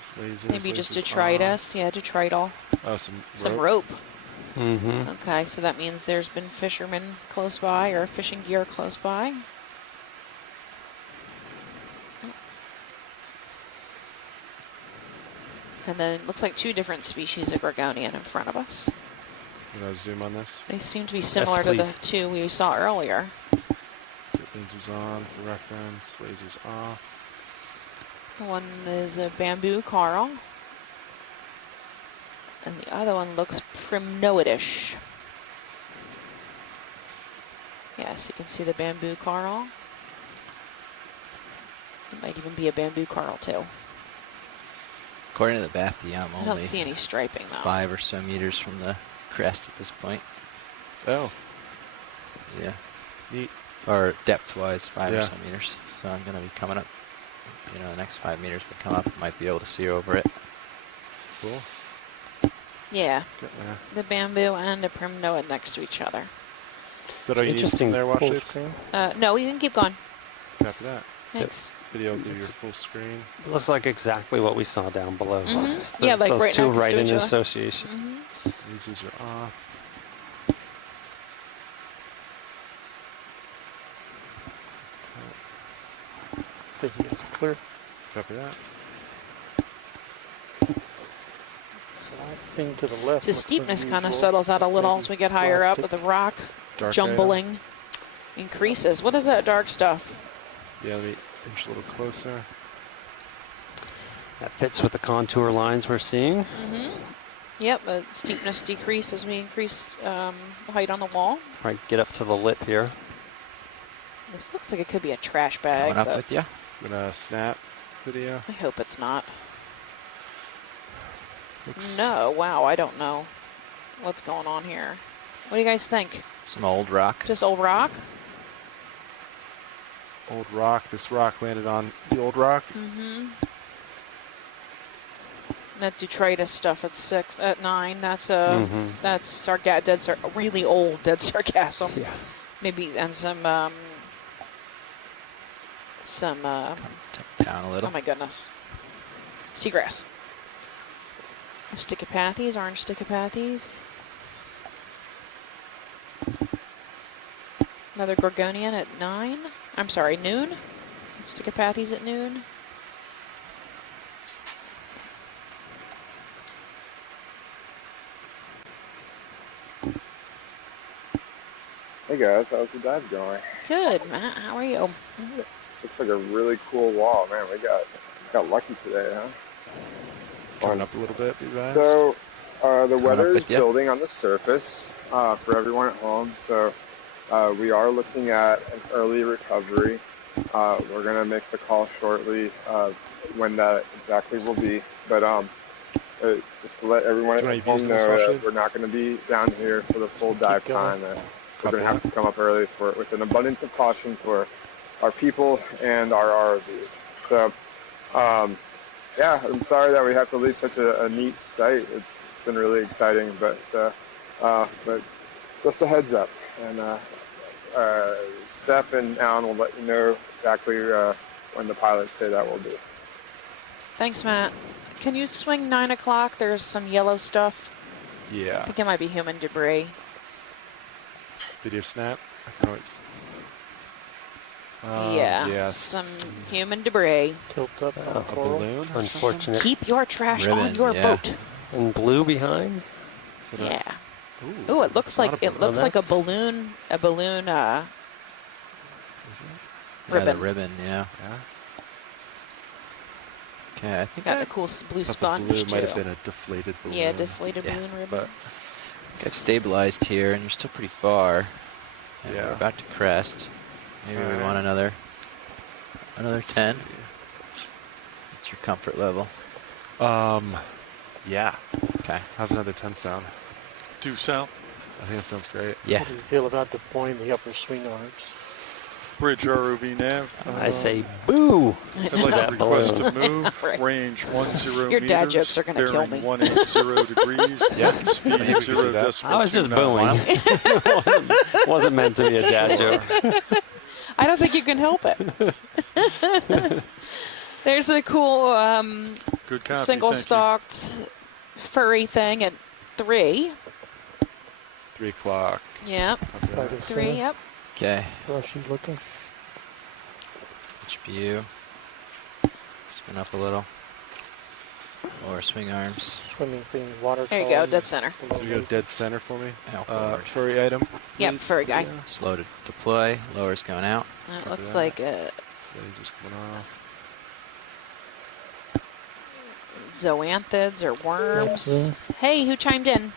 this. Lasers, Maybe just lasers detritus. Yeah, detrital. on. Oh, Some rope. Mm-hmm. Okay, so that means there's been fishermen close by or fishing gear close by. And then it looks like 2 different species of Gorgonian in front of us. You want to zoom on this? They seem to be similar to the please. 2 we saw earlier. Lasers on for reference. Lasers off. One is a bamboo coral. And the other one looks primnoidish. Yes, you can see the bamboo coral. It might even be a bamboo coral too. According to the Bathy, I'm I don't only see any striping though. 5 or so meters from the crest at this point. Oh, Yeah. neat. Or depth-wise, 5 or Yeah. so meters. So I'm going to be coming up. You know, the next 5 meters we come up, might be able to see over it. Cool. Yeah, Getting there. the bamboo and a primnoid next to each other. Is that all you need from there, watch full it? screen. No, you can keep going. Copy that. Thanks. Video will give you your full screen. It looks like exactly what we saw down below. Mhm. It's Yeah, like those right two next right to in each other. association. Lasers are off. Video clear. Copy that. Thing to the left. The looks steepness kind of unusual. settles out a little as we get higher up, but Plastic. the rock Dark jumbling increases. What is that dark stuff? item. Yeah, let me inch a little closer. That fits with the contour lines we're seeing. Yep, steepness decrease as we increase height on the wall. Right, get up to the lip here. This looks like it could be a trash bag, Coming up but with you. I'm gonna snap video. I hope it's not. Looks No, wow, I don't know what's going on here. What do you guys think? Some old rock. Just old rock? old rock. This rock landed on the old rock. That detritus stuff at 9. That's really old dead sargassum. Yeah. Maybe and some Take it down a little. oh my goodness, seagrass. Stickopathes, orange stickopathes. Another Gorgonian at 9. I'm sorry, noon. Stickopathes at noon. Hey guys, how's the dive going? Good, Matt. How are you? Looks like a really cool wall, man. We got lucky today, huh? Coming up a little bit, you guys. So, the weather is with ya. building on the surface for everyone at home. So, we are looking at an early recovery. We're gonna make the call shortly when that exactly will be. But just to let everyone Do you at want home to use know this, that Ashley? we're not going to be down here for the full dive going. time. That we're going to have to come up early with an abundance of caution for our people and our ROVs. So, yeah, I'm sorry that we have to leave such a neat site. It's been really exciting, but just a heads up. And Steph and Alan will let you know exactly when the pilots say that will be. Thanks, Matt. Can you swing 9 o'clock? There's some yellow stuff. Yeah. I think it might be human debris. Video snap. I can always. Yeah, Yes. some human debris. Tilt up on A coral. balloon. Unfortunate. Keep your trash on Ribbon, your yeah. boat. And blue behind? Is it a- Yeah. Ooh, Oh, it looks like not a it looks balloon. like a That's- balloon. A balloon. Is it? Yeah, Ribbon. the ribbon, yeah. Yeah. Okay, I think Got I a cool blue Thought the sponge blue too. might have been a deflated balloon. Yeah, deflated Yeah. balloon ribbon. But think I've stabilized here, and you're still pretty far. And Yeah. we're about to crest. Maybe we Alright. want another let's 10. see. What's your comfort level? Yeah. Okay. How's another 10 sound? Due south, I think it sounds great. Yeah. How do you feel about deploying the upper swing arms? bridge ROV nav. I say boo. Select that request balloon. to move. Right. Range 10 Your meters. dad jokes are gonna kill bearing me. 180 degrees. Yeah. Speed Maybe we could 0 do that. decimal I was just 2 knots. booing. wasn't meant to be a dad joke. I don't think you can help it. There's a cool Good copy. single thank you. stalked furry thing at 3. 3 o'clock. Yep. Copy that. Part of 3. center. Yep. Okay. Russians looking. HPU. Spin up a little. Or swing arms. Swimming thing, water. There you go. column Dead center. below So you got a me. dead center for me. Out forward. Furry item. Yep, please. furry guy. Yeah. Slow to deploy. Lower's going out. That Copy looks that. like a Lasers coming off. zoanthids or worms. Yeah. Hey, who chimed in?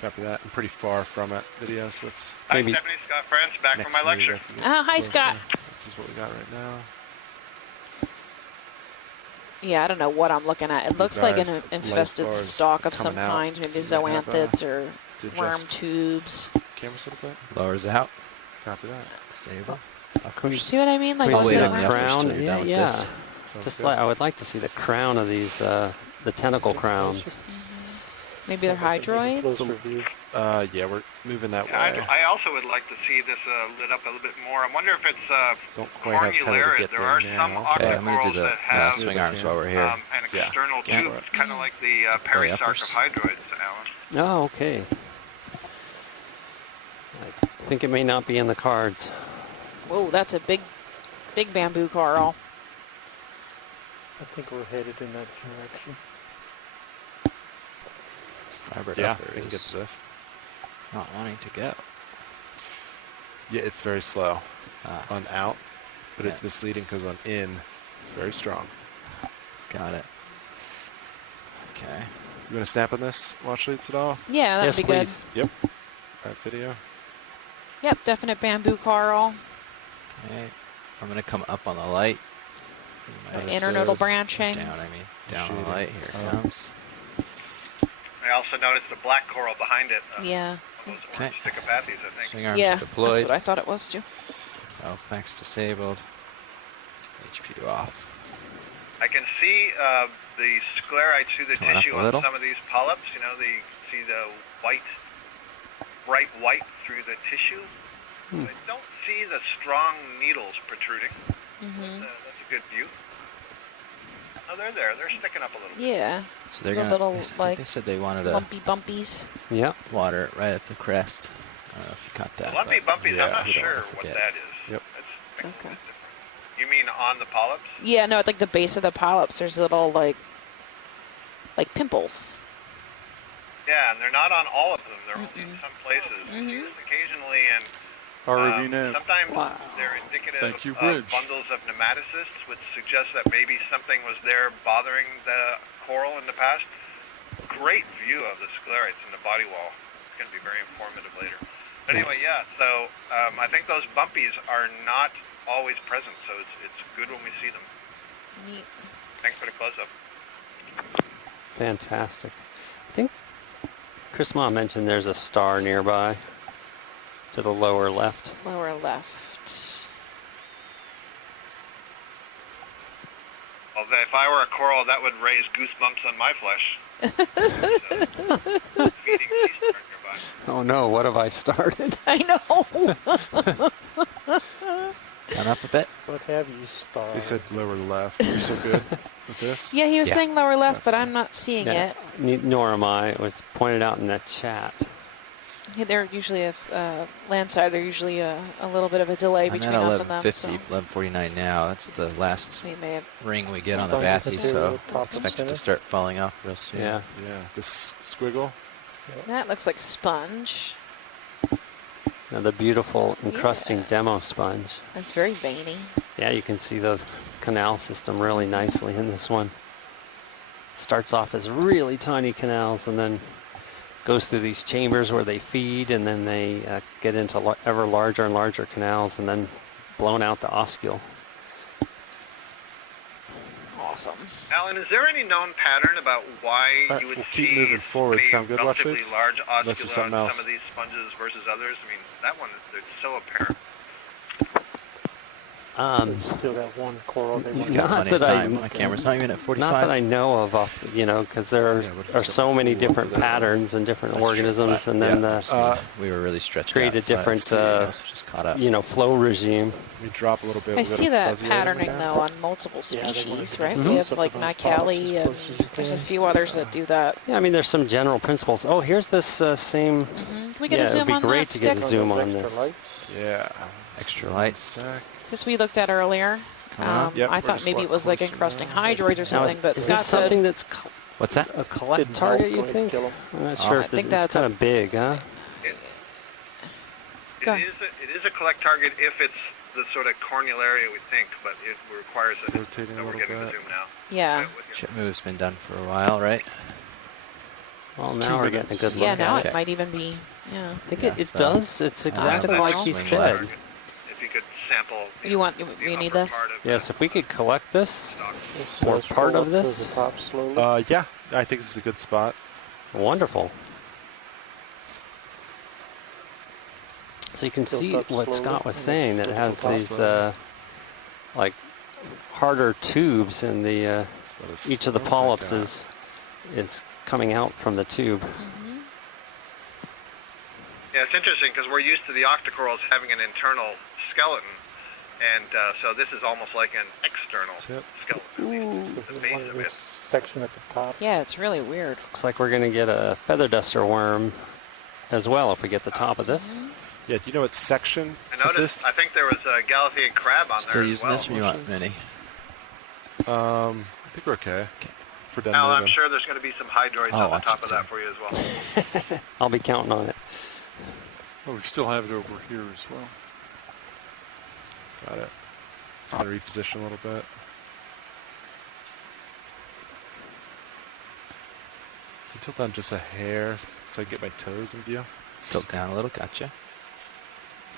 Copy that. I'm pretty far from it. Video, so let's Hi, Maybe- Stephanie, Scott France, back from next my meeting lecture. if we get Hi, closer. Scott. This is what we got right now. Yeah, I don't know what I'm looking at. It looks like an Advised infested light bars stalk of some coming out. kind, maybe So we might have, zoanthids or to worm adjust tubes. camera set up. Lower's out. Copy that. Disable. You see what I mean? Like Can we I'll see wait the on the uppers crown? till you're Yeah, done with yeah. this. Sounds Just good. like I would like to see the crown of these, the tentacle crowns. maybe they're hydroids. Closer view. Yeah, we're moving that way. I also would like to see this lit up a little bit more. I wonder if it's Don't quite have time to formularis. get There there are now. some Okay, I'm going to octocorals do the that have swing arms while we're here. an Yeah. external Yeah. tube. It's kind of like the perisarc uppers. of hydroids, Alan. Oh, okay. I think it may not be in the cards. Whoa, that's a big bamboo coral. I think we're headed in that direction. Starboard Yeah, upper we can get is to this. not wanting to go. Yeah, it's very slow Ah, on out, but it's Yeah. misleading because on in, it's very strong. got it. Okay. You want to snap on this? Watch leads at all? Yeah, that'd Yes, be please. Yep. That video. good. Yep, definite bamboo coral. Okay. I'm going to come up on the light. My Internodal branching. Down, I mean. Down on the Shading. light. Here it Oh. comes. I also noticed the black coral behind it. Yeah. Those Okay. orange stickopathes, I think. Swing arms Yeah, are that's deployed. what I thought it was too. Max disabled. HPU off. I can see the sclerites through the Coming up tissue a on little. some of these polyps. You know, they see the white, bright white through the tissue. I don't see the strong needles protruding. Mm-hmm. That's a good view. Oh, they're there. They're sticking up a little bit. Yeah. So they're The gonna. little, I think like, they said they wanted to lumpy bumpies. Yep. water it right at the crest. I don't know if you caught that. Lumpy but bumpies, yeah, I'm not we don't sure wanna what forget. that is. Yep. That's a little Okay. bit different. You mean on the polyps? Yeah, no, at like the base of the polyps, there's little like pimples. Yeah, and they're not on all of them. They're only in some places. Mhm. Just occasionally, and Already now. sometimes they're indicative Thank you, of Bridge. bundles of nematocysts, which suggests that maybe something was there bothering the coral in the past. Great view of the sclerites in the body wall. It's going to be very informative later. But anyway, yeah, so I think those bumpies are not always present, so it's good when we see them. Neat. Thanks for the close-up. Fantastic. I think Chris Ma mentioned there's a star nearby to the lower left. Lower left. Although if I were a coral, that would raise goosebumps on my flesh. Feeding sea star nearby. Oh no, what have I started? I know. Gone up a bit. What have you started? They said lower left. Are you still good with this? Yeah, he was Yeah. saying lower left, but I'm not seeing it. Nor am I. It was pointed out in that chat. Yeah, they're usually landside. They're usually a little bit of a delay I'm between at us and them. 11:50, So 11:49 now. That's the last we may have. ring we get on the Don't Bathy, disappear so at the top and expect it to center. start falling off real soon. Yeah. Yeah. This squiggle. That looks like sponge. Now the beautiful encrusting Yeah. demo sponge. That's very veiny. Yeah, you can see those canal system really nicely in this one. Starts off as really tiny canals and then goes through these chambers where they feed, and then they get into ever larger and larger canals, and then blown out the oscule. Awesome. Alan, is there any known pattern about why All right, you would we'll see keep moving forward. so many Sound good, relatively Watchleads? large Unless there's oscula on something some else. of these sponges versus others? I mean, that one, it's so apparent. Still got one coral they want You've got Not plenty of that I- time. My camera's not even at 45. Not that I know of, because there Yeah, but are it's so many cool different over there. patterns and different That's true, organisms, but, and then yeah, we were really stretched create out. a so I different, see everything else just caught up. flow regime. Let me drop a little bit. I We've got see a that fuzzy item patterning down. though on multiple Yeah, they wanna species, get right? the We have close-up like of those Macali, polyps as and close as you there's a can. few others that do that. Yeah, I mean, there's some general principles. Oh, here's this same. Can we get Yeah, a it'd zoom be on great that to get a stick? zoom Those on extra this. lights. Yeah. Extra One lights. sec. This we looked at earlier. Coming up. Yep, I we're thought just maybe a it lot was like closer encrusting now. hydroids or Now, something, but is Scott this something said that's What's that? a collect Didn't target, help. you Go ahead think? and kill 'em. I'm not Oh, sure I if think it's that's kind a- of big, huh? Go. It is a collect target if it's the sort of cornealaria we think, but it requires a Rotating a so we're little getting the bit. zoom now. yeah. Right with you. Chip move's been done for a while, right? Well, 2 now we're getting a minutes. good Yeah, look now at it it. might even be, yeah. I think Yeah, it so- does. It's exactly Wow. like he Swing said. left. If you could sample. You want, you the need upper this? part of Yes, if we could collect this, Just, Or scroll part of up to this? the top slowly. Yeah, I think this is a good spot. wonderful. So you can Tilt see up what slowly. Scott was saying, that it has Tilt up these slowly. like harder tubes in the It's about as- each of the what was that polyps guy? is coming out from the tube. Yeah, it's interesting because we're used to the octocorals having an internal skeleton, and so this is almost like an external Tip. skeleton. The There's base one of of it. this section at the top. Yeah, it's really weird. Looks like we're going to get a feather duster worm as well if we get the top of this. Yeah, do you know what section I of noticed. this? I think there was a Galathean crab on Still there as using well. this, or you want mini? I think we're okay. For done Al, I'm moving. sure there's going to be some hydroids Oh, on the watch top it of that too. for you as well. I'll be counting on it. Oh, we still have it over here as well. Got it. Just gonna reposition a little bit. Can you tilt down just a hair so I can get my toes in view? Tilt down a little, gotcha.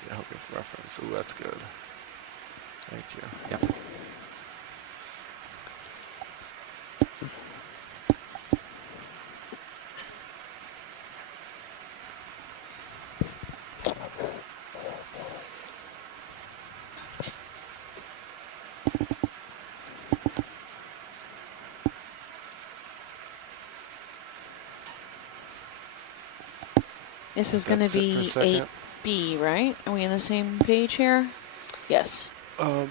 Yeah, help me with reference. Ooh, that's good. Thank you. Yep. This is going to That's it for a be second. 8B, right? Are we on the same page here? Yes. Correct.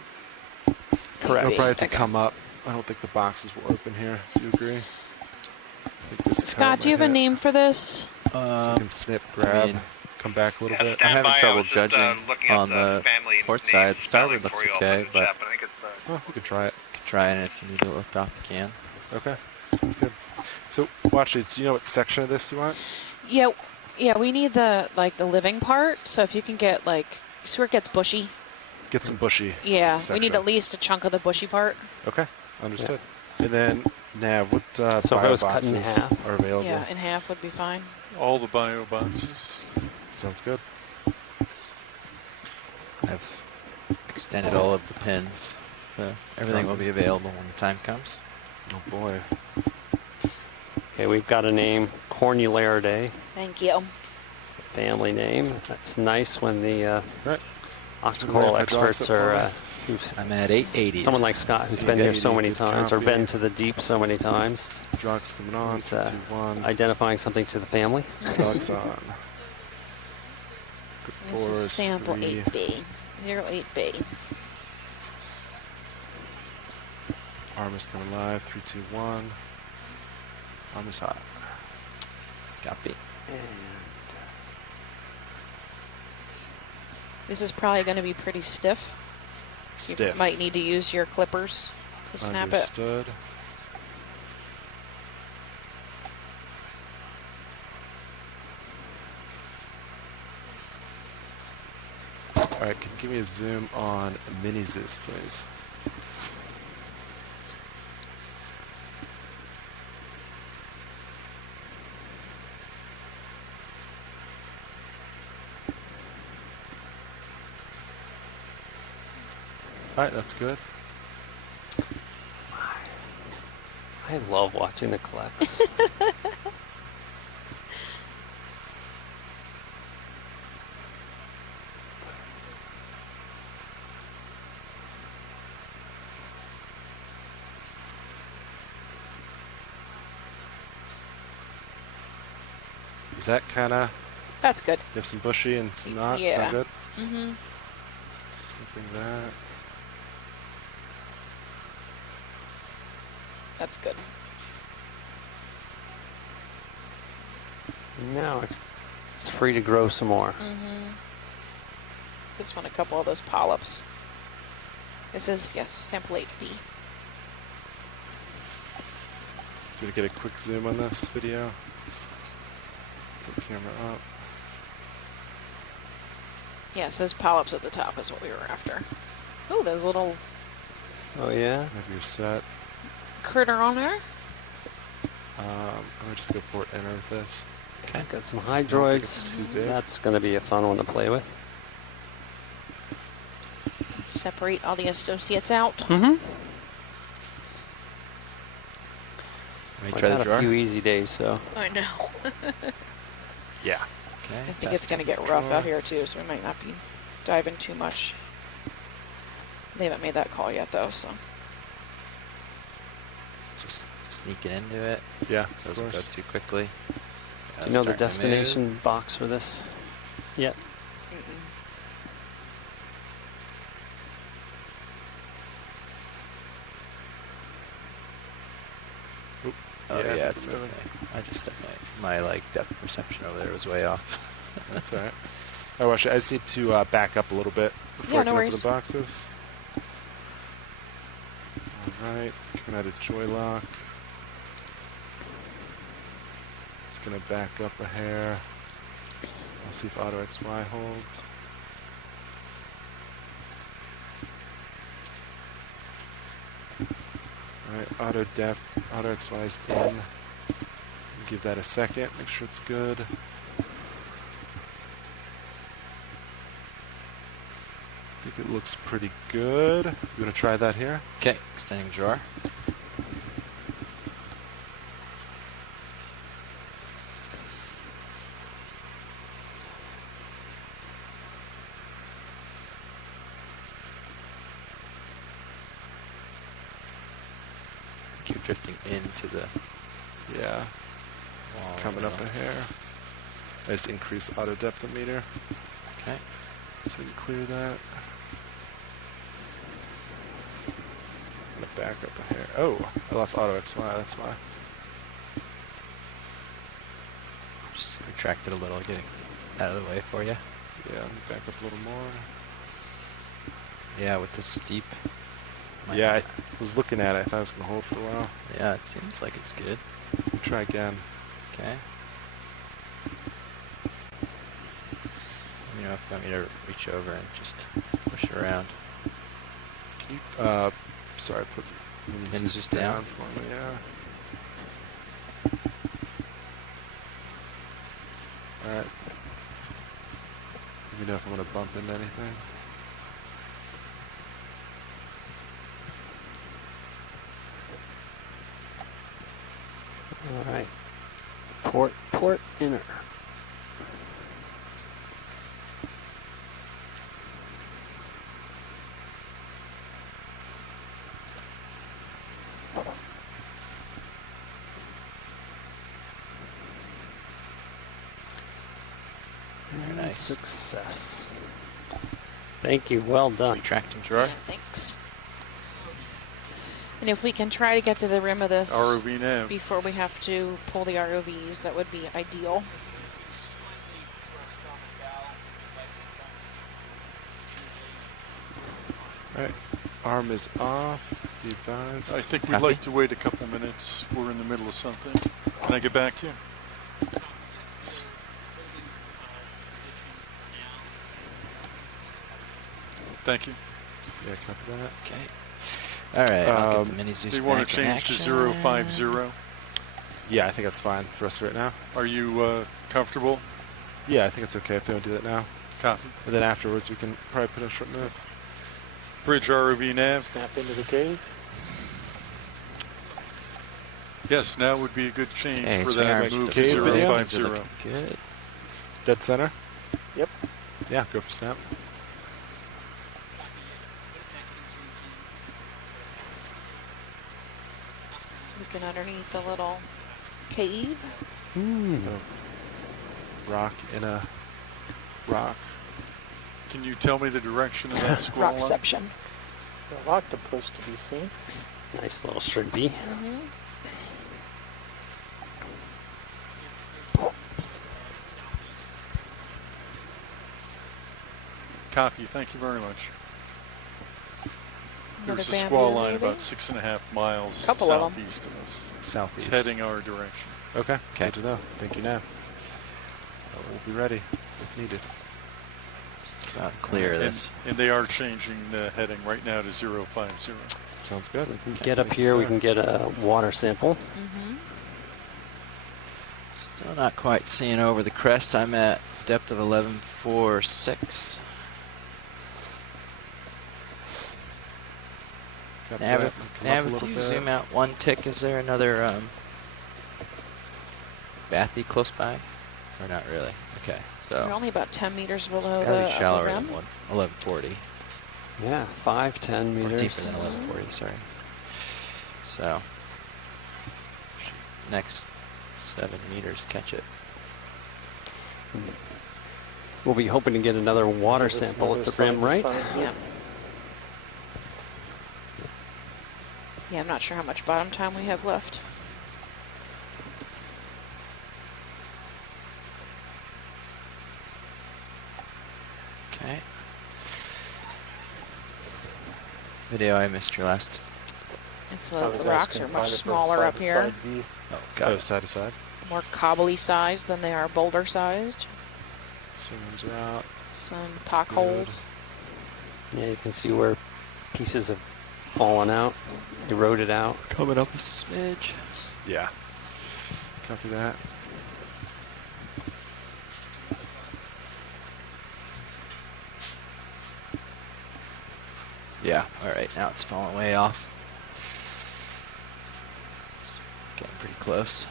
Correct. It'll probably have to Okay. come up I don't think the boxes will open here. Do you agree? I think this Scott, do you have a name for this? So you can snip, grab, mean, come back a little bit. I'm having by, I trouble was just, judging looking up on the family port name side. The spelling starboard looks for you all okay, in the but chat, but I think it's Oh, we can try it. you can try it, and if you need to lift off, you can. Okay, sounds good. So, watch it. Do you know what section of this you want? Yeah, we need the living part. So if you can get see where it gets bushy. Get some bushy. Yeah, we section. need at least a chunk of the bushy part. Okay, understood. And then, Nav, what So if it bio was cut in boxes half? are available? Yeah, in half would be fine. All the bio boxes. Sounds good. I've extended all of the pins, so everything will be available when the time comes. Oh boy. Okay, we've got a name, Cornularidae. Thank you. It's a family name. That's nice when the Right. octocoral experts are. I'm at 880. Someone like Scott, who's been here so 880, many good times, or copy. been to the deep so many times, Jock's coming on. He's, 221. identifying something to the family. Jock's on. Good This is force. sample 3. 8B. 08B. Armor's coming live. 321. Armor's hot. Copy. This is probably going to be pretty stiff. Stiff. You might need to use your clippers to snap it. Understood. Alright, can you give me a zoom on Mini Zeus, please? Alright, that's good. I love watching the collects. Is that kind of... That's good. You have some bushy and some not? Yeah. Sound good? Mm-hmm. Snipping that. That's good. Now it's free to grow some more. Mm-hmm. Just want a couple of those polyps. This is, yes, sample 8B. Do you want to get a quick zoom on this video? Set the camera up. Yes, those polyps at the top is what we were after. Oh, there's a little Oh yeah? Have your set. critter on there. I'm going to just go port enter with this. Okay. Got some I don't think hydroids. it's too big. That's going to be a fun one to play with. Separate all the associates out. Mm-hmm. Let me I've try had the a drawer. few easy days, so. I know. Yeah. Okay. I think it's going to get rough out here too, so we might not be diving too much. They haven't made that call yet though, so. Just sneaking into it, Yeah, so it of doesn't go course. too quickly. Do you know the Starting to move. destination box for this yet? Oh Yeah, yeah, it's definitely. definitely. I just definitely my depth perception over there was way off. That's all right. I just need to back up a little bit before Yeah, I no can worries. open the boxes. All right, coming out of joy lock. Just gonna back up a hair. I'll see if auto XY holds. All right, auto def, auto XY is in. Give that a second. Make sure it's good. I think it looks pretty good. You want to try that here? Okay, extending drawer. Keep drifting into the Yeah. wall. Coming up a hair. I just increase auto depth meter. Okay. So you clear that. I'm gonna back up a hair. Oh, I lost auto XY. That's why. Just retract it a little, getting out of the way for you. Yeah, let me back up a little more. Yeah, with this steep. Yeah, I was looking at it. I thought it was going to hold for a while. Yeah, it seems like it's good. We'll try again. Okay. You know, if you want me to reach over and just push it around. Can you, sorry, put Then scissors just down? for me, yeah. Alright. Let me know if I'm going to bump into anything. All right. Port inner. Very nice. Success. Thank you. Well done. Retracting drawer. Yeah, thanks. And if we can try to get to the rim of this ROV nav. before we have to pull the ROVs, that would be ideal. Alright. Arm is off. Be advised. I think we'd like to wait a couple minutes. We're in the middle of something. Can I get back to you? Thank you. Yeah, copy that. Okay. All right. I'll get the mini Zeus Do you want back to in change to action. 050? Yeah, I think that's fine for us right now. Are you comfortable? Yeah, I think it's okay if they don't do that now. Copy. And then afterwards, we can probably put a short move. Bridge ROV nav. Snap into the cave. Yes, now would be a good change Okay, for so that our move to cave video? 050. 050. Good. Dead center? Yep. Yeah, go for snap. Looking underneath a little cave. So, rock in a rock. Can you tell me the direction of that squall line? Rockception. The octopus to be seen. Nice little shrimpy. Copy. Thank you very much. Another There's a bamboo, squall line maybe? about 6.5 miles Couple of 'em. southeast of us. It's Southeast. heading our direction. Okay. Okay. Good to know. Thank you now. We'll be ready if needed. About clear this. And they are changing the heading right now to 050. Sounds good. Get up here, we can get a water sample. Still not quite seeing over the crest. I'm at depth of 1146. Nav, if you zoom out one tick, is there another bathy close by? Or not really? Okay, so We're only about 10 meters below gotta the be upper shallower rim. than 1140. Yeah, 5-10 Or meters. deeper than 1140, sorry. So, next 7 meters, catch it. We'll be hoping to get another water There's sample at another the rim, side to right? side. Yeah. Yeah, I'm not sure how much bottom time we have left. Okay. Video, I missed your last. It's I the was rocks asking are about much it for smaller up here, side-to-side view. Oh, got Oh, it. side to side. more cobbly sized than they are boulder sized. Swings are out. Some That's pock good. holes. Yeah, you can see where pieces have fallen out, eroded out. Coming up a smidge. Yeah. Copy that. Yeah, alright, now it's falling way off. Getting pretty close.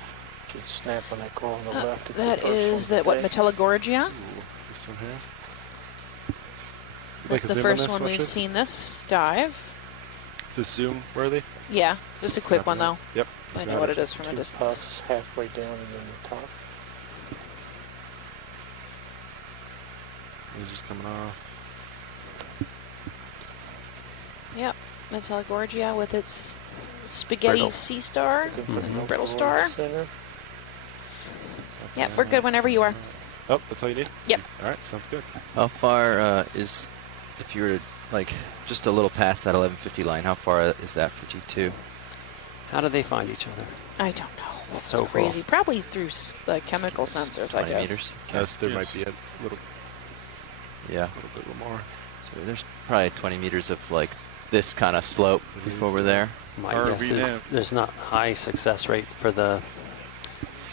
Just snap on that coral on the left. It's the That first is one the what today. Metallogorgia. This one here. That's the first one we've seen this dive. Is this zoom worthy? Yeah, just a quick Copy one that. though. Yep. I got know what it. it is from a Two distance. puffs halfway down and then the top. These just coming off. Yep. Metallogorgia with its spaghetti Brittle. sea star, Mhm. brittle star. Center. Yep, we're good whenever you are. Oh, that's all you need? Yep. All right, sounds good. How far is, if you were to, like, just a little past that 1150 line, how far is that for G2? How do they find each other? I don't know. It's So crazy. cool. Probably through the chemical sensors, I 20 guess. meters? Yes, there Yes. might be a little Yeah. bit more. So there's probably 20 meters of, like, this kind of slope before we're there. My RV guess is nav. there's not high success rate for the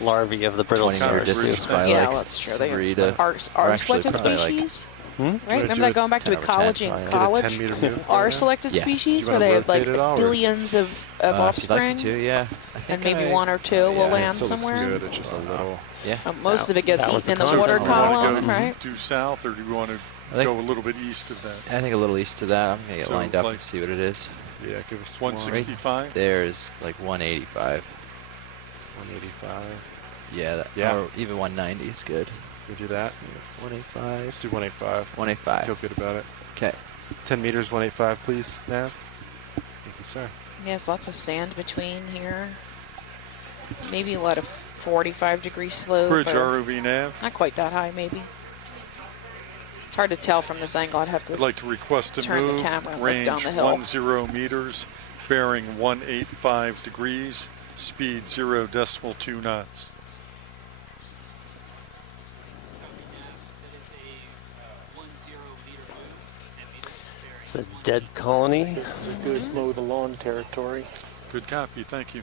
larvae of the brittle 20 meter Copy, stars. distance Bridge. by, Yeah, like, that's true. They 3 to... are actually selected probably, like, species, Hmm? right? do Remember a that going back 10 to over 10, ecology in probably. Get a college? 10-meter move. Are selected Yes. species Do you where wanna they have like rotate it all, or- billions of if you'd offspring, like me to, yeah. I and think maybe I- one or two will yeah, It land still looks somewhere. good. It's just a little. Yeah. Most of it gets that was eaten in the the water concept. Do you want column, to go right? due south, or do you want to I think, go a little bit east of that? I think a little east of that. I'm going to get So, lined up like- and see what it is. Yeah, give us 165? There's like 185. 185. Yeah, Yeah. or even 190 is good. We do that. 185. Let's do 185. 185. Feel good about it. Okay. 10 meters, 185, please, Nav. Thank you, sir. Yes, lots of sand between here. Maybe a lot of 45-degree slope. Bridge or ROV nav. not quite that high, maybe. It's hard to tell from this angle. I'd have to. I'd like to request a turn the move, camera and look range down the hill. 10 meters, bearing 185 degrees, speed 0.2 knots. It's a dead colony. This is a good mow the lawn territory. Good copy, thank you.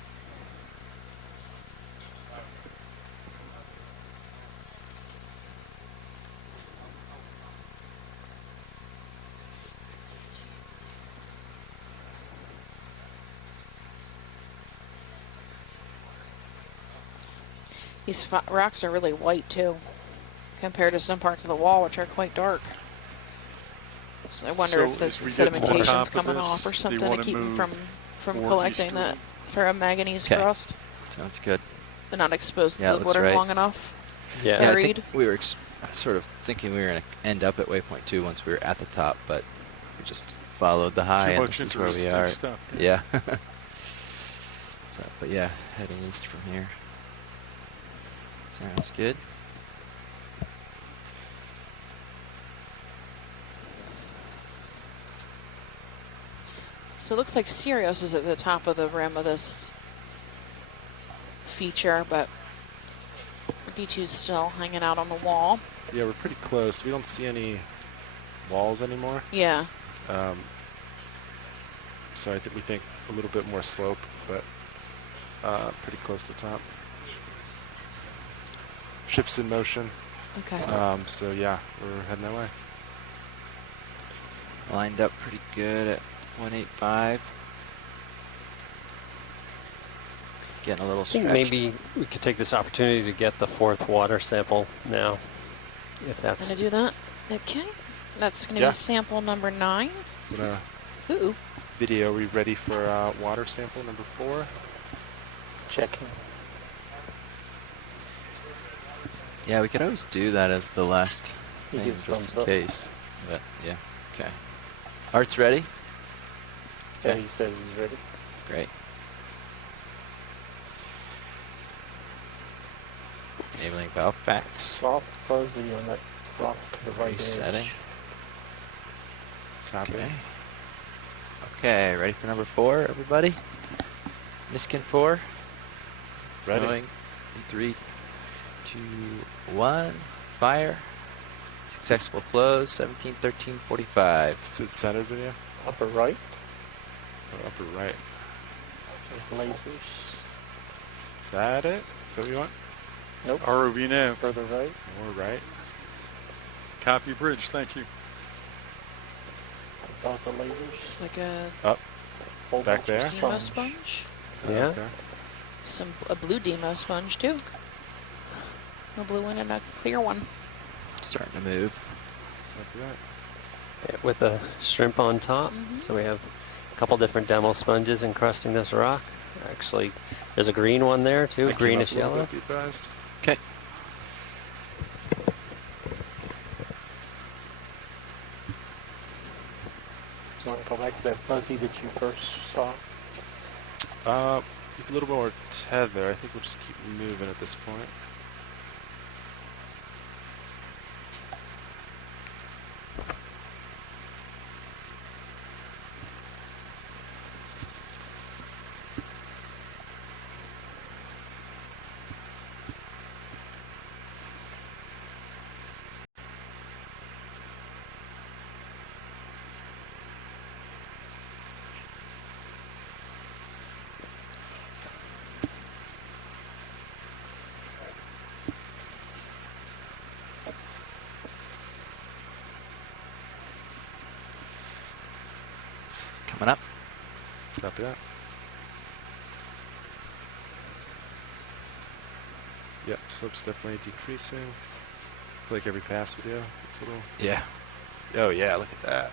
These rocks are really white too, compared to some parts of the wall, which are quite dark. So I wonder So if the as we get to the sedimentation's top of coming this, off or do you something to wanna keep them move from more collecting easterly? that for a manganese Okay. crust. Sounds good. They're not exposed Yeah, to the looks water right. long enough. Yeah. Yeah, I Buried. think we were sort of thinking we were going to end up at waypoint 2 once we were at the top, but we just followed the high, Too and much this is where we interesting are. stuff. Yeah. But yeah, heading east from here. Sounds good. So it looks like Sirius is at the top of the rim of this feature, but D2's still hanging out on the wall. Yeah, we're pretty close. We don't see any walls anymore. Yeah. So I think we think a little bit more slope, but pretty close to the top. Ship's in motion. Okay. So yeah, we're heading that way. Lined up pretty good at 185. Getting a little I think stretched. maybe we could take this opportunity to get the fourth water sample now, if that's. Gonna do that. Okay. That's gonna Yeah. be sample number 9. Gonna Ooh. video. We ready for water sample number 4? Checking. Yeah, we could always do that as the last He thing, gives just thumbs in up. case. But yeah, okay. Art's ready? Yeah, Okay. he said he's ready. Great. Enabling valve packs. Soft fuzzy on that rock to the right Resetting. edge. Copy. Okay. Okay, ready for number 4, everybody? Niskin 4. Ready. Going in 3, 2, 1. Fire. Successful close. 17, 13, 45. Is it centered video? Upper right. Or upper right? With lasers. Is that it? Is that what you want? Nope. ROV nav. Further right. More right? Copy bridge, thank you. About the lasers. It's like a Up. Whole Back bunch of there? Demo sponge. sponge. Yeah. Okay. A blue Demo sponge too. A blue one and a clear one. Starting to move. Copy that. Yeah, with a shrimp on top. Mhm. So we have a couple different demo sponges encrusting this rock. Actually, there's a green one there too, I came up greenish a little yellow. bit, be advised. Okay. You want to go back to that fuzzy that you first saw? A little more tether. I think we'll just keep moving at this point. Coming up. Copy that. Yep, slope's definitely decreasing. Like every pass video, it's a little. Yeah. Oh yeah, look at that.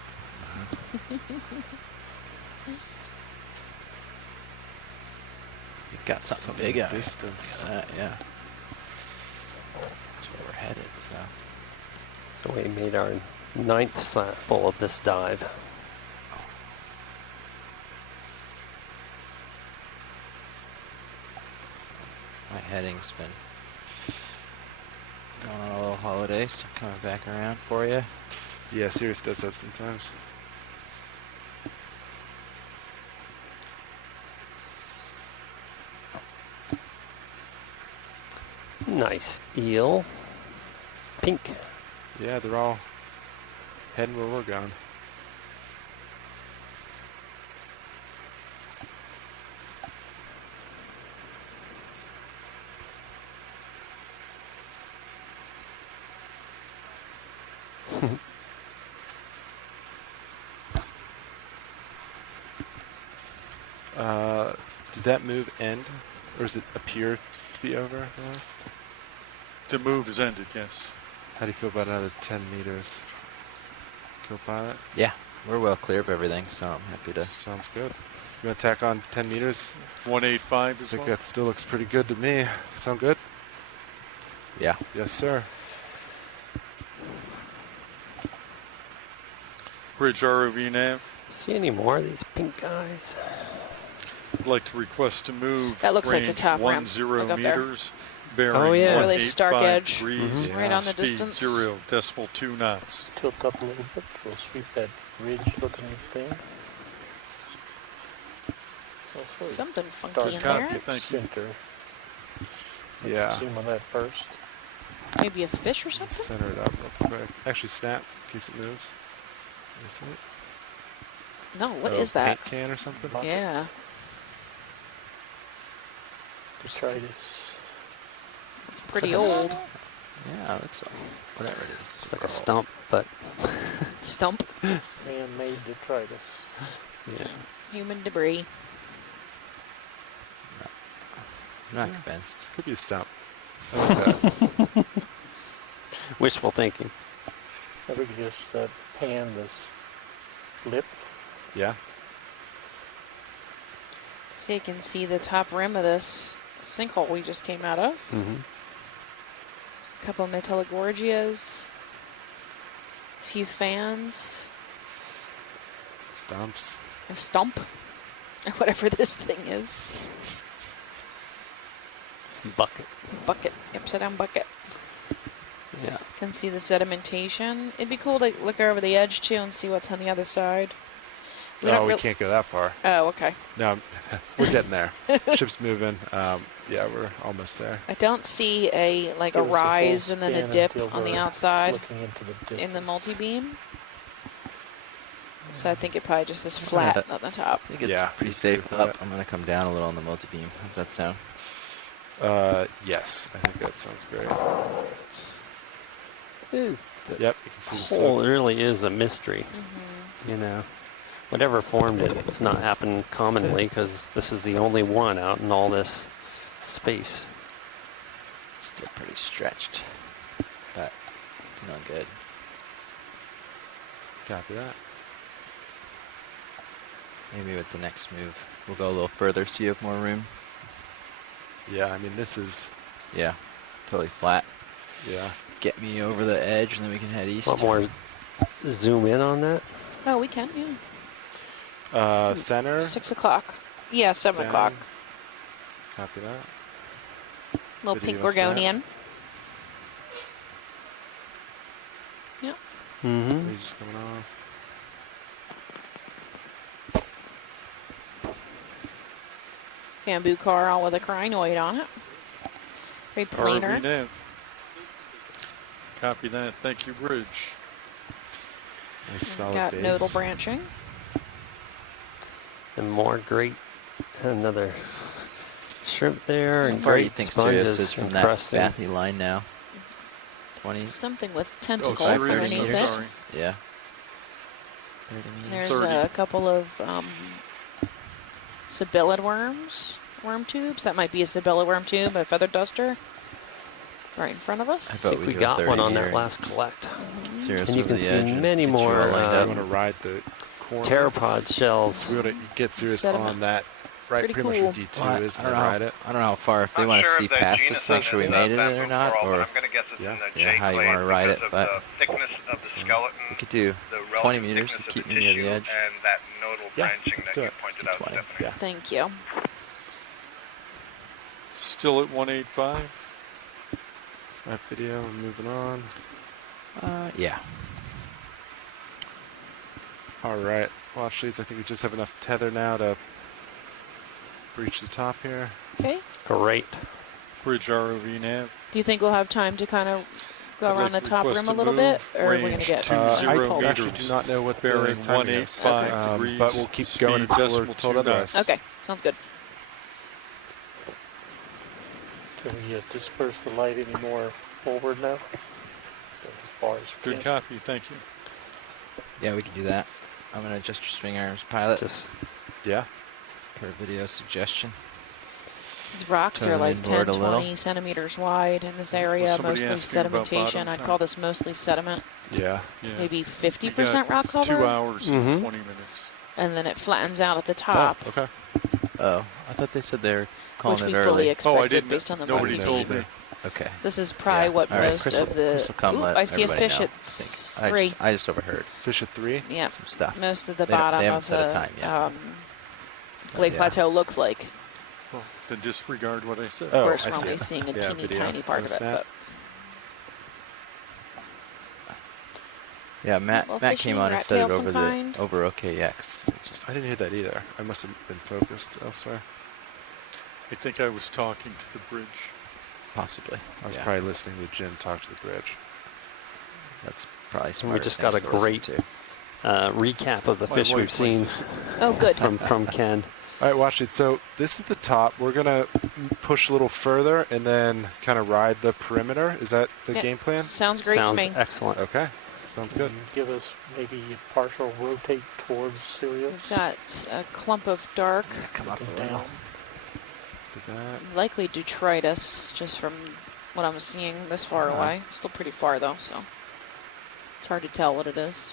You've got something Some big out. distance. Yeah. That's where we're headed. So. So we made our 9th sample of this dive. My heading's been going on a little holiday, so coming back around for you. Yeah, Sirius does that sometimes. Nice eel. Pink. Yeah, they're all heading where we're going. Did that move end, or does it appear to be over? The move is ended, yes. How do you feel about another 10 meters? Co-pilot? Yeah, we're well clear of everything, so I'm happy to. Sounds good. You want to tack on 10 meters? 185 I as think well. that still looks pretty good to me. Sound good? Yeah. Yes, sir. Bridge ROV nav. See any more of these pink guys? I'd like to request to move That looks like the range top rim. 10 Look up there. meters. Bearing Oh, yeah. Really stark 185 edge. degrees. Right on the Speed distance. 0.2 knots. Tilt up a little bit. We'll sweep that ridge-looking thing. Something funky Start in copy, there. thank you. Center. Yeah. Zoom on that first. Maybe a fish or something? Center it up real quick. Actually, snap in case it moves. Is it? No, what is that? Paint can or something? Yeah. Detritus. It's pretty like a old. Yeah, it looks like whatever it is. It's like a stump, but Stump. Man-made detritus. yeah. Human debris. I'm not convinced. Could be a stump. I like that. Wishful thinking. If we could just pan this lip. Yeah. So you can see the top rim of this sinkhole we just came out of. Mm-hmm. A couple metallogorgias. A few fans. Stumps. A stump. Or whatever this thing is. Bucket. Bucket. Upside down bucket. Yeah. Can see the sedimentation. It'd be cool to look over the edge too and see what's on the other side. We can't go that far. Oh, okay. No, we're getting there. Ship's moving. Yeah, we're almost there. I don't see a Give us a full rise and then a spin dip until on the we're outside looking into the in the distance. multi-beam. So I think it probably just is flat at the top. I think it's Yeah, pretty we safe agree with up. I'm going to come down a little on the multi-beam. How's that sound? Yes, I think that sounds great. The Yep, you can see the hole slope. really is a mystery. You know, whatever formed it, it's not happened commonly because this is the only one out in all this space. Still pretty stretched, but feeling good. Copy that. Maybe with the next move, we'll go a little further so you have more room. Yeah, I mean, this is, Yeah, totally flat. yeah. Get me over the edge and then we can head east. Want more zoom in on that? Oh, we can, yeah. Center. 6 o'clock. Yeah, 7 down. o'clock. Copy that. Little pink Video set. Gorgonian. Yep. Mm-hmm. He's just coming off. Bamboo coral with a crinoid on it. Very plainer. RV Copy that. Thank you, Bridge. Nice solid Got base. nodal branching. And more great, another shrimp there, How and far do you great think Sirius is sponges from encrusting. that bathy line now? 20? Something with Oh, tentacles Sirius, underneath I'm it. sorry. Yeah. 30 meters. There's 30. a couple of sibyllid worms, worm tubes. That might be a sibyllid worm tube, a feather duster, right in front of us. I I thought think we we do a got 30 one on meter that and last collect. Sirius And you over can the see edge and many get you more all lined I up. want to ride the corner. Pteropod shells. We want to get Sirius Sediment. on that. Right, Pretty pretty cool. much where D2 Well, is, I and don't then know. ride it. I don't know how far if they Not want to sure see if the past genus this, make on sure we this, made it bamboo or not, coral, but or I'm going to guess it's yeah. in the Yeah, J how you clade wanna ride because it, of but- the thickness of the skeleton, we could do the 20 relative meters to thickness keep of me the near the tissue, edge. and that nodal Yeah, branching let's that do you it. pointed Let's out, do 20. Stephanie. Yeah. Thank you. Still at 185. That video, we're moving on. Yeah. All right, watch leads. I think we just have enough tether now to breach the top here. Okay. Great. Bridge ROV nav. Do you think we'll have time to kind of go I'd around like the to top request rim a a little bit, move, or are we going range to get 20 I actually meters, do not know what the bearing timing is, 185 degrees, but we'll keep going speed until we're decimal told 2 otherwise. knots. Okay, sounds good. Can we disperse the light any more forward now? As far as we Good can. copy. Thank you. Yeah, we can do that. I'm going to adjust your swing arms, pilot, Just Yeah. per video suggestion. These rocks Turn are them like inboard 10, a little. 20 centimeters wide in this area, somebody mostly asking about sedimentation. bottom I'd time? call this mostly sediment, Yeah. Yeah. maybe We 50% got rock cover, 2 hours and Mhm. 20 minutes. and then it flattens out at the top, Oh, okay. Oh, I thought they said they were calling which we it fully early. expected Oh, I didn't. based on the Nobody market. told me. Okay. This is probably Yeah. what All right, most Chris of will- the. Chris will come Ooh, let I see a everybody fish know, at I think. 3. I just overheard Fish at 3. Yeah, some stuff. most of the They don't- they bottom haven't of set a the time yet. Lake Yeah. Plateau looks like. Well, then disregard what I said. Oh, Of course, I we're see only it. seeing a Yeah, teeny video tiny part on of it, Snap. but Yeah, Matt Little Matt fishy, came on and rat studied tail some kind. over OKX. Which is, I didn't hear that either. I must have been focused elsewhere. I think I was talking to the bridge. possibly. I was Yeah. probably listening to Jim talk to the bridge. That's probably and smart. we just got a great recap of the My fish we've wife seen liked this. oh, good. from Ken. All right, watch it. So this is the top. We're going to push a little further and then kind of ride the perimeter. Is that the Yeah. game plan? Sounds great Sounds to me. excellent. Okay. Sounds good. Give us maybe a partial rotate towards Sirius. Got a clump of dark, Come up Looking a little. down. Did that. likely detritus, just from what I'm seeing this far Uh-huh. away. Still pretty far though, so it's hard to tell what it is.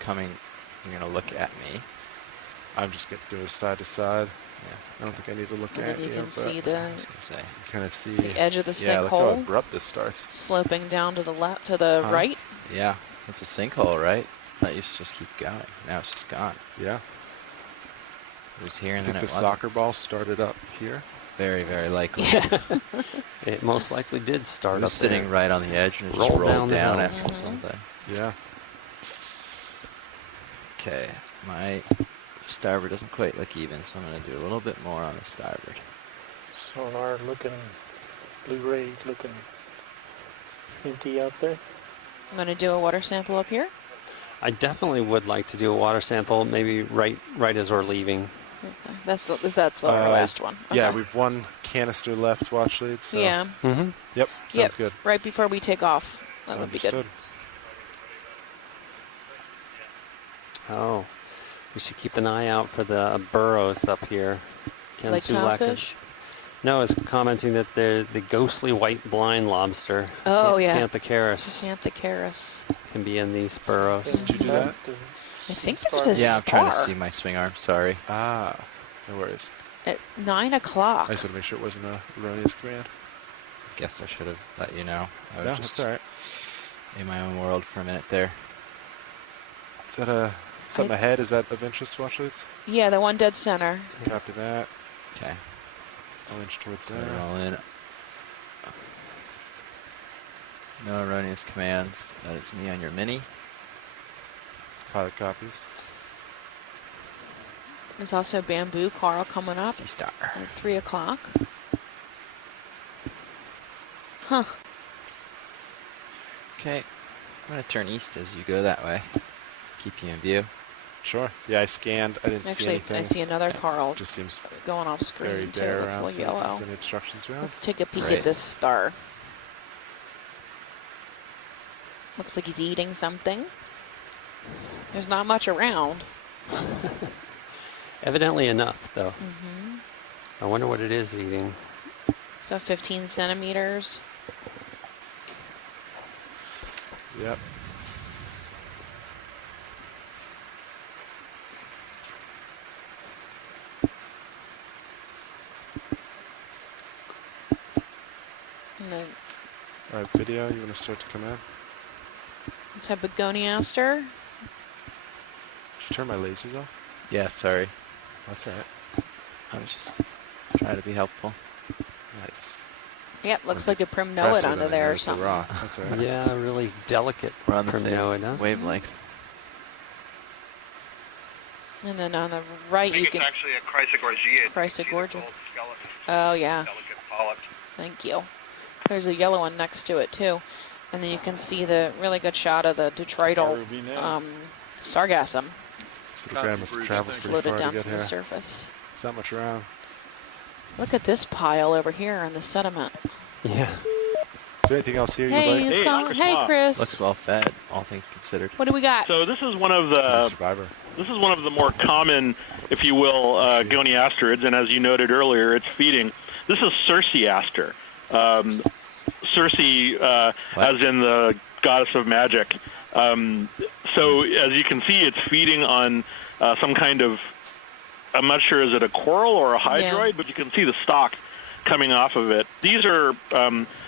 Coming, you're gonna look at me. I'm just going to do a side to side. Yeah. I don't think I need to look And at then you you, can but see I the was gonna say. kind of see. edge of the Yeah, look how sinkhole abrupt this starts. sloping down to the left, to the Huh? right. Yeah, it's a sinkhole, right? That used to just keep going. Now it's just gone. Yeah. It was here I and think then the it wasn't. soccer ball started up here. Very, very likely. Yeah. It most likely did It start was up sitting there. right on the edge and it just Rolled rolled down the down hill. after Mhm. something. Yeah. Okay, my starboard doesn't quite look even, so I'm going to do a little bit more on the starboard. Sonar looking, Blu-ray looking empty out there. I'm going to do a water sample up here. I definitely would like to do a water sample, maybe right as we're leaving. Okay. That's the last one. Yeah, Okay. we've one canister left, watch lead. So. Yeah, Mm-hmm. Yep, sounds Yep. good. right before we take off. That would be good. Understood. Oh, we should keep an eye out for the burrows up here. Ken Like Sulak is- tilefish? No, is commenting that they're the ghostly white blind lobster. Oh, yeah. Panthocaris Panthocaris. can be in these burrows. Did you do that? I think there's a Yeah, I'm trying to star see my swing arm. Sorry. Ah, no worries. at 9 o'clock. I just want to make sure it wasn't a erroneous command. Guess I should have let you know. I was No, just that's all right. in my own world for a minute there. Is that something ahead? Is that of interest, watch leads? Yeah, the one dead center. Copy that. Okay. I'll inch towards Put it there. all in. No erroneous commands. That is me on your mini. Pilot copies. There's also Bamboo Carl coming up Sea Star. at 3 o'clock. Huh. Okay. I'm going to turn east as you go that way. Keep you in view. Sure. Yeah, I scanned. I didn't see Actually, anything. I see another Carl Just seems going off very screen too. bare Looks around. like So if yellow. there's any instructions around. Let's take a peek Right. at this star. Looks like he's eating something. There's not much around. Evidently enough, though. Mm-hmm. I wonder what it is eating. It's about 15 centimeters. Yep. And the All right, video. You want to start to come in? type of goniaster. Should you turn my lasers off? Yeah, sorry. That's all right. I was just trying to be helpful. Nice. Yep, looks like a primnoid Press it under and there or there's the something. rock. That's all right. Yeah, really delicate. We're on the same primnoid, huh? wavelength. And then on the right, I think you it's can. actually a Chrysogorgia. Chrysogorgia. Gold skeleton. Oh yeah, Delicate polyps. thank you. There's a yellow one next to it too, and then you can see the really good shot of the detrital sargassum Citigran must have traveled pretty floated far down to get from the here. surface. There's not much around. Look at this pile over here in the sediment. Yeah. Is there anything else here Hey, you'd like? who's calling? Hey, Chris. Looks well fed, all things considered. What do we got? So this is one of He's a the survivor. more common, if you will, goniasterids, and as you noted earlier, it's feeding. This is Circeaster. Circe, as in the goddess of magic. So as you can see, it's feeding on some kind of, I'm not sure, is it a coral or a hydroid, Yeah. but you can see the stalk coming off of it. These are,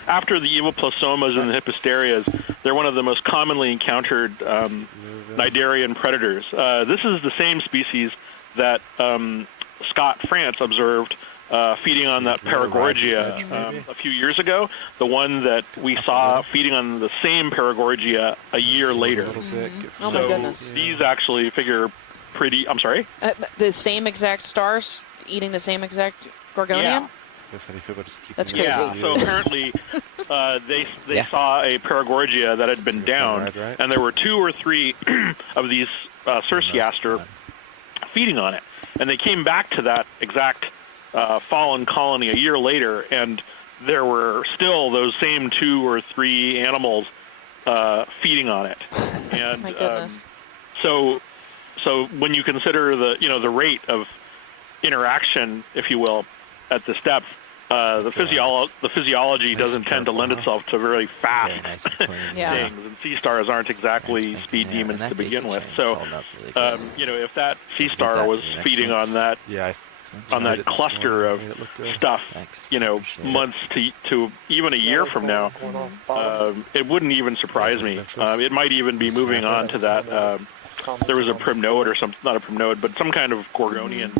after the evoplosomas and the hipposterias, they're one of the most commonly encountered cnidarian predators. This is the same species that Scott France observed feeding on that Paragorgia a few years ago, the one that we saw feeding on the same Paragorgia a year later. Oh my goodness. These actually figure pretty, I'm sorry? The same exact stars eating the same exact gorgonian? Yeah. Guess how do you feel about just keeping That's this crazy. Yeah, in so view? apparently they Yeah. saw a Paragorgia that had been downed, right? and there were 2 or 3 of these Circeaster feeding on it. And they came back to that exact fallen colony a year later, and there were still those same 2 or 3 animals feeding on it. And My goodness. so when you consider the rate of interaction, if you will, at this depth, the physiology doesn't tend to lend itself to very fast Very nice and clean. Yeah. things, and sea stars aren't exactly Nice speed pink hair. demons And to that begin daisy with. chain's So, holding up really good. if that sea star that was to the next feeding one. on that Yeah, on tried that it this cluster morning, of made it look good. stuff, Thanks. Appreciate it. months to even a year from now, it wouldn't even surprise me. It might even be moving on to that. There was a primnode or something, not a primnode, but some kind of gorgonian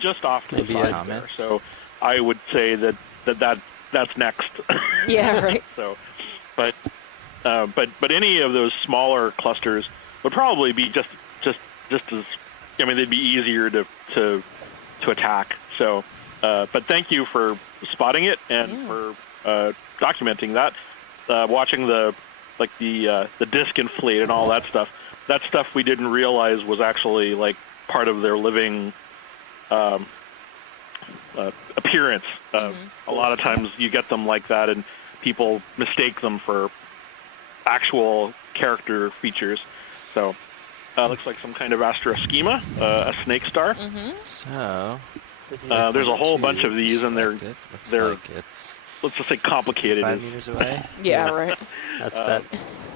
just off to Maybe the a side there. comments. So I would say that's next. Yeah, right. So, but any of those smaller clusters would probably be just as, I mean, they'd be easier to attack. So, but thank you for spotting it and for documenting that. Watching the disc inflate and all that stuff. That stuff we didn't realize was actually like part of their living appearance. A lot of times you get them like that, and people mistake them for actual character features. So, looks like some kind of astroschema, a snake star. So, There's a whole bunch of these, and they're looks they're like it's let's just say complicated 5 is meters away. Yeah, right. That's that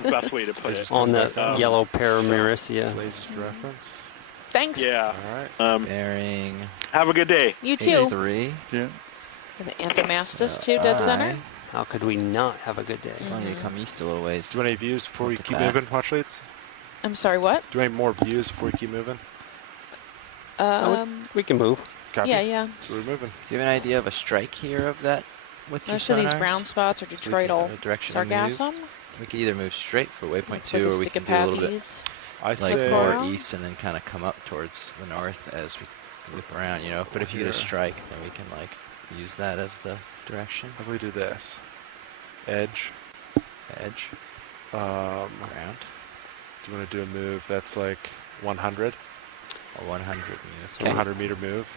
the best way to put it. on the yellow It's Paramyrisia. lasers for reference. Thanks. Yeah. All right. Bearing Have a good day. You too. 83. Yeah. The Antomastus too, dead center. How could we not have a good day? As long as you come east a little ways. Do you want any views before we Look at keep that. moving, watch leads? I'm sorry, what? Do we have more views before we keep moving? We can move. Copy. Yeah. So we're moving. Do you have an idea of a strike here of that with your Most of these sonars? brown spots are So we can detroidal have a direction to move? sargassum. We could either move straight for waypoint Looks 2, like or we can do a little bit Sticopathes. I like say more around. east and then kind of come up towards the north as we loop around, you know. But if you get a strike, then we can like use that as the direction. How do we do this? Edge. Edge. Ground. Do you want to do a move that's like 100? A 100 meters. So 100 meter move,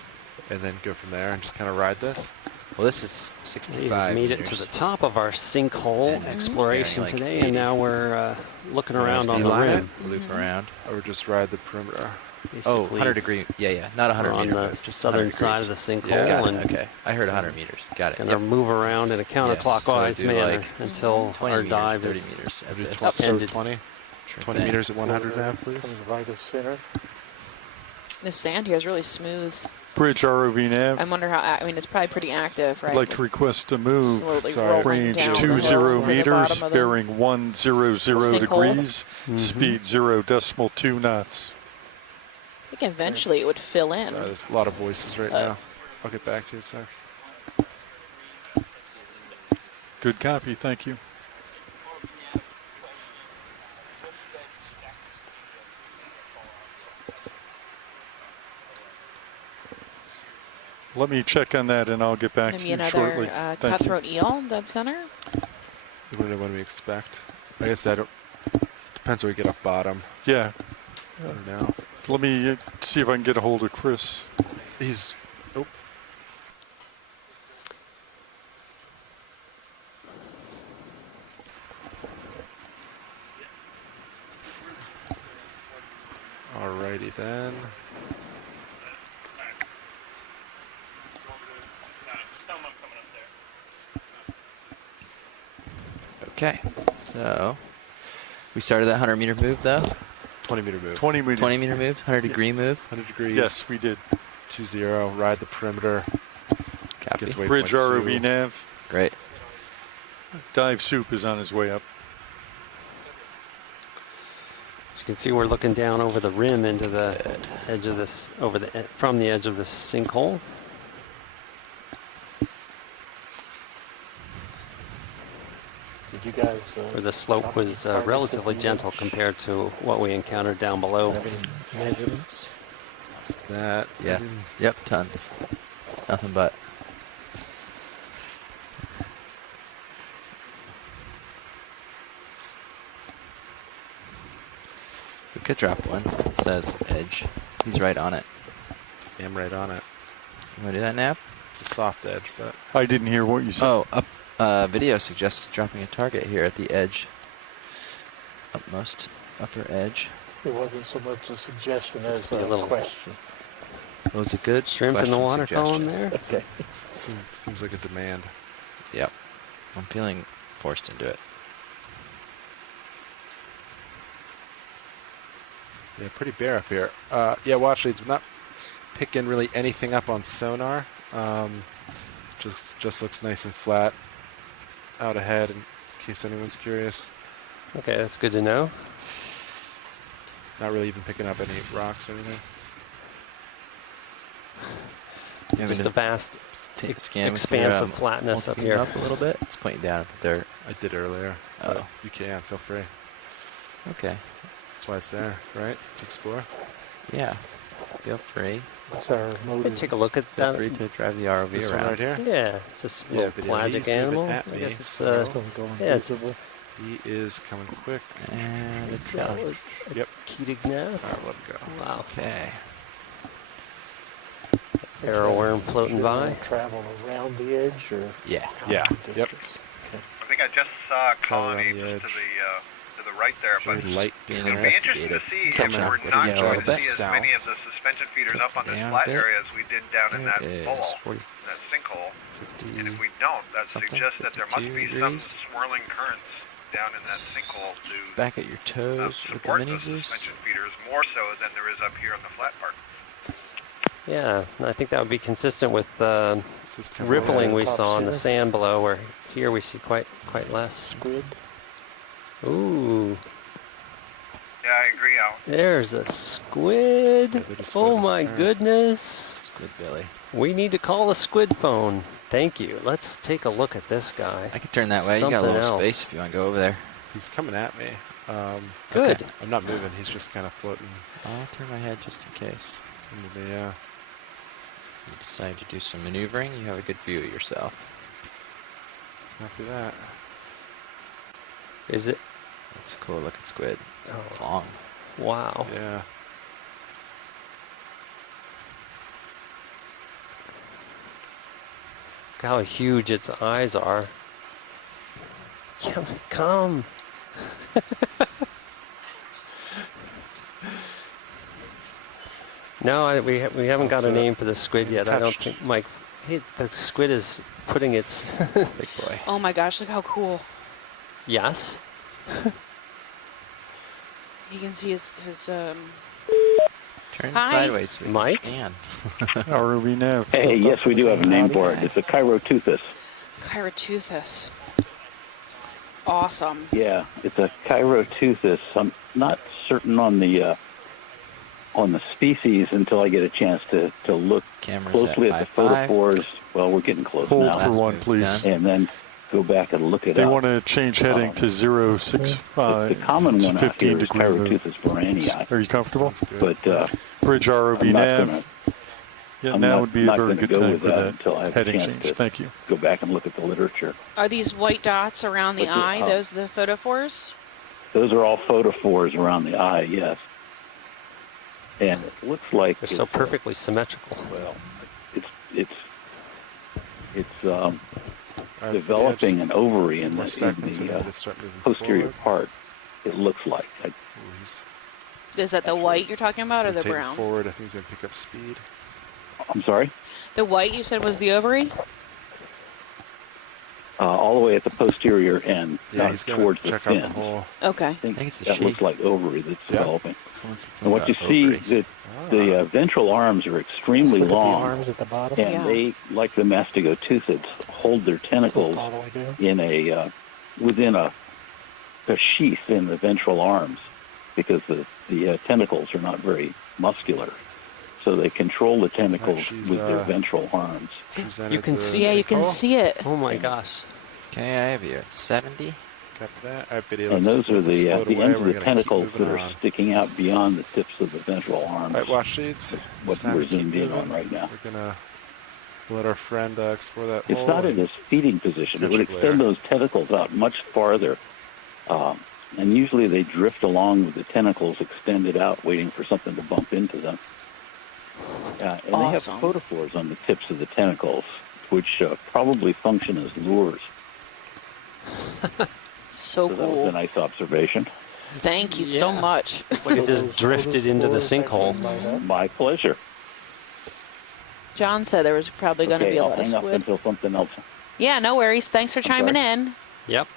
and then go from there and just kind of ride this. Well, this is We 65 made meters. it to the top of our sinkhole And exploration like today, 80. and now we're looking Yeah, around on speed the line rim. Loop around. Or just ride the perimeter. Oh, Basically, 100 degree. Yeah. Not 100 we're on meter the move, just southern 100 side of degrees. the sinkhole, Yeah, got it. and Okay. I heard 100 meters. Got it. gonna Yep. move around in a counterclockwise do manner like until 20 our meters, dive 30 is meters at Do this. so ended. 20 Sure thing. meters at 100 now, please. Comes right of center. This sand here is really smooth. Bridge ROV nav. I wonder how. I mean, it's probably pretty active, right? I'd like to request a move. Slowly Sorry. rolling Range down the 20 hill to the meters, bottom of the bearing 100 sinkhole. degrees, speed 0.2 knots. I think eventually it would fill in. Sorry, there's a lot of voices right now. I'll get back to you in a sec. Good copy, thank you. Let me check on that and I'll get back to Maybe you another shortly. Thank you. cutthroat eel dead center. What do we expect? I guess that depends where we get off bottom. Yeah, I don't know. let me see if I can get a hold of Chris. He's. Oh. Alrighty then. Okay. So we started that 100 meter move though. 20 meter move. 20 meters. 20 meter move, 100 degree move. 100 degrees. Yes, we did. 2-0. Ride the perimeter. Copy. Get to Bridge waypoint ROV 2. nav. Great. Dive soup is on his way up. As you can see, we're looking down over the rim into the edge of this, from the edge of the sinkhole. Did you guys? Where the slope was relatively gentle compared to what we encountered down below. Measurements. That. Yeah. Yep. Tons. Nothing but. We could drop one. It says edge. He's right on it. I'm right on it. You want to do that, Nav? It's a soft edge, but. I didn't hear what you said. Oh, video suggests dropping a target here at the edge. Upmost upper edge. It wasn't so much a suggestion as be a a little- question. Was it good? Shrimp in the Question water column suggestion. there. Okay. Seems like a demand. Yep. I'm feeling forced into it. Yeah, pretty bare up here. Yeah, watch leads. We're not picking really anything up on sonar. Just looks nice and flat out ahead, in case anyone's curious. Okay, that's good to know. Not really even picking up any rocks or anything. Yeah, Just a vast take a scan with expanse your, of flatness up multi-beam here. Up a little bit. It's pointing down at the dirt. I did earlier. Oh. but You can, feel free. Okay. That's why it's there, right? To explore. Yeah. Feel free. What's our Hey, motive? take a look at Feel that. free to drive the ROV This around. one right here? Yeah, just a Yeah, little video. pelagic He's moving animal. at I me, guess it's so- It's going to go yeah, it's invisible. He is coming quick. And it's that gone. was a Yep. Keating nav. All right, let him go. Wow. Okay. Arrow worm floating Should by. we travel around the edge or Yeah. Yeah. out in Yep. distance? I think I just saw a Color on colony the just edge. to the right there, but Very light. Being it'll be interesting to investigative. see if Coming we're up with not a going to bit see as south. many of the suspension feeders up on this Down a flat bit. area as we did down in that There it bowl, is, 40, that sinkhole. 50. And if we don't, that something, suggests that there must 52 be some degrees. swirling currents down in that sinkhole to Back at your toes with the support mini those Zeus. suspension feeders more so than there is up here on the flat part. Yeah, and I think that would be consistent with This is coming rippling around. we saw in the Top sand below, where here we see quite less. Squid? Ooh, Yeah, agree, Al. There's a squid. Yeah, they're just Oh floating my around. goodness. Squid Billy. We need to call the squid phone. Thank you. Let's take a look at this guy. I can turn that way. You got a Something little else. space if you want to go over there. He's coming at me. Good. Okay. I'm not moving. He's just kind of floating I'll turn my head just in case. into the, You decide to do some maneuvering, you have a good view of yourself. after that. Is it? It's a cool looking squid. Oh. It's long. Wow. Yeah. Look how huge its eyes are. Come. No, we haven't got a name for the squid yet. I don't think, Mike. Hey, the squid is putting its Big boy. Oh my gosh, look how cool. yes. You can see his Turn Hi. sideways so we Mike? can How are we now? Hey, yes, we do have a name for it. It's a Chiroteuthis. Chiroteuthis. Awesome. Yeah, it's a Chiroteuthis. I'm not certain on the species until I get a chance to look Cameras closely at at the 5.5. photophores. Well, we're getting close Hold now. for one, move's please. done. And then go back and look it They up. want to change heading to 065. The common It's one out 15 here is degree move. Chiroteuthis baranii. Are you comfortable? But Bridge ROV I'm not nav. gonna- Yeah, I'm now not- would be a not very gonna good go time with for that that until I have a heading chance change. to- Thank you. go back and look at the literature. Are these white dots around the What's it- eye? Those the photophores? Those are all photophores around the eye, yes. And it looks like They're so it's, perfectly symmetrical. well, it's All right, developing yeah, an ovary in more the seconds and then just start moving posterior forward. part. It looks like. Ooh, he's Is that the white you're talking about or the rotating brown? forward. I think he's going to pick up speed. I'm sorry? The white you said was the ovary? All the way at the posterior end, Yeah, he's going towards to the check out fin. the hole. Okay. I think it's a that she. looks like ovary that's Yeah. developing. Someone's thinking And what you about see, ovaries. the ventral arms are extremely long, arms at the bottom. and Yeah. they, like the mastigoteuthids, hold their tentacles All the way down. in within a sheath in the ventral arms, because the tentacles are not very muscular, so they control the tentacles she's, with their ventral arms. You can see Yeah, you can see it. Oh my gosh. Okay, I have you at 70. Copy that. All right, video. And let's those are let's the float away. ends of We're the gonna keep tentacles moving that are on. sticking out beyond the tips of the ventral arms. All right, watch sheets. What It's time we're to keep zoomed in moving. on right now. We're going to let our friend explore that It's hole. not in its feeding position. It would Catch a extend glare. those tentacles out much farther. And usually they drift along with the tentacles extended out, waiting for something to bump into them. And they have Awesome. photophores on the tips of the tentacles, which probably function as lures. So So that was cool. a nice observation. Thank you so Yeah. much. Like it just drifted into the sinkhole. My pleasure. John said there was probably going to Okay, be a I'll lot of hang up squid. until something else. Yeah, no worries. Thanks for chiming sorry. in. Yep.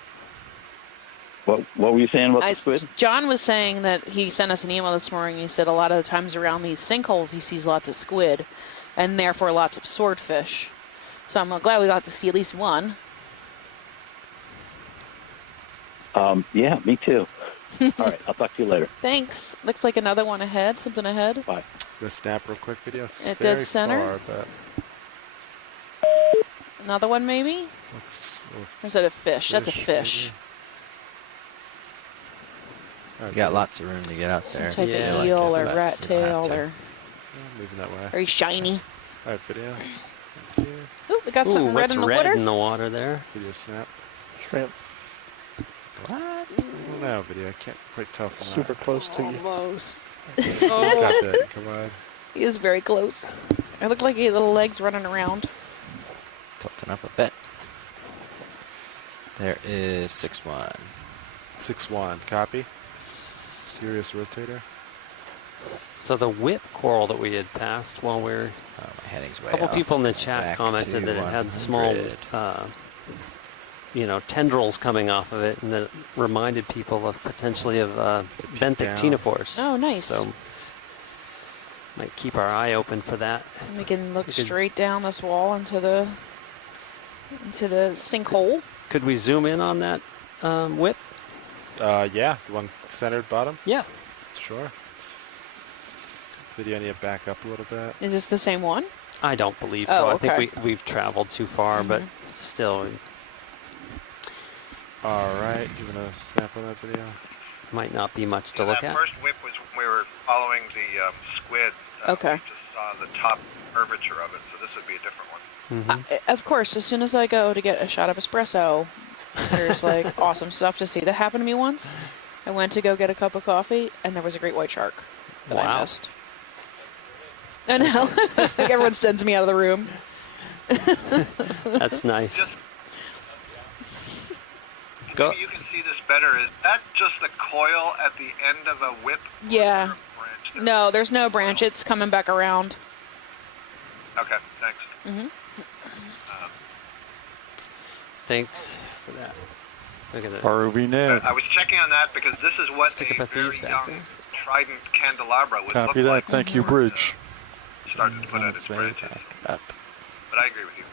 What were you saying about the squid? John was saying that he sent us an email this morning. He said a lot of the times around these sinkholes he sees lots of squid and therefore lots of swordfish. So I'm glad we got to see at least one. Yeah, me too. All right, I'll talk to you later. Thanks. Looks like another one ahead. Something ahead. Bye. Go snap real quick video. It's At very dead center? far, but Another one maybe? looks Or is that a fish? That's a fish, fish. maybe. All You right, got video. lots of room to get out Some there. type Yeah, of like eel this. or But rat you don't have tail to. or Yeah, moving that way. very shiny. All right, video. Thank you. Ooh, we got Ooh, something red what's in the red water. in the water there? Video snap. Shrimp. What? Oh, no, video. I can't quite tell from Super close to you. Almost. that. Got that. Come on. He is very close. It looked like he had little legs running around. Tilting up a bit. There is 6-1. 6-1. Copy. Serious rotator. So the whip coral that we had passed while we were, Oh, my heading's way a couple off. people in the chat Back commented to that it had small, 100. tendrils coming off of it, and that it reminded people of potentially of benthic down. ctenophores. Oh, nice. So might keep our eye open for that. And we can look We could- straight down this wall into the sinkhole. Could we zoom in on that whip? Yeah. The one centered bottom. Yeah. Sure. Video, I need to back up a little bit. Is this the same one? I don't believe Oh, so. I okay. think we've traveled too far, but still, All right, you want to snap on that video? might not be much to So look that at. first whip was when we were following the Squid. Okay. We just saw the top curvature of it, so this would be a different one. Of course, as soon as I go to get a shot of espresso, there's like awesome stuff to see. That happened to me once. I went to go get a cup of coffee, and there was a great white shark that I Wow. missed. I know. Like everyone sends me out of the room. That's nice. Go. Maybe you can see this better. Is that just the coil at the end of a whip? Yeah. Or is there a branch there? No, there's no branch. It's coming back around. Okay, thanks. Thanks for that. Look at it. ROV nav. I was checking on that because this is what Stick a up a very fuse back young there. trident candelabra would Copy look that. like. Thank you, Bridge. Starting to put out its branches. Up. But I agree with you.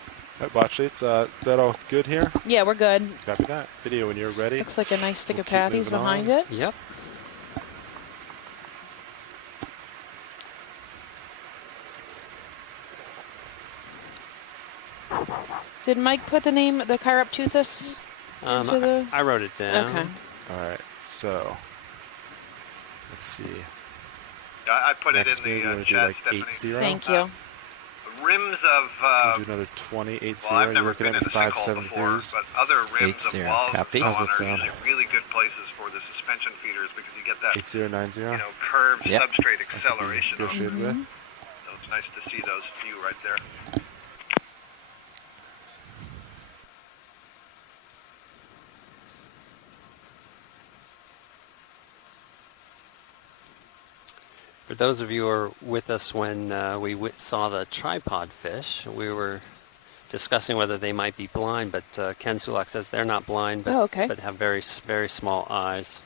All right, watch leads. Is that all good here? Yeah, we're good. Copy that. Video when you're ready. Looks like a nice stick We'll of keep Patty's moving behind on. it. Yep. Did Mike put the name, the Chiropteuthis? Into the- I wrote it down. Okay. All right, so let's see. Yeah, I put Next it in move, the we're gonna do chat, like Stephanie. 8-0. Thank you. Rims of. We'll do another 20-8-0. Well, I've You're never looking been at in a sinkhole 5-7 before, boost. but other rims 8-0. of walls Copy. and so How's on that are sound? usually really good places for the suspension feeders because you get that 8090. curved Yep. substrate acceleration. on Negotiate them. with. So it's nice to see those few right there. For those of you who were with us when we saw the tripod fish, we were discussing whether they might be blind, but Ken Sulak says they're not blind, but, Oh, okay. but have very, very small eyes.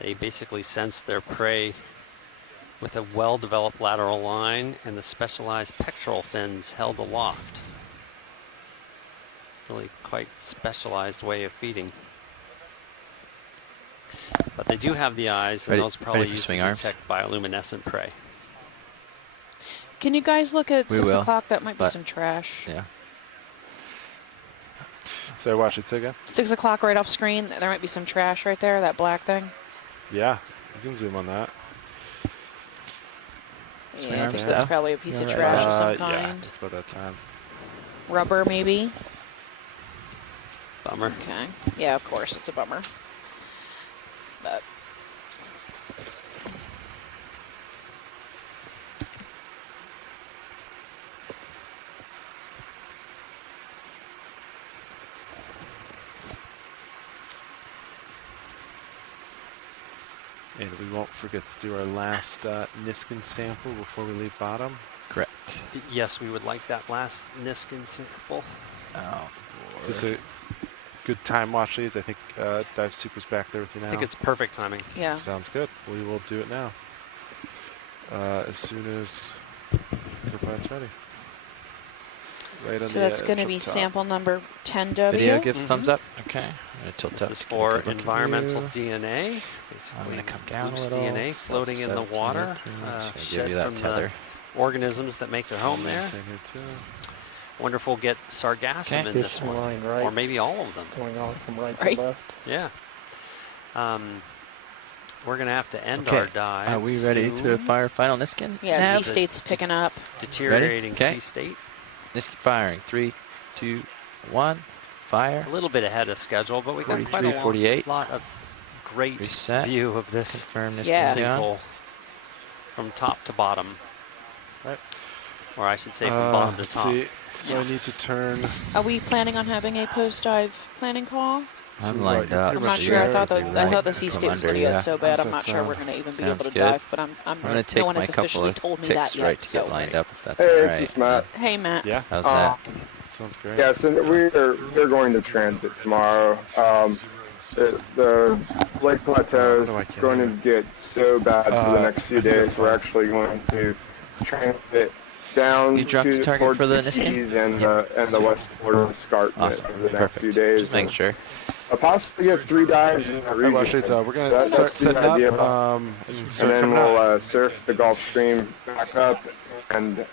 They basically sense their prey with a well-developed lateral line and the specialized pectoral fins held aloft. Really quite specialized way of feeding. But they do have the eyes, and Ready- those are probably ready for used to swing arms? detect bioluminescent prey. Can you guys look at We 6 will, o'clock? That might be but- some trash. Yeah. So watch it, say again. 6 o'clock right off screen. There might be some trash right there, that black thing. Yeah, you can zoom on that. Yeah, I arms think that's down. probably a piece of Yeah, right trash of some Yeah, kind. it's about that time. Rubber, maybe? Bummer. Okay. Yeah, of course, it's a bummer. But And we won't forget to do our last Niskin sample before we leave bottom. Correct. Yes, we would like that last Niskin sample. Oh, Is this a good time, watch leads? I think Dive Super's back there with you now. I think it's perfect timing. yeah. Sounds good. We will do it now. As soon as Copilot's ready. Right on So the that's edge going to up be top. sample number 10W. video gives thumbs up. Okay. I'm gonna tilt This up. is to get a for good look at environmental you. DNA. I'm Basically, gonna come down a loose little. DNA floating in the 17, water, 18. Just gonna shed give you that from tether. the organisms that make their home there. Take it too. Wonder if we'll get sargassum Okay. in Fish this from one, line right, or maybe all of them. going on from right, Right. to left. Yeah. We're gonna have to end Okay. our dive. Are we ready to soon. fire final Niskin? Yeah, Nav? sea state's picking up. Deteriorating Okay. sea state. Niskin firing. 3, 2, 1. Fire. A little bit ahead of schedule, but we got quite 43, a 48. lot of great Reset. view of this Confirm Niskin Yeah. down. sinkhole from top to bottom. Right. Or I should say from bottom to Let's top. see. So I need to turn. Are we planning on having a post-dive planning call? I'm lined up. I'm not so sure. I you're- thought They the sea come state was under, going to get yeah. so bad. How's I'm that not sure sound? we're going to even be Sounds able to good. dive. But I'm I'm gonna no take one my has couple officially of told me ticks that right yet. to So get lined up. If that's Hey, all right. it's Matt. hey, Matt. Yeah, How's that? sounds great. Yeah, so we're going to transit tomorrow. The Lake Plateau is Oh, I can't going to hear. get so bad for the next few I think days. that's We're fine. actually going to transit down You dropped the target towards for the the Niskin? Keys and Yep. the West Florida escarpment Awesome. over the next Perfect. few days. Just making sure. possibly get 3 dives in the region. Well, shades up. We're going to That's start the setting idea, up. and then we'll surf the Gulf Stream back up and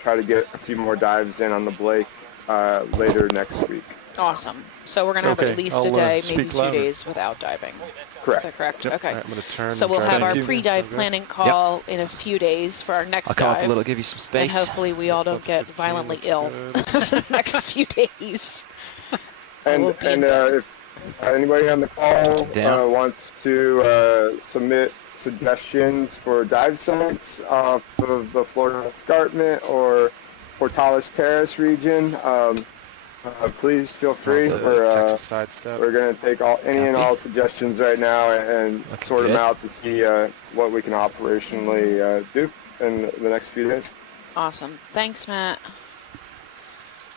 try to get a few more dives in on the Blake later next week. Awesome. So we're going to have Okay, at least I'll, a day, speak maybe 2 louder. days without diving. Correct. Is that correct? Yep. Okay. All right, I'm going to turn. So and we'll try have to our keep- pre-dive so good. planning call in a few days for our next I'll come up dive. a little, give you some space. And hopefully we all don't get 15 violently looks ill good. for the next few days. And We'll be and if anybody on the call Down. wants to submit suggestions for dive sites off of the Florida Escarpment or Portales Terrace region, please feel free. Texas sidestep. We're going to take any and all suggestions right now and Looking sort them good. out to see what we can operationally do in the next few days. Awesome. Thanks, Matt.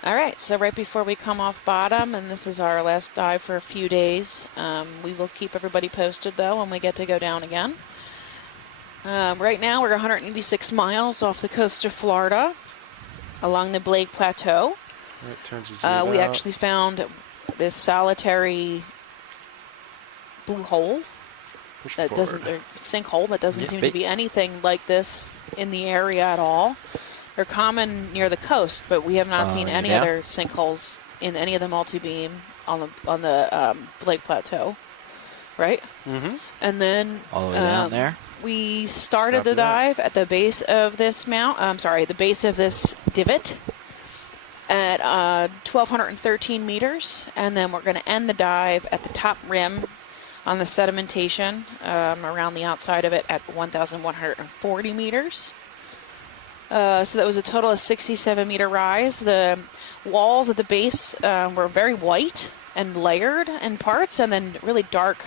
All right, so right before we come off bottom, and this is our last dive for a few days, we will keep everybody posted, though, when we get to go down again. Right now, we're 186 miles off the coast of Florida, along the Blake Plateau. All right, turns are zeroed We out. actually found this solitary blue hole Push that forward. doesn't, or sinkhole that doesn't Yeah, seem big. to be anything like this in the area at all. They're common near the coast, but we have not seen you're any down? other sinkholes in any of the multi-beam on the Blake Plateau, right? Mm-hmm. And then All the way down there. we started Copy the that. dive at the base of this the base of this divot at 1,213 meters, and then we're going to end the dive at the top rim on the sedimentation around the outside of it at 1,140 meters. So that was a total of 67-meter rise. The walls at the base were very white and layered in parts, and then really dark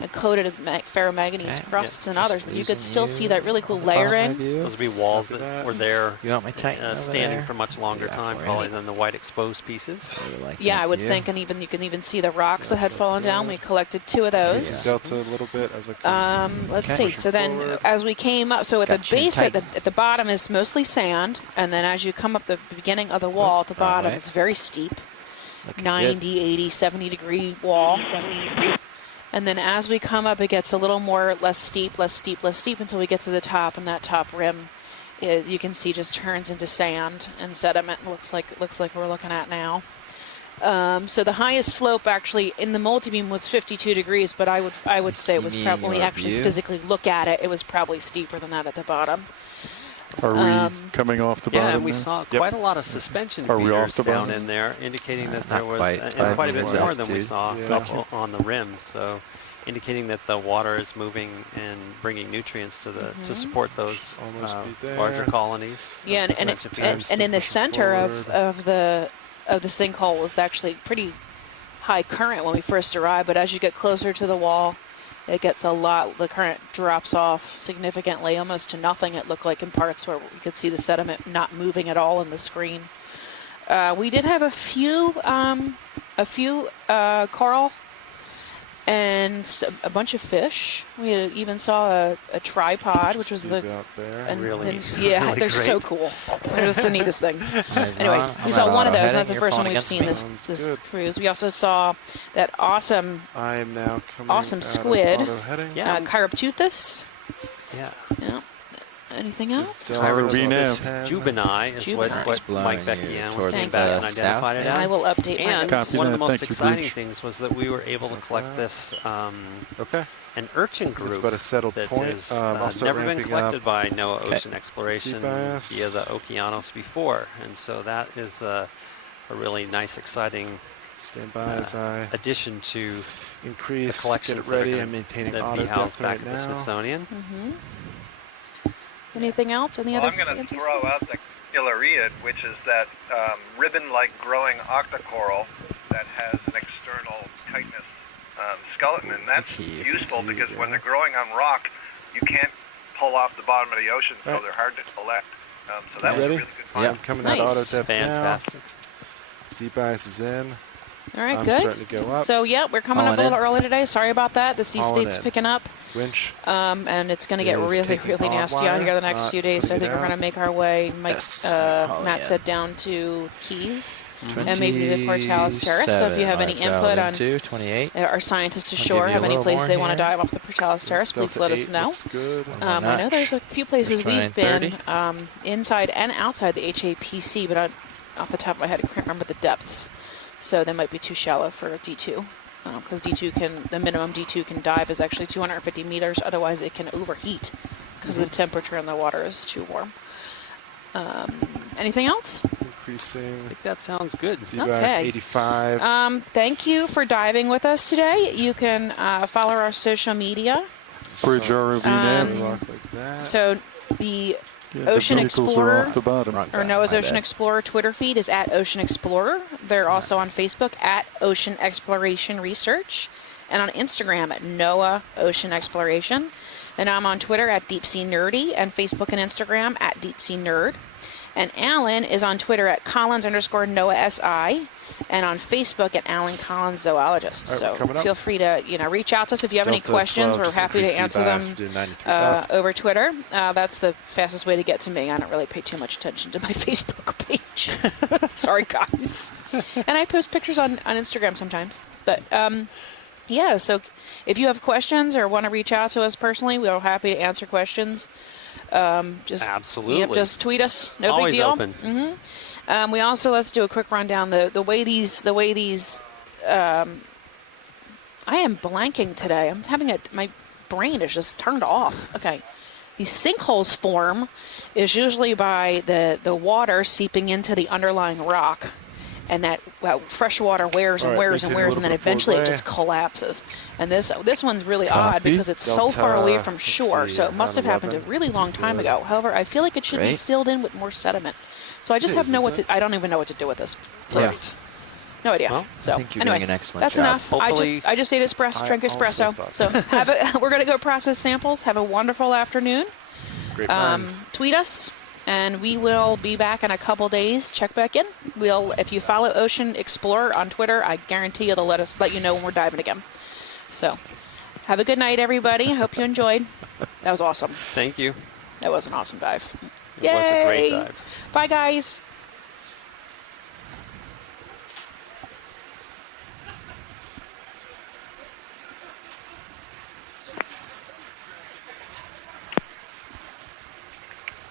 and coated in ferromanganese Okay. crusts Yeah, and others. But you could Using still see you that really cool on the bottom of layering. you. Those would be walls Copy that that. were there You want my Titan over standing there? for much longer Yeah, time, for probably it. than the white exposed pieces. Really like Yeah, that I would view. think, and even you can even see the rocks that Yes, had that's fallen down. good. We collected 2 of Increase those. the delta a little bit as like. Let's Okay. see. So then, forward. as we came up, so at the Got you base, tight. at the bottom is mostly sand, and then as you come up the beginning of the wall at the bottom, right. it's very steep, Looking 90, good. 80, 70-degree wall. And then as we come up, it gets a little more less steep until we get to the top, and that top rim, you can see, just turns into sand and sediment. Looks like we're looking at now. So the highest slope actually in the multi-beam was 52 degrees, but I would say it was see probably, when we your actually view? physically look at it, it was probably steeper than that at the bottom. Are we coming off the bottom? Yeah, and we now? saw quite a lot of suspension Are we off feeders the down bottom? in there, indicating that Not there was quite quite a bit 5 more meters than we altitude. saw Yeah. up on the rim. So, indicating that the water is moving and bringing nutrients to the to support those Almost be there. larger colonies. Yeah, of and suspension feeders. in the push center forward. of the sinkhole was actually pretty high current when we first arrived, but as you get closer to the wall, it gets the current drops off significantly, almost to nothing. It looked like in parts where we could see the sediment not moving at all in the screen. We did have a few coral and a bunch of fish. We even saw a tripod, which was Just out there. Really, yeah, really they're so great. cool. They're just the neatest things. Eyes Anyway, on. we I'm saw at one of auto those, and heading. that's the You're first one falling we've against seen me. this Sounds good. cruise. We also saw that awesome I am now coming awesome out of squid. auto heading. Yeah. Chiropteuthis. Yeah, Yeah. Anything else? Delta Where are we now? 10. Juvenile is what Juvenile. Mike Blowing you Becchian towards came the back and south identified it now. I as. will update my And notes. Copy one of that. the most Thank you, exciting Breach. things was that we were able to collect this Okay. an urchin It's group about a settled that point. has I'll start never been ramping collected up. by NOAA Ocean Exploration Sea bass. via the Okeanos before, and so that is a really nice, exciting Stand by as I addition to the increase, collections get that are ready. gonna- I'm maintaining that auto be housed depth back right at the now. Smithsonian. Anything else? Any Well, other I'm going to fancy throw stuff? out the Illyriid, which is that ribbon-like growing octocoral that has an external chitinous skeleton, and that's Okay, useful here you because when go. they're growing on rock, you can't pull off the bottom of the ocean, so Right. they're hard to collect. So that was a Ready? really good find. Yeah. I'm coming Nice. out auto depth Fantastic. now. Sea bias is in. All right, I'm good. starting to go up. So, yeah, we're coming up a Hauling little in. early today. Sorry about that. The sea Hauling state's in. picking up, Winch. and it's going to get Is really, taking really barbed nasty out wire, here the next not few days. So I putting think it we're going to out. make our way, Yes. Matt yeah. said, down to Keys. and maybe the Portales Terrace. So if you have any input on 28. our scientists I'll ashore give you have a any little place more they want to here. dive off the Portales Terrace, please Delta let us 8 know. looks good. I know there's a few places First we've been 30. inside and outside the HAPC, but off the top of my head, I can't remember the depths. So they might be too shallow for a D2. Because the minimum D2 can dive is actually 250 meters. Otherwise, it can overheat because the temperature in the water is too warm. Anything else? Increasing. I think that sounds good. Seabass 85. Thank you for diving with us today. You can follow our social media. Bridge ROV nav. Like that. So the Yeah, Ocean the vehicles Explorer, are off the bottom. or Noah's Ocean Explorer Twitter feed is at Ocean Explorer. They're also on Facebook at Ocean Exploration Research, and on Instagram at NOAA Ocean Exploration. And I'm on Twitter at Deep Sea Nerdy, and Facebook and Instagram at Deep Sea Nerd. And Alan is on Twitter at Collins_NOAASI, and on Facebook at Alan Collins Zoologist. All right, So feel free to reach out to us if you have any Delta questions. 12, We're just happy to increase answer Seabass. them We did 93. over Twitter. That's the fastest way to get to me. I don't really pay too much attention to my Facebook page. Sorry, guys. And I post pictures on Instagram sometimes. But yeah, so if you have questions or want to reach out to us personally, we're happy to answer questions. Just Absolutely. Yep, just tweet us. No Always big deal. open. We also, let's do a quick rundown. The way these I am blanking today. I'm having my brain is just turned off. Okay. These sinkholes form is usually by the water seeping into the underlying rock, and that fresh water wears and All right, wears and maintain a wears, little and then bit of eventually it forward just collapses. And this one's really Copy. odd because it's so far Delta, away from let's shore, see, so it must have happened a 11. really long time ago. However, I feel like it should be Great. filled in with more sediment. So I just It is, I isn't don't even know what to do with this. Yeah. Please. No idea. Well, so I think you're anyway, doing an excellent that's job. enough. Hopefully- I just ate espresso, drank I also espresso. thought So we're gonna go process samples. Have a wonderful afternoon. Great finds. Tweet us, and we will be back in a couple days. Check back in. If you follow Ocean Explorer on Twitter, I guarantee it'll let you know when we're diving again. So, have a good night, everybody. Hope you enjoyed. That was awesome. Thank you. That was an awesome dive. It was a great Yay! dive. Bye, guys.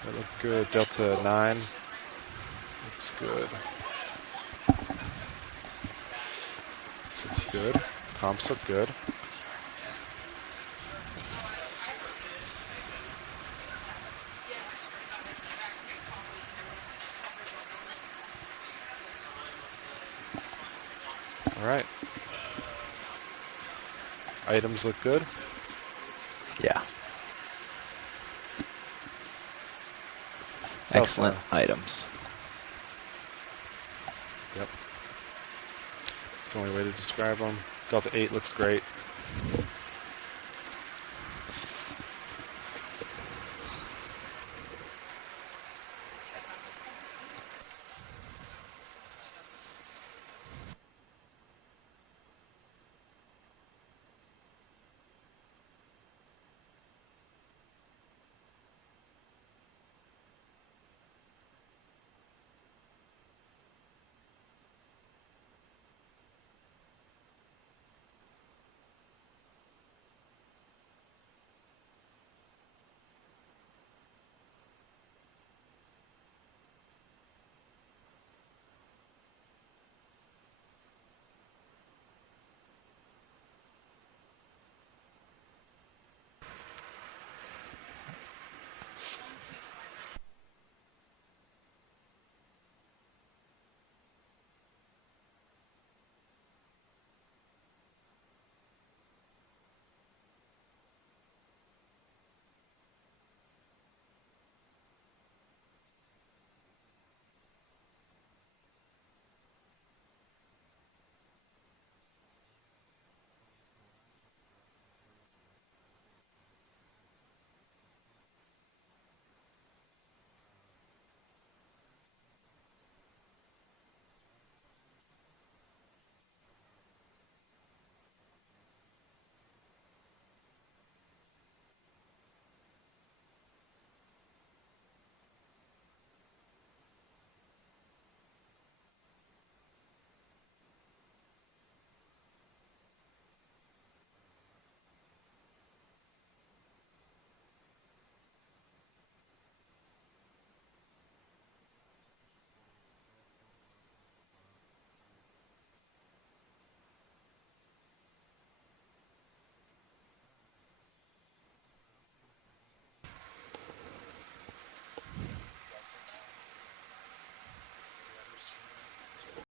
That looked good. Delta 9. Looks good. This looks good. Comps look good. All right. Items look good. Yeah. Delta. Excellent items. Yep. It's the only way to describe them. Delta 8 looks great.